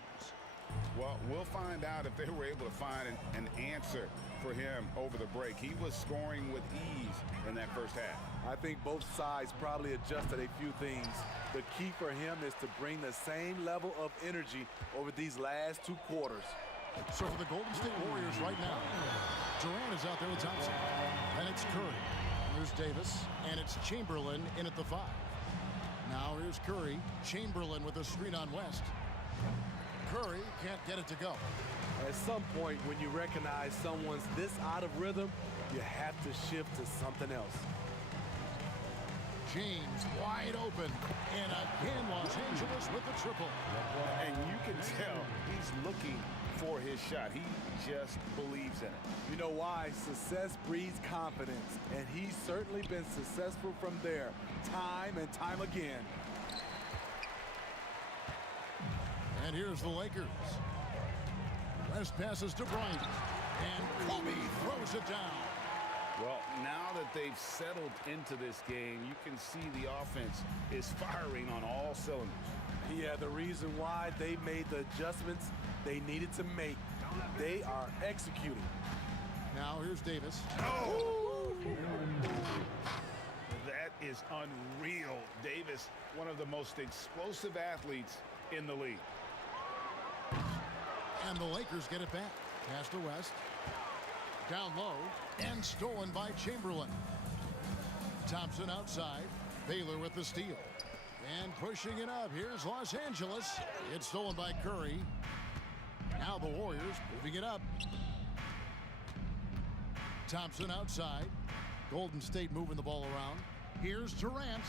Well, we'll find out if they were able to find an answer for him over the break. He was scoring with ease in that first half. I think both sides probably adjusted a few things. The key for him is to bring the same level of energy over these last 2 quarters. So for the Golden State Warriors right now, Durant is out there with Thompson. And it's Curry. There's Davis. And it's Chamberlain in at the 5. Now here's Curry. Chamberlain with a screen on West. Curry can't get it to go. At some point, when you recognize someone's this out of rhythm, you have to shift to something else. James wide open. And again, Los Angeles with the triple. And you can tell he's looking for his shot. He just believes in it. You know why? Success breeds confidence, and he's certainly been successful from there, time and time again. And here's the Lakers. West passes to Bryant, and Kobe throws it down. Well, now that they've settled into this game, you can see the offense is firing on all cylinders. Yeah, the reason why they made the adjustments they needed to make. They are executing. Now here's Davis. Oh! That is unreal. Davis, one of the most explosive athletes in the league. And the Lakers get it back. Pass to West. Down low and stolen by Chamberlain. Thompson outside. Baylor with the steal. And pushing it up. Here's Los Angeles. It's stolen by Curry. Now the Warriors moving it up. Thompson outside. Golden State moving the ball around. Here's Durant,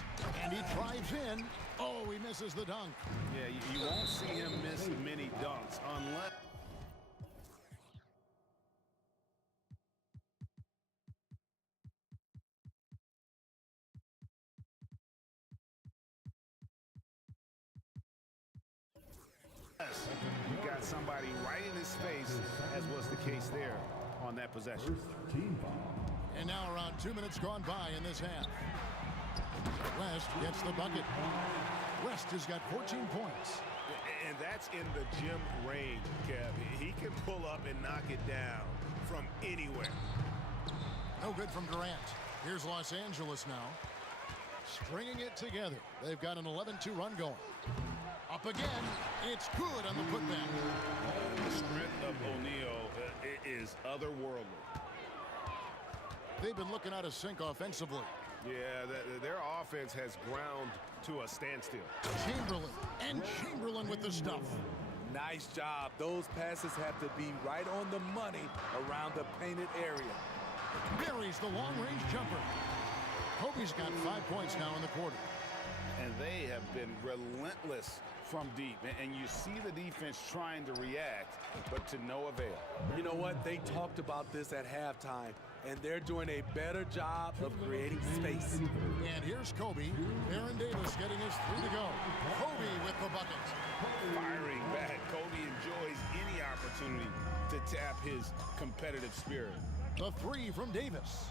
and he drives in. Oh, he misses the dunk. Yeah, you won't see him miss many dunks unless... You got somebody right in his face, as was the case there on that possession. And now around 2 minutes gone by in this half. West gets the bucket. West has got 14 points. And that's in the gym range, Kev. He can pull up and knock it down from anywhere. No good from Durant. Here's Los Angeles now. Stringing it together. They've got an 11-2 run going. Up again. It's good on the putback. The strength of O'Neal is otherworldly. They've been looking out of sync offensively. Yeah, their offense has ground to a standstill. Chamberlain, and Chamberlain with the stuff. Nice job. Those passes have to be right on the money around the painted area. Buries the long-range jumper. Kobe's got 5 points now in the quarter. And they have been relentless from deep. And you see the defense trying to react, but to no avail. You know what? They talked about this at halftime, and they're doing a better job of creating space. And here's Kobe. Aaron Davis getting his 3 to go. Kobe with the bucket. Firing back. Kobe enjoys any opportunity to tap his competitive spirit. The 3 from Davis.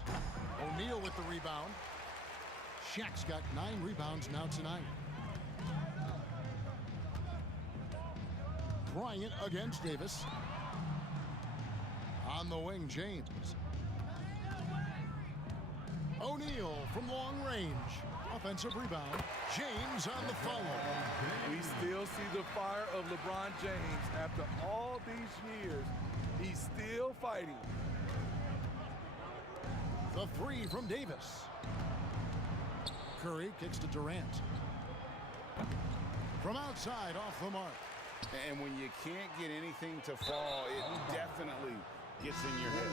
O'Neal with the rebound. Shaq's got 9 rebounds now tonight. Bryant against Davis. On the wing, James. O'Neal from long range. Offensive rebound. James on the follow. We still see the fire of LeBron James after all these years. He's still fighting. The 3 from Davis. Curry kicks to Durant. From outside, off the mark. And when you can't get anything to fall, it definitely gets in your head.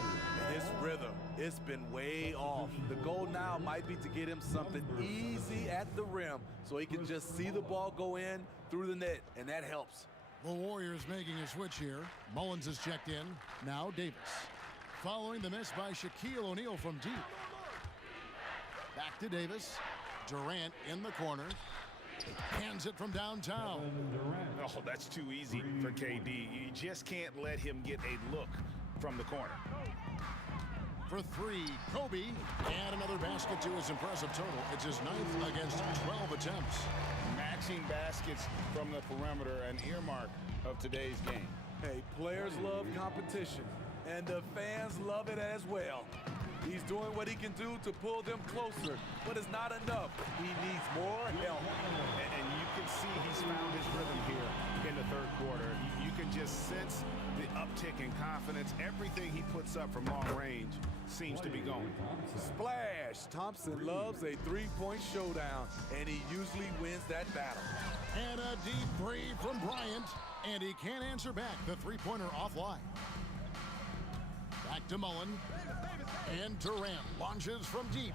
His rhythm, it's been way off. The goal now might be to get him something easy at the rim so he can just see the ball go in through the net, and that helps. The Warriors making a switch here. Mullins is checked in. Now Davis. Following the miss by Shaquille O'Neal from deep. Back to Davis. Durant in the corner. Hands it from downtown. Oh, that's too easy for KD. You just can't let him get a look from the corner. For 3, Kobe. And another basket to his impressive total. It's his 9th against 12 attempts. Matching baskets from the perimeter, an earmark of today's game. Hey, players love competition, and the fans love it as well. He's doing what he can do to pull them closer, but it's not enough. He needs more help. And you can see he's found his rhythm here. in the third quarter. You can just sense the uptick in confidence. Everything he puts up from long range seems to be going. Splash! Thompson loves a three-point showdown, and he usually wins that battle. And a deep three from Bryant, and he can't answer back. The three-pointer offline. Back to Mullen, and Durant launches from deep.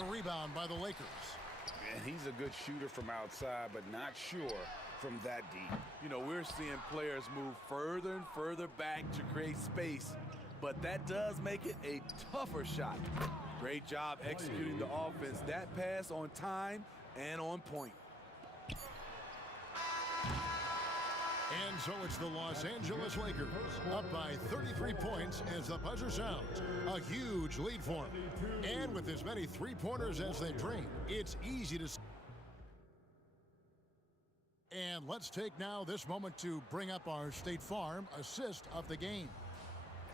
A rebound by the Lakers. And he's a good shooter from outside, but not sure from that deep. You know, we're seeing players move further and further back to create space, but that does make it a tougher shot. Great job executing the offense. That pass on time and on point. And so it's the Los Angeles Lakers up by 33 points as the buzzer sounds. A huge lead for them. And with as many three-pointers as they drain, it's easy to... And let's take now this moment to bring up our State Farm assist of the game.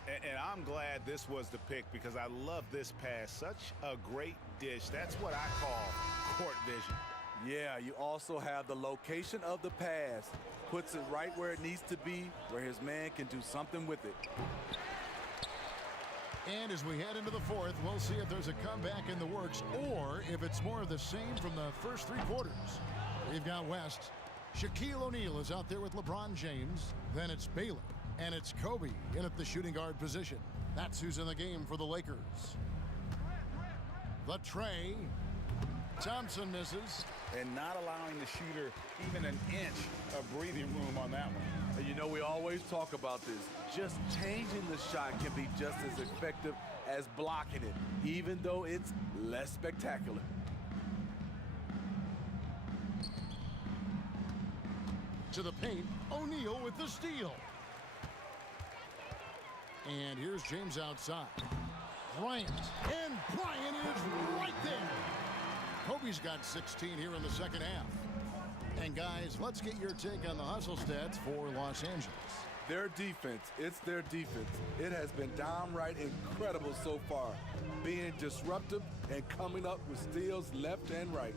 And I'm glad this was the pick because I love this pass. Such a great dish. That's what I call court vision. Yeah, you also have the location of the pass. Puts it right where it needs to be, where his man can do something with it. And as we head into the fourth, we'll see if there's a comeback in the works or if it's more of the same from the first three quarters. We've got West. Shaquille O'Neal is out there with LeBron James. Then it's Baylor. And it's Kobe in at the shooting guard position. That's who's in the game for the Lakers. The tray. Thompson misses. And not allowing the shooter even an inch of breathing room on that one. You know, we always talk about this. Just changing the shot can be just as effective as blocking it, even though it's less spectacular. To the paint, O'Neal with the steal. And here's James outside. Bryant. And Bryant is right there. Kobe's got 16 here in the second half. And guys, let's get your take on the hustle stats for Los Angeles. Their defense, it's their defense. It has been downright incredible so far, being disruptive and coming up with steals left and right.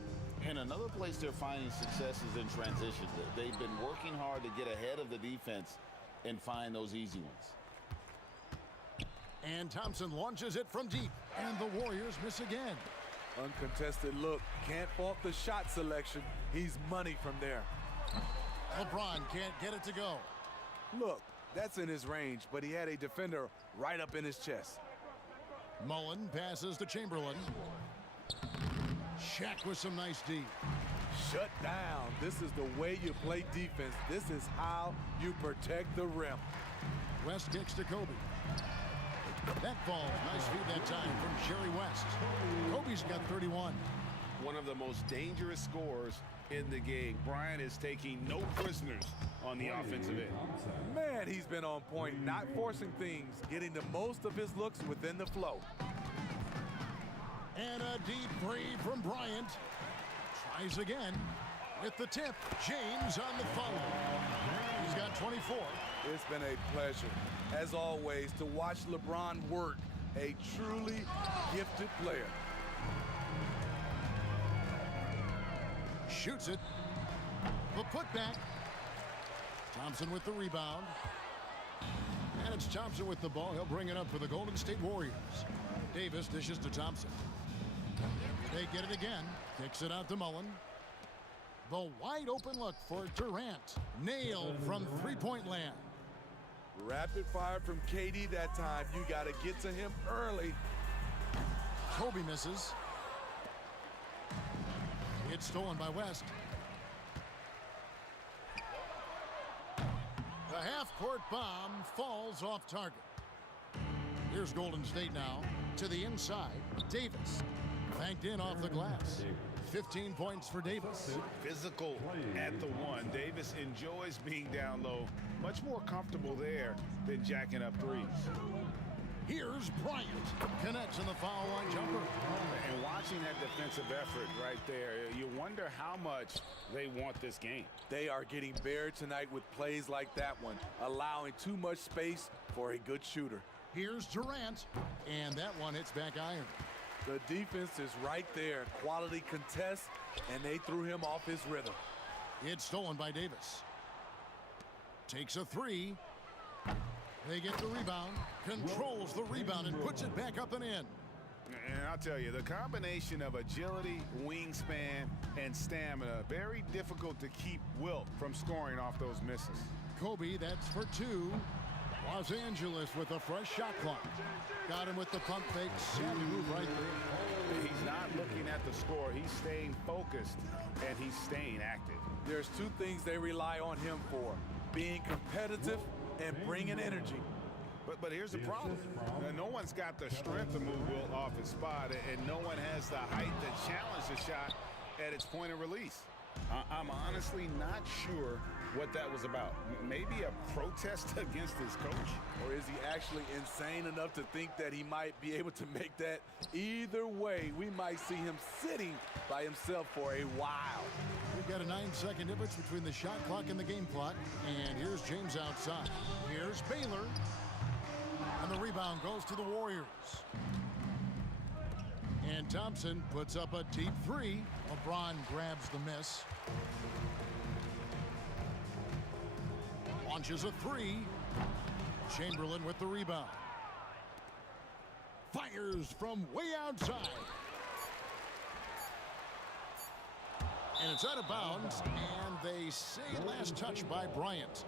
And another place they're finding success is in transition. They've been working hard to get ahead of the defense and find those easy ones. And Thompson launches it from deep, and the Warriors miss again. Uncontested look. Can't fault the shot selection. He's money from there. LeBron can't get it to go. Look, that's in his range, but he had a defender right up in his chest. Mullen passes to Chamberlain. Shaq with some nice D. Shut down. This is the way you play defense. This is how you protect the rim. West kicks to Kobe. That falls. Nice feed that time from Jerry West. Kobe's got 31. One of the most dangerous scorers in the game. Bryant is taking no prisoners on the offensive end. Man, he's been on point, not forcing things, getting the most of his looks within the flow. And a deep three from Bryant. Tries again with the tip. James on the follow. He's got 24. It's been a pleasure, as always, to watch LeBron work. A truly gifted player. Shoots it. The putback. Thompson with the rebound. And it's Thompson with the ball. He'll bring it up for the Golden State Warriors. Davis dishes to Thompson. They get it again. Kicks it out to Mullen. The wide open look for Durant. Nailed from three-point land. Rapid fire from KD that time. You got to get to him early. Kobe misses. It's stolen by West. The half-court bomb falls off target. Here's Golden State now to the inside. Davis banked in off the glass. 15 points for Davis. Physical at the one. Davis enjoys being down low. Much more comfortable there than jacking up threes. Here's Bryant. Connects in the foul line jumper. And watching that defensive effort right there, you wonder how much they want this game. They are getting buried tonight with plays like that one, allowing too much space for a good shooter. Here's Durant, and that one hits back iron. The defense is right there. Quality contest, and they threw him off his rhythm. It's stolen by Davis. Takes a three. They get the rebound, controls the rebound, and puts it back up and in. And I'll tell you, the combination of agility, wingspan, and stamina, very difficult to keep Wilt from scoring off those misses. Kobe, that's for two. Los Angeles with a fresh shot clock. Got him with the pump fake. Savvy move right there. He's not looking at the score. He's staying focused, and he's staying active. There's two things they rely on him for: being competitive and bringing energy. But here's the problem. No one's got the strength to move Wilt off his spot, and no one has the height to challenge the shot at its point of release. I'm honestly not sure what that was about. Maybe a protest against his coach? Or is he actually insane enough to think that he might be able to make that? Either way, we might see him sitting by himself for a while. We've got a 9-second difference between the shot clock and the game clock. And here's James outside. Here's Baylor. And the rebound goes to the Warriors. And Thompson puts up a deep three. LeBron grabs the miss. Launches a three. Chamberlain with the rebound. Fires from way outside. And it's out of bounds. And they say last touch by Bryant.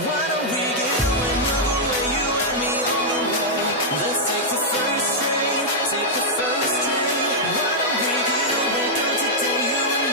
Why don't we